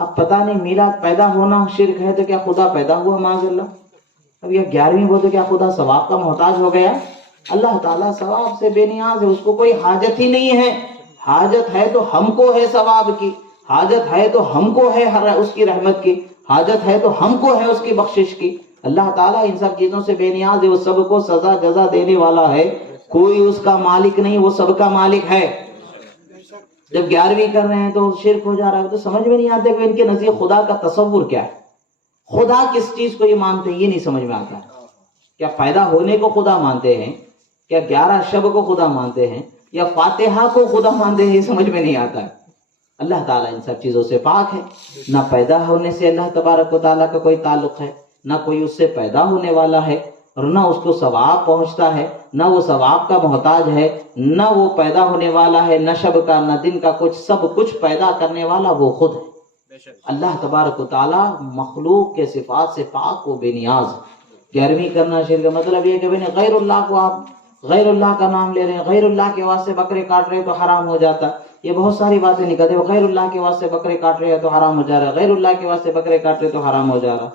اب پتہ نہیں میلاد پیدا ہونا شرک ہے تو کیا خدا پیدا ہوا معاذ اللہ؟ اب یہ 11ویں بولتے کیا خدا ثواب کا محتاج ہو گیا؟ اللہ تعالیٰ ثواب سے بے نیاز ہے، اس کو کوئی حاجت ہی نہیں ہے۔ حاجت ہے تو ہم کو ہے ثواب کی، حاجت ہے تو ہم کو ہے اس کی رحمت کی۔ حاجت ہے تو ہم کو ہے اس کی بخشش کی. اللہ تعالیٰ ان سب چیزوں سے بے نیاز ہے, وہ سب کو سزا جزا دینے والا ہے, کوئی اس کا مالک نہیں, وہ سب کا مالک ہے. جب 11ویں کر رہے ہیں تو شرک ہو جا رہا ہے, تو سمجھ میں نہیں آتے کہ ان کے نزدیک خدا کا تصور کیا ہے, خدا کس چیز کو یہ مانتے ہیں, یہ نہیں سمجھ میں آتا. کیا پیدا ہونے کو خدا مانتے ہیں, کیا 11 شب کو خدا مانتے ہیں, یا فاتحہ کو خدا مانتے ہیں, یہ سمجھ میں نہیں آتا ہے. اللہ تعالیٰ ان سب چیزوں سے پاک ہے. نہ پیدا ہونے سے اللہ تبارک و تعالیٰ کا کوئی تعلق ہے, نہ کوئی اس سے پیدا ہونے والا ہے, اور نہ اس کو ثواب پہنچتا ہے, نہ وہ ثواب کا محتاج ہے, نہ وہ پیدا ہونے والا ہے, نہ شب کا نہ دن کا کچھ, سب کچھ پیدا کرنے والا وہ خود ہے. اللہ تبارک و تعالیٰ مخلوق کے صفات سے پاک و بے نیاز. 11ویں کرنا شرک کا مطلب یہ کہ غیر اللہ کو آپ غیر اللہ کا نام لے رہے ہیں, غیر اللہ کے واسطے بکرے کاٹ رہے ہیں تو حرام ہو جاتا. یہ بہت ساری باتیں نکلتے ہیں, غیر اللہ کے واسطے بکرے کاٹ رہے ہیں تو حرام ہو جا رہا ہے, غیر اللہ کے واسطے بکرے کاٹ رہے تو حرام ہو جا رہا.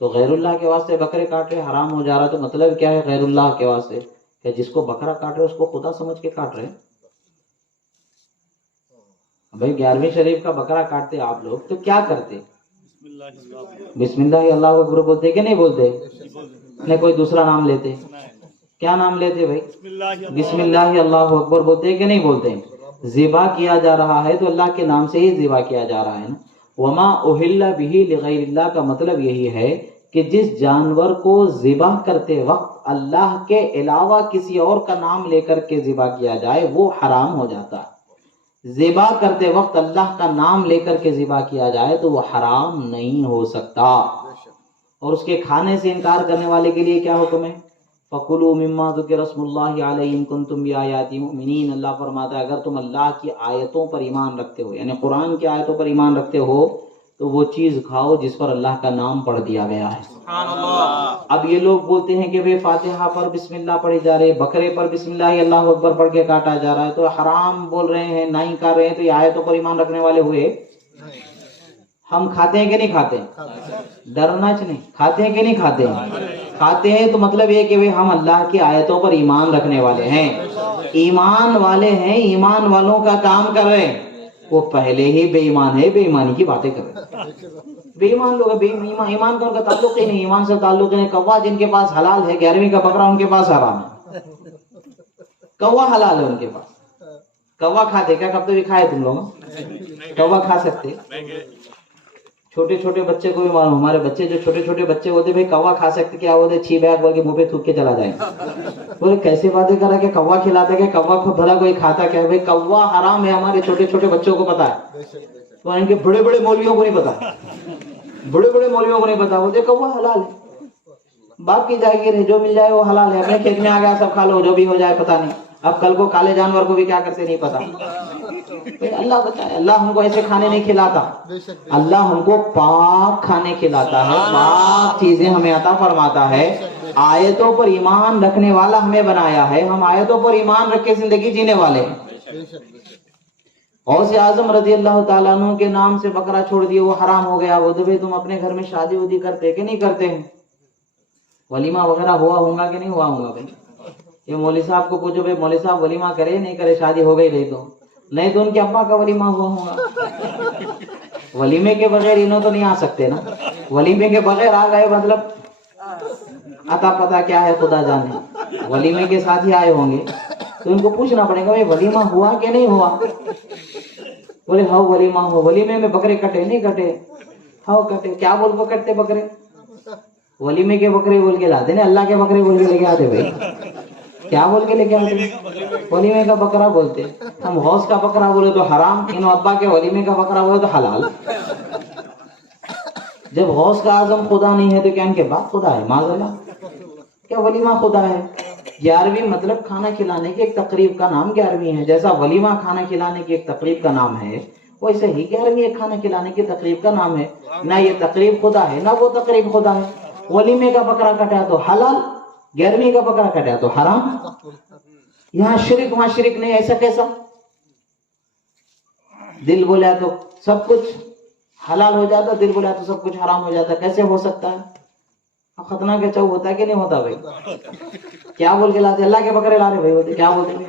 تو غیر اللہ کے واسطے بکرے کاٹ رہے حرام ہو جا رہا, تو مطلب کیا ہے غیر اللہ کے واسطے؟ کہ جس کو بکرا کاٹ رہے اس کو خدا سمجھ کے کاٹ رہے. بھائی 11ویں شریف کا بکرا کاٹتے آپ لوگ تو کیا کرتے؟ بسم اللہ اللہ اکبر بولتے کہ نہیں بولتے؟ نہیں کوئی دوسرا نام لیتے؟ کیا نام لیتے بھائی؟ بسم اللہ اللہ اکبر بولتے کہ نہیں بولتے؟ ذبح کیا جا رہا ہے تو اللہ کے نام سے ہی ذبح کیا جا رہا ہے نا. وما اہل بہ لغیر اللہ کا مطلب یہی ہے کہ جس جانور کو ذبح کرتے وقت اللہ کے علاوہ کسی اور کا نام لے کر کے ذبح کیا جائے وہ حرام ہو جاتا ہے. ذبح کرتے وقت اللہ کا نام لے کر کے ذبح کیا جائے تو وہ حرام نہیں ہو سکتا. اور اس کے کھانے سے انکار کرنے والے کے لیے کیا حکم ہے؟ فَكُلُوا مِمَّا ذُكِرَ اسْمُ اللَّهِ عَلَيْهِ إِن كُنتُمْ بِآيَاتِهِ مُؤْمِنِينَ. اللہ فرماتا ہے اگر تم اللہ کی آیتوں پر ایمان رکھتے ہو, یعنی قرآن کی آیتوں پر ایمان رکھتے ہو, تو وہ چیز کھاؤ جس پر اللہ کا نام پڑھ دیا گیا ہے. اب یہ لوگ بولتے ہیں کہ فاتحہ پر بسم اللہ پڑھی جا رہی ہے, بکرے پر بسم اللہ اللہ اکبر پڑھ کے کاٹا جا رہا ہے, تو حرام بول رہے ہیں, نہیں کر رہے ہیں, تو یہ آیتوں پر ایمان رکھنے والے ہوئے. ہم کھاتے ہیں کہ نہیں کھاتے؟ ڈرنا نہیں, کھاتے ہیں کہ نہیں کھاتے ہیں؟ کھاتے ہیں. تو مطلب یہ کہ ہم اللہ کی آیتوں پر ایمان رکھنے والے ہیں, ایمان والے ہیں, ایمان والوں کا کام کر رہے ہیں. وہ پہلے ہی بے ایمان ہے, بے ایمانی کی باتیں کر رہے ہیں. بے ایمان لوگ, ایمان کا ان کا تعلق ہی نہیں, ایمان سے تعلق نہیں. کوا جن کے پاس حلال ہے, 11ویں کا بکرا ان کے پاس حرام ہے. کوا حلال ہے ان کے پاس. کوا کھاتے کیا؟ کب تو بھی کھائے تم لوگ؟ کوا کھا سکتے؟ چھوٹے چھوٹے بچے کو بھی معلوم, ہمارے بچے جو چھوٹے چھوٹے بچے ہوتے بھائی کوا کھا سکتے کیا ہوتے؟ چھی بیگ بول کے منہ پہ تھوک کے چلا جائیں. بولے کیسے باتیں کرا کہ کوا کھلاتا کہ کوا کو بھلا کوئی کھاتا کیا؟ بھائی کوا حرام ہے, ہمارے چھوٹے چھوٹے بچوں کو پتا ہے, تو ان کے بڑے بڑے مولویوں کو نہیں پتا, بڑے بڑے مولویوں کو نہیں پتا. بولتے کوا حلال ہے, باپ کی جاگیر ہے, جو مل جائے وہ حلال ہے. اپنے کھیت میں آ گیا سب کھا لو, جو بھی ہو جائے پتا نہیں. اب کل کو کالے جانور کو بھی کیا کرتے نہیں پتا. اللہ بتائے, اللہ ہم کو ایسے کھانے نہیں کھلاتا, اللہ ہم کو پاک کھانے کھلاتا ہے, پاک چیزیں ہمیں عطا فرماتا ہے. آیتوں پر ایمان رکھنے والا ہمیں بنایا ہے, ہم آیتوں پر ایمان رکھ کے زندگی جینے والے ہیں. غوث اعظم رضی اللہ تعالیٰ عنہ کے نام سے بکرا چھوڑ دیے, وہ حرام ہو گیا. وہ تو بھائی تم اپنے گھر میں شادی ودی کرتے کہ نہیں کرتے ہیں؟ ولیمہ وغیرہ ہوا ہوگا کہ نہیں ہوا ہوگا؟ بھائی یہ مولوی صاحب کو پوچھو, بھائی مولوی صاحب ولیمہ کرے نہیں کرے, شادی ہو گئی رہی تو نہیں, تو ان کے ابا کا ولیمہ ہوا ہوگا. ولیمے کے بغیر انہوں تو نہیں آ سکتے نا, ولیمے کے بغیر آ گئے مطلب عطا پتا کیا ہے خدا جانے. ولیمے کے ساتھ ہی آئے ہوں گے, تو ان کو پوچھنا پڑے گا بھائی ولیمہ ہوا کہ نہیں ہوا. بولے ہاؤ ولیمہ ہو. ولیمے میں بکرے کٹے نہیں کٹے؟ ہاؤ کٹے. کیا بول کو کٹتے بکرے؟ ولیمے کے بکرے بول کے لاتے نا, اللہ کے بکرے بول کے لے کے آتے. بھائی کیا بول کے لے کے آتے؟ ولیمے کا بکرا بولتے. ہم غوث کا بکرا بولے تو حرام, انہوں ابا کے ولیمے کا بکرا بولے تو حلال. جب غوث کا اعظم خدا نہیں ہے تو کیا ان کے باپ خدا ہے؟ معاذ اللہ, کیا ولیمہ خدا ہے؟ 11ویں مطلب کھانا کھلانے کی ایک تقریب کا نام 11ویں ہے. جیسا ولیمہ کھانا کھلانے کی ایک تقریب کا نام ہے, ویسے ہی 11ویں ایک کھانا کھلانے کی تقریب کا نام ہے. نہ یہ تقریب خدا ہے, نہ وہ تقریب خدا ہے. ولیمے کا بکرا کٹا تو حلال, 11ویں کا بکرا کٹا تو حرام. یہاں شرک وہاں شرک نہیں, ایسا کیسا؟ دل بولا تو سب کچھ حلال ہو جاتا, دل بولا تو سب کچھ حرام ہو جاتا, کیسے ہو سکتا ہے؟ ختنہ کے چاو ہوتا ہے کہ نہیں ہوتا؟ بھائی کیا بول کے لاتے؟ اللہ کے بکرے لا رہے بھائی, ہوتے کیا بولتے ہیں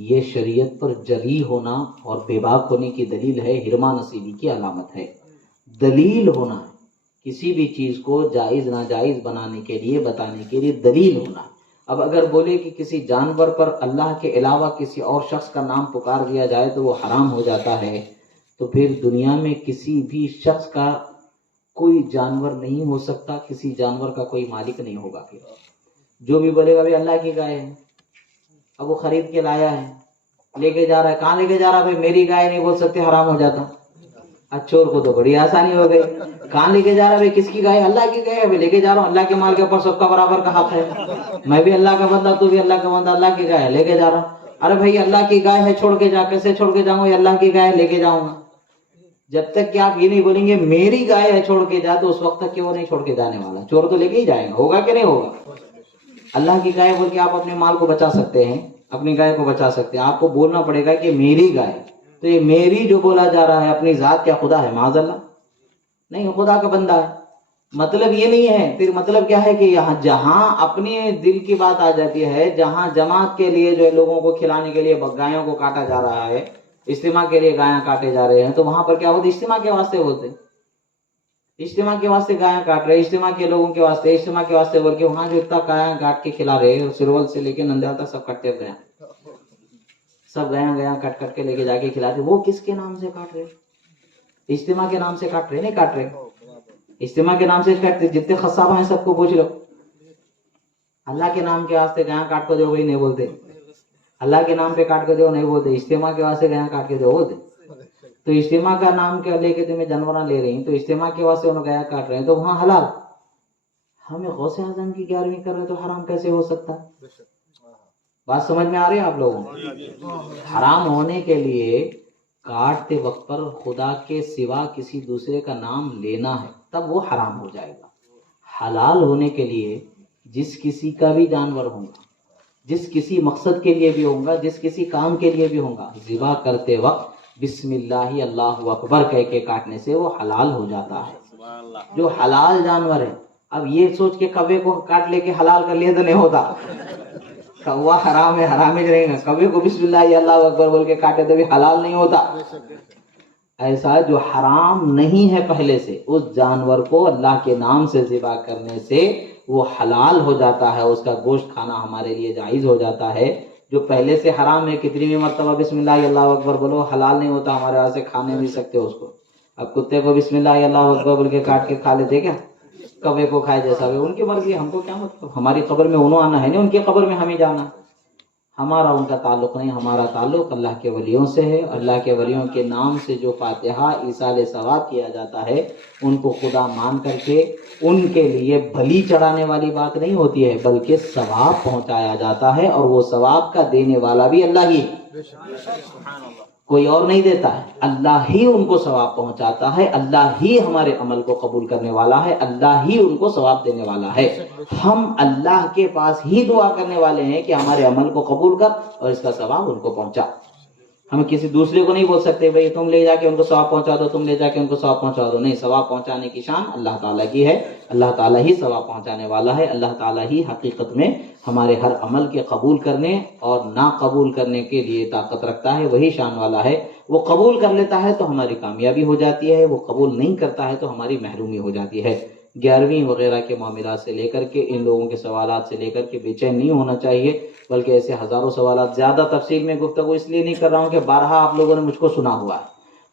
یہ شریعت پر جری ہونا اور بے باک ہونے کی دلیل ہے، حرما نصیبی کی علامت ہے۔ دلیل ہونا ہے، کسی بھی چیز کو جائز ناجائز بنانے کے لیے، بتانے کے لیے دلیل ہونا ہے۔ اب اگر بولے کہ کسی جانور پر اللہ کے علاوہ کسی اور شخص کا نام پکار دیا جائے تو وہ حرام ہو جاتا ہے، تو پھر دنیا میں کسی بھی شخص کا کوئی جانور نہیں ہو سکتا، کسی جانور کا کوئی مالک نہیں ہوگا۔ پھر جو بھی بولے گا بھائی اللہ کی گائے ہے، اب وہ خرید کے لایا ہے، لے کے جا رہا ہے، کہاں لے کے جا رہا ہے؟ بھائی میری گائے نہیں بول سکتے، حرام ہو جاتا۔ چور کو تو بڑی آسانی ہو گئی، کہاں لے کے جا رہا ہے؟ بھائی کس کی گائے؟ اللہ کی گائے ہے، لے کے جا رہا ہوں، اللہ کے مال کے اوپر سب کا برابر کا حق ہے، میں بھی اللہ کا بندہ، تو بھی اللہ کا بندہ، اللہ کی گائے ہے، لے کے جا رہا ہوں۔ ارے بھائی اللہ کی گائے ہے، چھوڑ کے جا، کیسے چھوڑ کے جاؤں گا؟ اللہ کی گائے لے کے جاؤں گا۔ جب تک کہ آپ یہ نہیں بولیں گے میری گائے ہے چھوڑ کے جا، تو اس وقت تک کہ وہ نہیں چھوڑ کے جانے والا، چور تو لے کے ہی جائے گا، ہوگا کہ نہیں ہوگا؟ اللہ کی گائے بول کے آپ اپنے مال کو بچا سکتے ہیں، اپنی گائے کو بچا سکتے ہیں۔ آپ کو بولنا پڑے گا کہ میری گائے، تو یہ میری جو بولا جا رہا ہے اپنی ذات کیا خدا ہے؟ معاذ اللہ، نہیں، خدا کا بندہ ہے۔ مطلب یہ نہیں ہے، پھر مطلب کیا ہے کہ یہاں جہاں اپنے دل کی بات آ جاتی ہے، جہاں جماعت کے لیے جو ہے لوگوں کو کھلانے کے لیے گایوں کو کاٹا جا رہا ہے، اجتماع کے لیے گایاں کاٹے جا رہے ہیں، تو وہاں پر کیا ہوتے؟ اجتماع کے واسطے ہوتے، اجتماع کے واسطے گایاں کاٹ رہے، اجتماع کے لوگوں کے واسطے، اجتماع کے واسطے بول کے وہاں جو اتنا گایاں کاٹ کے کھلا رہے ہیں، سرول سے لے کے نندیال تک سب کٹتے گیا، سب گیا کٹ کٹ کے لے کے جا کے کھلاتے، وہ کس کے نام سے کاٹ رہے؟ اجتماع کے نام سے کاٹ رہے، نہیں کاٹ رہے، اجتماع کے نام سے کاٹتے۔ جتنے خصاب ہیں سب کو پوچھ لو، اللہ کے نام کے واسطے گیا کاٹ کو دو، وہی نہیں بولتے، اللہ کے نام پہ کاٹ کے دو نہیں بولتے، اجتماع کے واسطے گیا کاٹ کے دو بولتے۔ تو اجتماع کا نام کیا لے کے تمہیں جانوراں لے رہی ہیں، تو اجتماع کے واسطے انہوں گیا کاٹ رہے ہیں، تو وہاں حلال۔ ہمیں غوث اعظم کی 11ویں کر رہے تو حرام کیسے ہو سکتا ہے؟ بات سمجھ میں آ رہی ہے آپ لوگوں کو؟ حرام ہونے کے لیے کاٹتے وقت پر خدا کے سوا کسی دوسرے کا نام لینا ہے، تب وہ حرام ہو جائے گا۔ حلال ہونے کے لیے جس کسی کا بھی جانور ہوگا، جس کسی مقصد کے لیے بھی ہوگا، جس کسی کام کے لیے بھی ہوگا، ذبح کرتے وقت بسم اللہ اللہ اکبر کہہ کے کاٹنے سے وہ حلال ہو جاتا ہے، جو حلال جانور ہے۔ اب یہ سوچ کے کوے کو کاٹ لے کے حلال کر لیا تو نہیں ہوتا، کوا حرام ہے، حرام ہی رہے گا۔ کوے کو بسم اللہ اللہ اکبر بول کے کاٹے تو بھی حلال نہیں ہوتا۔ ایسا جو حرام نہیں ہے پہلے سے، اس جانور کو اللہ کے نام سے ذبح کرنے سے وہ حلال ہو جاتا ہے، اس کا گوشت کھانا ہمارے لیے جائز ہو جاتا ہے۔ جو پہلے سے حرام ہے، کتنی بھی مرتبہ بسم اللہ اللہ اکبر بولو، حلال نہیں ہوتا، ہمارے ہاتھ سے کھانے نہیں سکتے اس کو۔ اب کتے کو بسم اللہ اللہ اکبر بول کے کاٹ کے کھا لیتے کیا؟ کوے کو کھائے جیسا بھی، ان کی مرضی، ہم کو کیا مطلب؟ ہماری قبر میں انہوں آنا ہے نہیں، ان کی قبر میں ہمیں جانا۔ ہمارا ان کا تعلق نہیں، ہمارا تعلق اللہ کے ولیوں سے ہے۔ اللہ کے ولیوں کے نام سے جو فاتحہ ایصال ثواب کیا جاتا ہے، ان کو خدا مان کر کے ان کے لیے بلی چڑھانے والی بات نہیں ہوتی ہے، بلکہ ثواب پہنچایا جاتا ہے، اور وہ ثواب کا دینے والا بھی اللہ ہی ہے، کوئی اور نہیں دیتا ہے۔ اللہ ہی ان کو ثواب پہنچاتا ہے، اللہ ہی ہمارے عمل کو قبول کرنے والا ہے، اللہ ہی ان کو ثواب دینے والا ہے۔ ہم اللہ کے پاس ہی دعا کرنے والے ہیں کہ ہمارے عمل کو قبول کر اور اس کا ثواب ان کو پہنچا۔ ہم کسی دوسرے کو نہیں بول سکتے بھئی تم لے جا کے ان کو ثواب پہنچا دو، تم لے جا کے ان کو ثواب پہنچا دو، نہیں، ثواب پہنچانے کی شان اللہ تعالیٰ کی ہے، اللہ تعالیٰ ہی ثواب پہنچانے والا ہے۔ اللہ تعالیٰ ہی حقیقت میں ہمارے ہر عمل کے قبول کرنے اور نہ قبول کرنے کے لیے طاقت رکھتا ہے، وہی شان والا ہے۔ وہ قبول کر لیتا ہے تو ہماری کامیابی ہو جاتی ہے، وہ قبول نہیں کرتا ہے تو ہماری محرومی ہو جاتی ہے۔ 11ویں وغیرہ کے معاملات سے لے کر کے، ان لوگوں کے سوالات سے لے کر کے بے چین نہیں ہونا چاہیے، بلکہ ایسے ہزاروں سوالات، زیادہ تفصیل میں گفتگو اس لیے نہیں کر رہا ہوں کہ بارہا آپ لوگوں نے مجھ کو سنا ہوا ہے،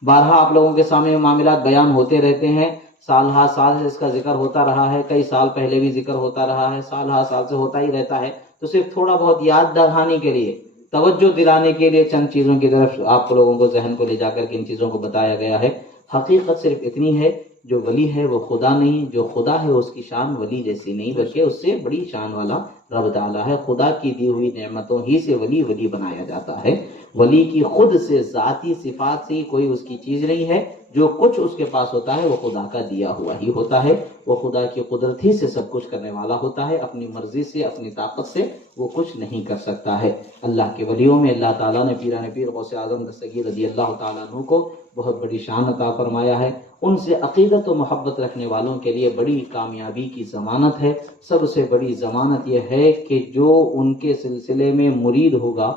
بارہا آپ لوگوں کے سامنے معاملات بیان ہوتے رہتے ہیں، سال ہا سال سے اس کا ذکر ہوتا رہا ہے، کئی سال پہلے بھی ذکر ہوتا رہا ہے، سال ہا سال سے ہوتا ہی رہتا ہے، تو صرف تھوڑا بہت یاد دہانی کے لیے، توجہ دلانے کے لیے چند چیزوں کی طرف آپ لوگوں کو ذہن کو لے جا کر کے ان چیزوں کو بتایا گیا ہے۔ حقیقت صرف اتنی ہے، جو ولی ہے وہ خدا نہیں، جو خدا ہے اس کی شان ولی جیسی نہیں، بلکہ اس سے بڑی شان والا رب تعالیٰ ہے۔ خدا کی دی ہوئی نعمتوں ہی سے ولی بنایا جاتا ہے۔ ولی کی خود سے ذاتی صفات سے کوئی اس کی چیز نہیں ہے، جو کچھ اس کے پاس ہوتا ہے وہ خدا کا دیا ہوا ہی ہوتا ہے۔ وہ خدا کی قدرت ہی سے سب کچھ کرنے والا ہوتا ہے، اپنی مرضی سے اپنی طاقت سے وہ کچھ نہیں کر سکتا ہے۔ اللہ کے ولیوں میں اللہ تعالیٰ نے پیران پیر غوث اعظم دستگیر رضی اللہ تعالیٰ عنہ کو بہت بڑی شان عطا فرمایا ہے۔ ان سے عقیدت و محبت رکھنے والوں کے لیے بڑی کامیابی کی ضمانت ہے۔ سب سے بڑی ضمانت یہ ہے کہ جو ان کے سلسلے میں مرید ہوگا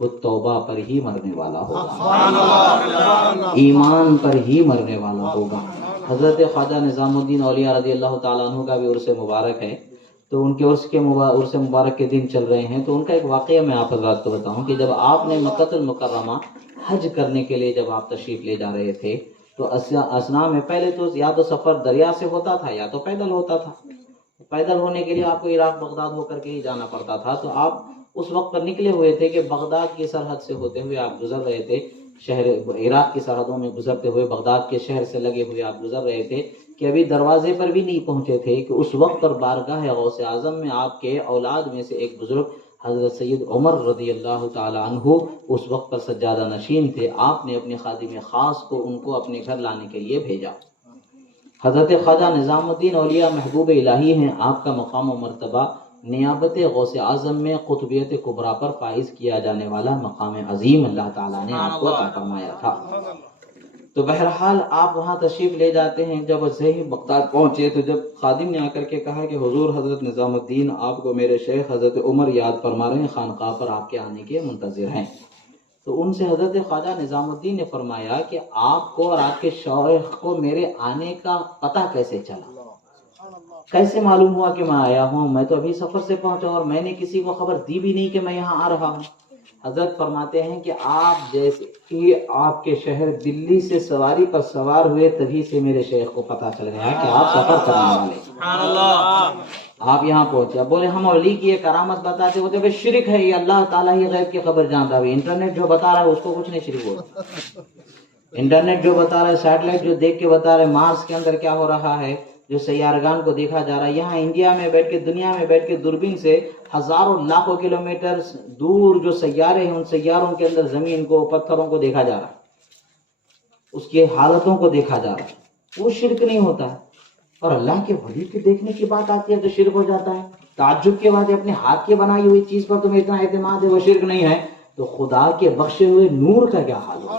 وہ توبہ پر ہی مرنے والا ہوگا، ایمان پر ہی مرنے والا ہوگا۔ حضرت خواجہ نظام الدین اولیاء رضی اللہ تعالیٰ عنہ کا بھی عرس مبارک ہے، تو ان کے عرس مبارک کے دن چل رہے ہیں، تو ان کا ایک واقعہ میں آپ حضرات کو بتاؤں کہ جب آپ نے مکہ المکرمہ حج کرنے کے لیے جب آپ تشریف لے جا رہے تھے تو اسنا میں پہلے تو یا تو سفر دریا سے ہوتا تھا یا تو پیدل ہوتا تھا۔ پیدل ہونے کے لیے آپ کو عراق بغداد ہو کر کے ہی جانا پڑتا تھا، تو آپ اس وقت پر نکلے ہوئے تھے کہ بغداد کی سرحد سے ہوتے ہوئے آپ گزر رہے تھے، شہر عراق کی سرحدوں میں گزرتے ہوئے بغداد کے شہر سے لگے ہوئے آپ گزر رہے تھے کہ ابھی دروازے پر بھی نہیں پہنچے تھے کہ اس وقت پر بارگاہ غوث اعظم میں آپ کے اولاد میں سے ایک بزرگ حضرت سید عمر رضی اللہ تعالی عنہ اس وقت پر سجادہ نشین تھے۔ آپ نے اپنے خادم خاص کو ان کو اپنے گھر لانے کے لیے بھیجا۔ حضرت خواجہ نظام الدین اولیاء محبوب الہی ہیں، آپ کا مقام و مرتبہ نیابت غوث اعظم میں قطبیت کبریٰ پر فائز کیا جانے والا مقام عظیم اللہ تعالیٰ نے آپ کو عطا فرمایا تھا۔ تو بہرحال آپ وہاں تشریف لے جاتے ہیں۔ جب صحیح بغداد پہنچے تو جب خادم نے آ کر کے کہا کہ حضور حضرت نظام الدین آپ کو میرے شیخ حضرت عمر یاد فرما رہے ہیں، خانقاہ پر آپ کے آنے کے منتظر ہیں، تو ان سے حضرت خواجہ نظام الدین نے فرمایا کہ آپ کو اور آپ کے شیخ کو میرے آنے کا پتہ کیسے چلا، کیسے معلوم ہوا کہ میں آیا ہوں؟ میں تو ابھی سفر سے پہنچا اور میں نے کسی کو خبر دی بھی نہیں کہ میں یہاں آ رہا ہوں۔ حضرت فرماتے ہیں کہ آپ جیسے کہ آپ کے شہر دلی سے سواری پر سوار ہوئے تبھی سے میرے شیخ کو پتہ چل گیا کہ آپ سفر کرنے والے، آپ یہاں پہنچے۔ بولے ہم علی کی ایک کرامت بتاتے ہوتے کہ شرک ہے، یہ اللہ تعالیٰ ہی غیب کی خبر جانتا ہے، انٹرنیٹ جو بتا رہا ہے اس کو کچھ نہیں شرک ہوتا۔ انٹرنیٹ جو بتا رہا ہے، سیٹلائٹ جو دیکھ کے بتا رہا ہے مارس کے اندر کیا ہو رہا ہے، جو سیارگان کو دیکھا جا رہا ہے، یہاں انڈیا میں بیٹھ کے دنیا میں بیٹھ کے دوربین سے ہزاروں لاکھوں کلومیٹر دور جو سیارے ہیں ان سیاروں کے اندر زمین کو، پتھروں کو دیکھا جا رہا ہے، اس کی حالتوں کو دیکھا جا رہا ہے، وہ شرک نہیں ہوتا ہے۔ اور اللہ کے ولی کے دیکھنے کی بات آتی ہے تو شرک ہو جاتا ہے۔ تعجب کے بعد اپنے ہاتھ کی بنائی ہوئی چیز پر تمہیں اتنا اعتماد ہے وہ شرک نہیں ہے، تو خدا کے بخشے ہوئے نور کا کیا حال ہوگا؟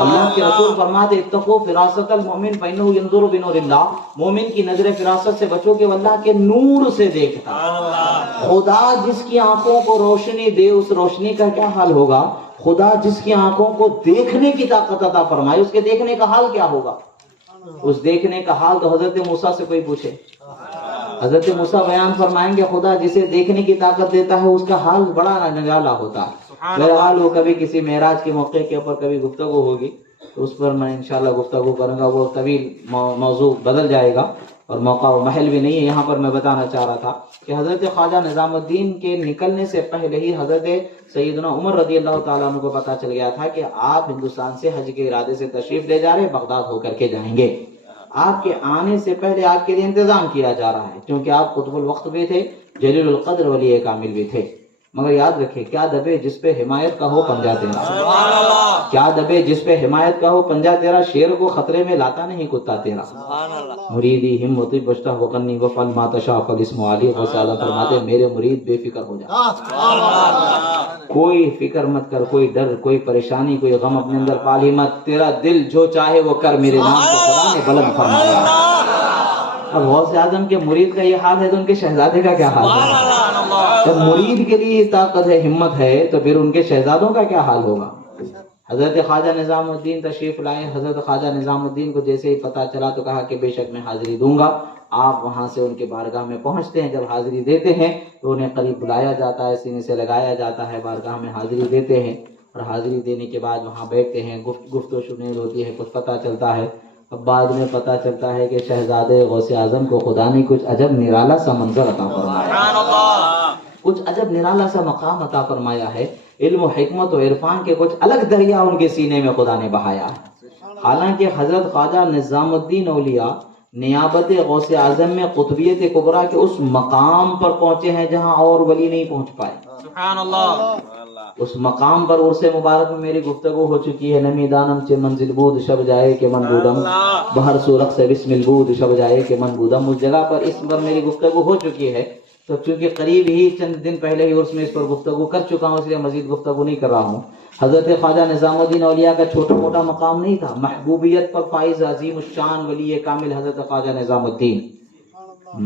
اللہ کے رسول فرماتے اتقوا فراست المؤمن فإنه ينظر بنور اللہ، مومن کی نظر فراست سے بچو کہ وہ اللہ کے نور سے دیکھتا ہے۔ خدا جس کی آنکھوں کو روشنی دے اس روشنی کا کیا حال ہوگا؟ خدا جس کی آنکھوں کو دیکھنے کی طاقت عطا فرمائے اس کے دیکھنے کا حال کیا ہوگا؟ اس دیکھنے کا حال تو حضرت موسیٰ سے کوئی پوچھے، حضرت موسیٰ بیان فرمائیں گے خدا جسے دیکھنے کی طاقت دیتا ہے اس کا حال بڑا نرالا ہوتا ہے۔ بہرحال وہ کبھی کسی معراج کے موقع کے اوپر کبھی گفتگو ہوگی تو اس پر میں انشاءاللہ گفتگو کروں گا، وہ طویل موضوع بدل جائے گا اور موقع و محل بھی نہیں ہے۔ یہاں پر میں بتانا چاہ رہا تھا کہ حضرت خواجہ نظام الدین کے نکلنے سے پہلے ہی حضرت سیدنا عمر رضی اللہ تعالیٰ عنہ کو پتہ چل گیا تھا کہ آپ ہندوستان سے حج کے ارادے سے تشریف لے جا رہے، بغداد ہو کر کے جائیں گے۔ آپ کے آنے سے پہلے آپ کے لیے انتظام کیا جا رہا ہے، کیونکہ آپ قطب الوقت بھی تھے، جلیل القدر ولی کامل بھی تھے۔ مگر یاد رکھے کیا دبے جس پہ حمایت کا ہو پنجہ تیرا، کیا دبے جس پہ حمایت کا ہو پنجہ تیرا، شیر کو خطرے میں لاتا نہیں کتا تیرا۔ مریدی ہمتی بچتا وقنی وفن ما تشاء فالاسم علی، غوث اعظم فرماتے میرے مرید بے فکر ہو جا، کوئی فکر مت کر، کوئی ڈر، کوئی پریشانی، کوئی غم اپنے اندر پالی مت، تیرا دل جو چاہے وہ کر، میرے نام کو خدا نے بلند فرمایا۔ اب غوث اعظم کے مرید کا یہ حال ہے تو ان کے شہزادے کا کیا حال ہے؟ جب مرید کے لیے طاقت ہے، ہمت ہے، تو پھر ان کے شہزادوں کا کیا حال ہوگا؟ حضرت خواجہ نظام الدین تشریف لائے۔ حضرت خواجہ نظام الدین کو جیسے ہی پتہ چلا تو کہا کہ بے شک میں حاضری دوں گا۔ آپ وہاں سے ان کے بارگاہ میں پہنچتے ہیں، جب حاضری دیتے ہیں تو انہیں قریب بلایا جاتا ہے، سینے سے لگایا جاتا ہے، بارگاہ میں حاضری دیتے ہیں، اور حاضری دینے کے بعد وہاں بیٹھتے ہیں، گفت و شنید ہوتی ہے، کچھ پتہ چلتا ہے۔ اب بعد میں پتہ چلتا ہے کہ شہزادے غوث اعظم کو خدا نے کچھ عجب نرالا سا منظر عطا فرمایا، کچھ عجب نرالا سا مقام عطا فرمایا ہے، علم و حکمت و عرفان کے کچھ الگ دریا ان کے سینے میں خدا نے بہایا ہے۔ حالانکہ حضرت خواجہ نظام الدین اولیاء نیابت غوث اعظم میں قطبیت کبریٰ کے اس مقام پر پہنچے ہیں جہاں اور ولی نہیں پہنچ پائے۔ سبحان اللہ۔ اس مقام پر عرص مبارک میں میری گفتگو ہو چکی ہے. نمی دانم چه منزل بود شب جائے کہ من بودم بہر سورخ سے بسم البود شب جائے کہ من بودم. اس جگہ پر اس پر میری گفتگو ہو چکی ہے. تو چونکہ قریب ہی چند دن پہلے ہی عرس میں اس پر گفتگو کر چکا ہوں، اس لیے مزید گفتگو نہیں کر رہا ہوں. حضرت خواجہ نظام الدین اولیاء کا چھوٹا موٹا مقام نہیں تھا. محبوبیت پر فائز عظیم الشان ولی کامل حضرت خواجہ نظام الدین،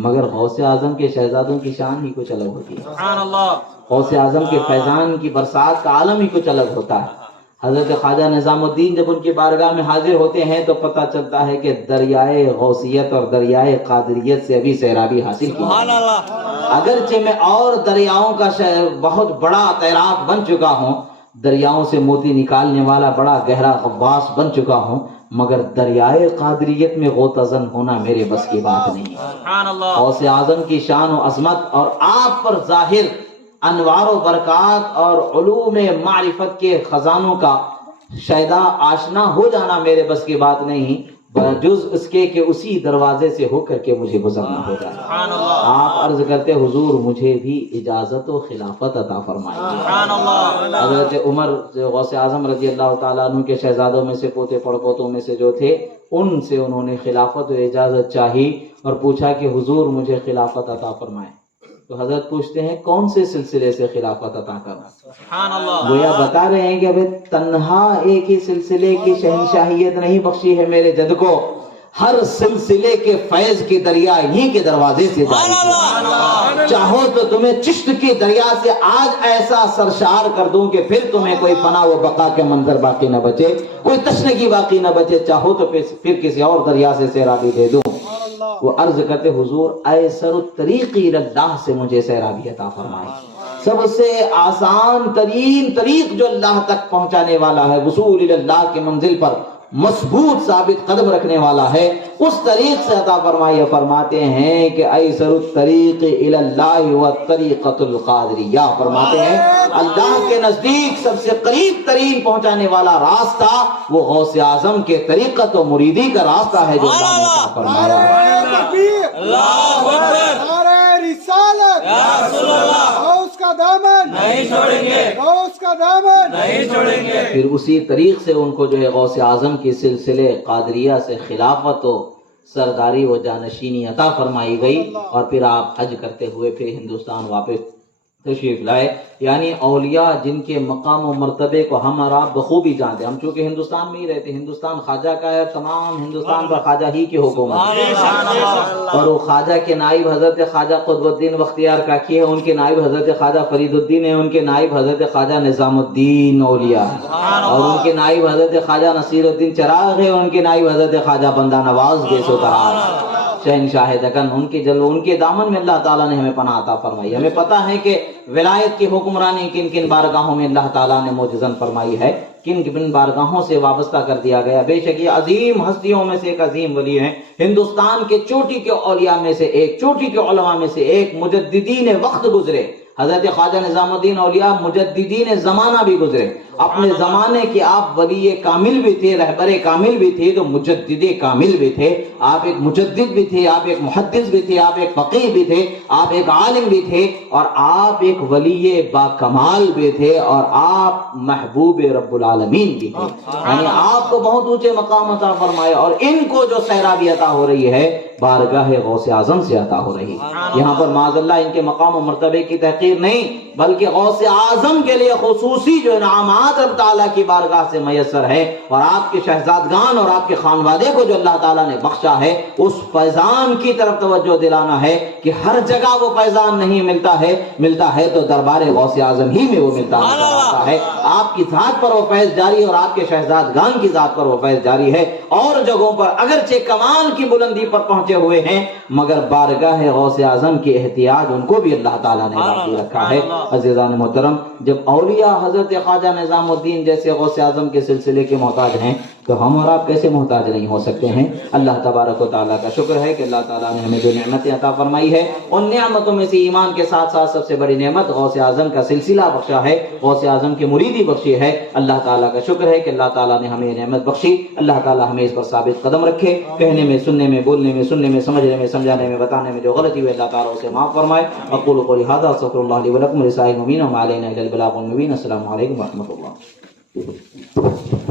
مگر غوث اعظم کے شہزادوں کی شان ہی کچھ الگ ہوتی ہے. سبحان اللہ. غوث اعظم کے فیضان کی برسات کا عالم ہی کچھ الگ ہوتا ہے. حضرت خواجہ نظام الدین جب ان کی بارگاہ میں حاضر ہوتے ہیں تو پتہ چلتا ہے کہ دریائے غوثیت اور دریائے قادریت سے ابھی سیرابی حاصل کی. اگرچہ میں اور دریاؤں کا بہت بڑا تیراک بن چکا ہوں، دریاؤں سے موتی نکالنے والا بڑا گہرا غواص بن چکا ہوں، مگر دریائے قادریت میں غوطہ زن ہونا میرے بس کی بات نہیں. سبحان اللہ. غوث اعظم کی شان و عظمت اور آپ پر ظاہر انوار و برکات اور علوم معرفت کے خزانوں کا شائدہ آشنا ہو جانا میرے بس کی بات نہیں، بجز اس کے کہ اسی دروازے سے ہو کر کے مجھے گزرنا ہوگا. سبحان اللہ. آپ عرض کرتے حضور مجھے بھی اجازت و خلافت عطا فرمائے. سبحان اللہ. حضرت عمر غوث اعظم رضی اللہ تعالیٰ عنہ کے شہزادوں میں سے پوتے پڑپوتوں میں سے جو تھے، ان سے انہوں نے خلافت و اجازت چاہی اور پوچھا کہ حضور مجھے خلافت عطا فرمائے. تو حضرت پوچھتے ہیں کون سے سلسلے سے خلافت عطا کرنا؟ سبحان اللہ. گویا بتا رہے ہیں کہ ابھی تنہا ایک ہی سلسلے کی شہنشاہیت نہیں بخشی ہے میرے جد کو، ہر سلسلے کے فیض کی دریا یہیں کے دروازے سے جاری ہے. چاہو تو تمہیں چشت کی دریا سے آج ایسا سرشار کر دوں کہ پھر تمہیں کوئی فنا و بقا کے منظر باقی نہ بچے، کوئی تشنگی باقی نہ بچے. چاہو تو پھر کسی اور دریا سے سیرابی دے دوں. وہ عرض کرتے حضور ایسر الطریق الی اللہ سے مجھے سیرابی عطا فرمائے. سب سے آسان ترین طریق جو اللہ تک پہنچانے والا ہے، وصول الی اللہ کے منزل پر مضبوط ثابت قدم رکھنے والا ہے، اس طریق سے عطا فرمائے. فرماتے ہیں کہ ایسر الطریق الی اللہ والطریقۃ القادریہ، فرماتے ہیں اللہ کے نزدیک سب سے قریب ترین پہنچانے والا راستہ وہ غوث اعظم کے طریقت و مریدی کا راستہ ہے جو اللہ نے عطا فرمایا. اللہ اکبر. نعرہ رسالت یا رسول اللہ. غوث کا دامن نہیں چھوڑیں گے. غوث کا دامن نہیں چھوڑیں گے. پھر اسی طریق سے ان کو جو ہے غوث اعظم کی سلسلے قادریہ سے خلافت و سرداری و جانشینی عطا فرمائی گئی، اور پھر آپ حج کرتے ہوئے پھر ہندوستان واپس تشریف لائے. یعنی اولیاء جن کے مقام و مرتبے کو ہم اور آپ بخوبی جانتے ہیں. ہم چونکہ ہندوستان میں ہی رہتے، ہندوستان خواجہ کا ہے، تمام ہندوستان پر خواجہ ہی کی حکومت ہے. اور وہ خواجہ کے نائب حضرت خواجہ قطب الدین بختیار کاکی ہے، ان کے نائب حضرت خواجہ فرید الدین ہے، ان کے نائب حضرت خواجہ نظام الدین اولیاء ہے، اور ان کے نائب حضرت خواجہ نصیر الدین چراغ ہے، ان کے نائب حضرت خواجہ بندہ نواز گیسوترار شہنشاہ دکن. ان کے دامن میں اللہ تعالیٰ نے ہمیں پناہ عطا فرمائی. ہمیں پتہ ہے کہ ولایت کی حکمرانی کن کن بارگاہوں میں اللہ تعالیٰ نے معجزن فرمائی ہے، کن کن بارگاہوں سے وابستہ کر دیا گیا. بے شک یہ عظیم ہستیوں میں سے ایک عظیم ولی ہیں، ہندوستان کے چوٹی کے اولیاء میں سے ایک، چوٹی کے علماء میں سے ایک، مجددین وقت گزرے. حضرت خواجہ نظام الدین اولیاء مجددین زمانہ بھی گزرے. اپنے زمانے کے آپ ولی کامل بھی تھے، رہبر کامل بھی تھے، تو مجدد کامل بھی تھے. آپ ایک مجدد بھی تھے، آپ ایک محدث بھی تھے، آپ ایک فقیہ بھی تھے، آپ ایک عالم بھی تھے، اور آپ ایک ولی با کمال بھی تھے، اور آپ محبوب رب العالمین بھی تھے. یعنی آپ کو بہت اونچے مقام عطا فرمائے، اور ان کو جو سیرابی عطا ہو رہی ہے بارگاہ غوث اعظم سے عطا ہو رہی ہے. یہاں پر معاذ اللہ ان کے مقام و مرتبے کی تحقیر نہیں، بلکہ غوث اعظم کے لیے خصوصی جو انعامات اللہ تعالیٰ کی بارگاہ سے میسر ہے، اور آپ کے شہزادگان اور آپ کے خانوادے کو جو اللہ تعالیٰ نے بخشا ہے، اس فیضان کی طرف توجہ دلانا ہے کہ ہر جگہ وہ فیضان نہیں ملتا ہے تو دربار غوث اعظم ہی میں وہ ملتا ہے. آپ کی ذات پر وہ فیض جاری ہے، اور آپ کے شہزادگان کی ذات پر وہ فیض جاری ہے. اور جگہوں پر اگرچہ کمال کی بلندی پر پہنچے ہوئے ہیں، مگر بارگاہ غوث اعظم کی احتیاج ان کو بھی اللہ تعالیٰ نے باقی رکھا ہے. عزیزان محترم، جب اولیاء حضرت خواجہ نظام الدین جیسے غوث اعظم کے سلسلے کے محتاج ہیں تو ہم اور آپ کیسے محتاج نہیں ہو سکتے ہیں؟ اللہ تبارک و تعالیٰ کا شکر ہے کہ اللہ تعالیٰ نے ہمیں جو نعمتیں عطا فرمائی ہے، ان نعمتوں میں سے ایمان کے ساتھ ساتھ سب سے بڑی نعمت غوث اعظم کا سلسلہ بخشا ہے، غوث اعظم کی مریدی بخشی ہے۔ اللہ تعالیٰ کا شکر ہے کہ اللہ تعالیٰ نے ہمیں یہ نعمت بخشی۔ اللہ تعالیٰ ہمیں اس پر ثابت قدم رکھے، کہنے میں، سننے میں، بولنے میں، سننے میں، سمجھنے میں، سمجھانے میں، بتانے میں جو غلطی ہوئی اللہ تعالیٰ اسے معاف فرمائے۔ اقول قولی ھذا استغفر اللہ لی ولکم ولسائر المؤمنین وما علینا الا البلاغ المبین۔ السلام علیکم ورحمۃ اللہ۔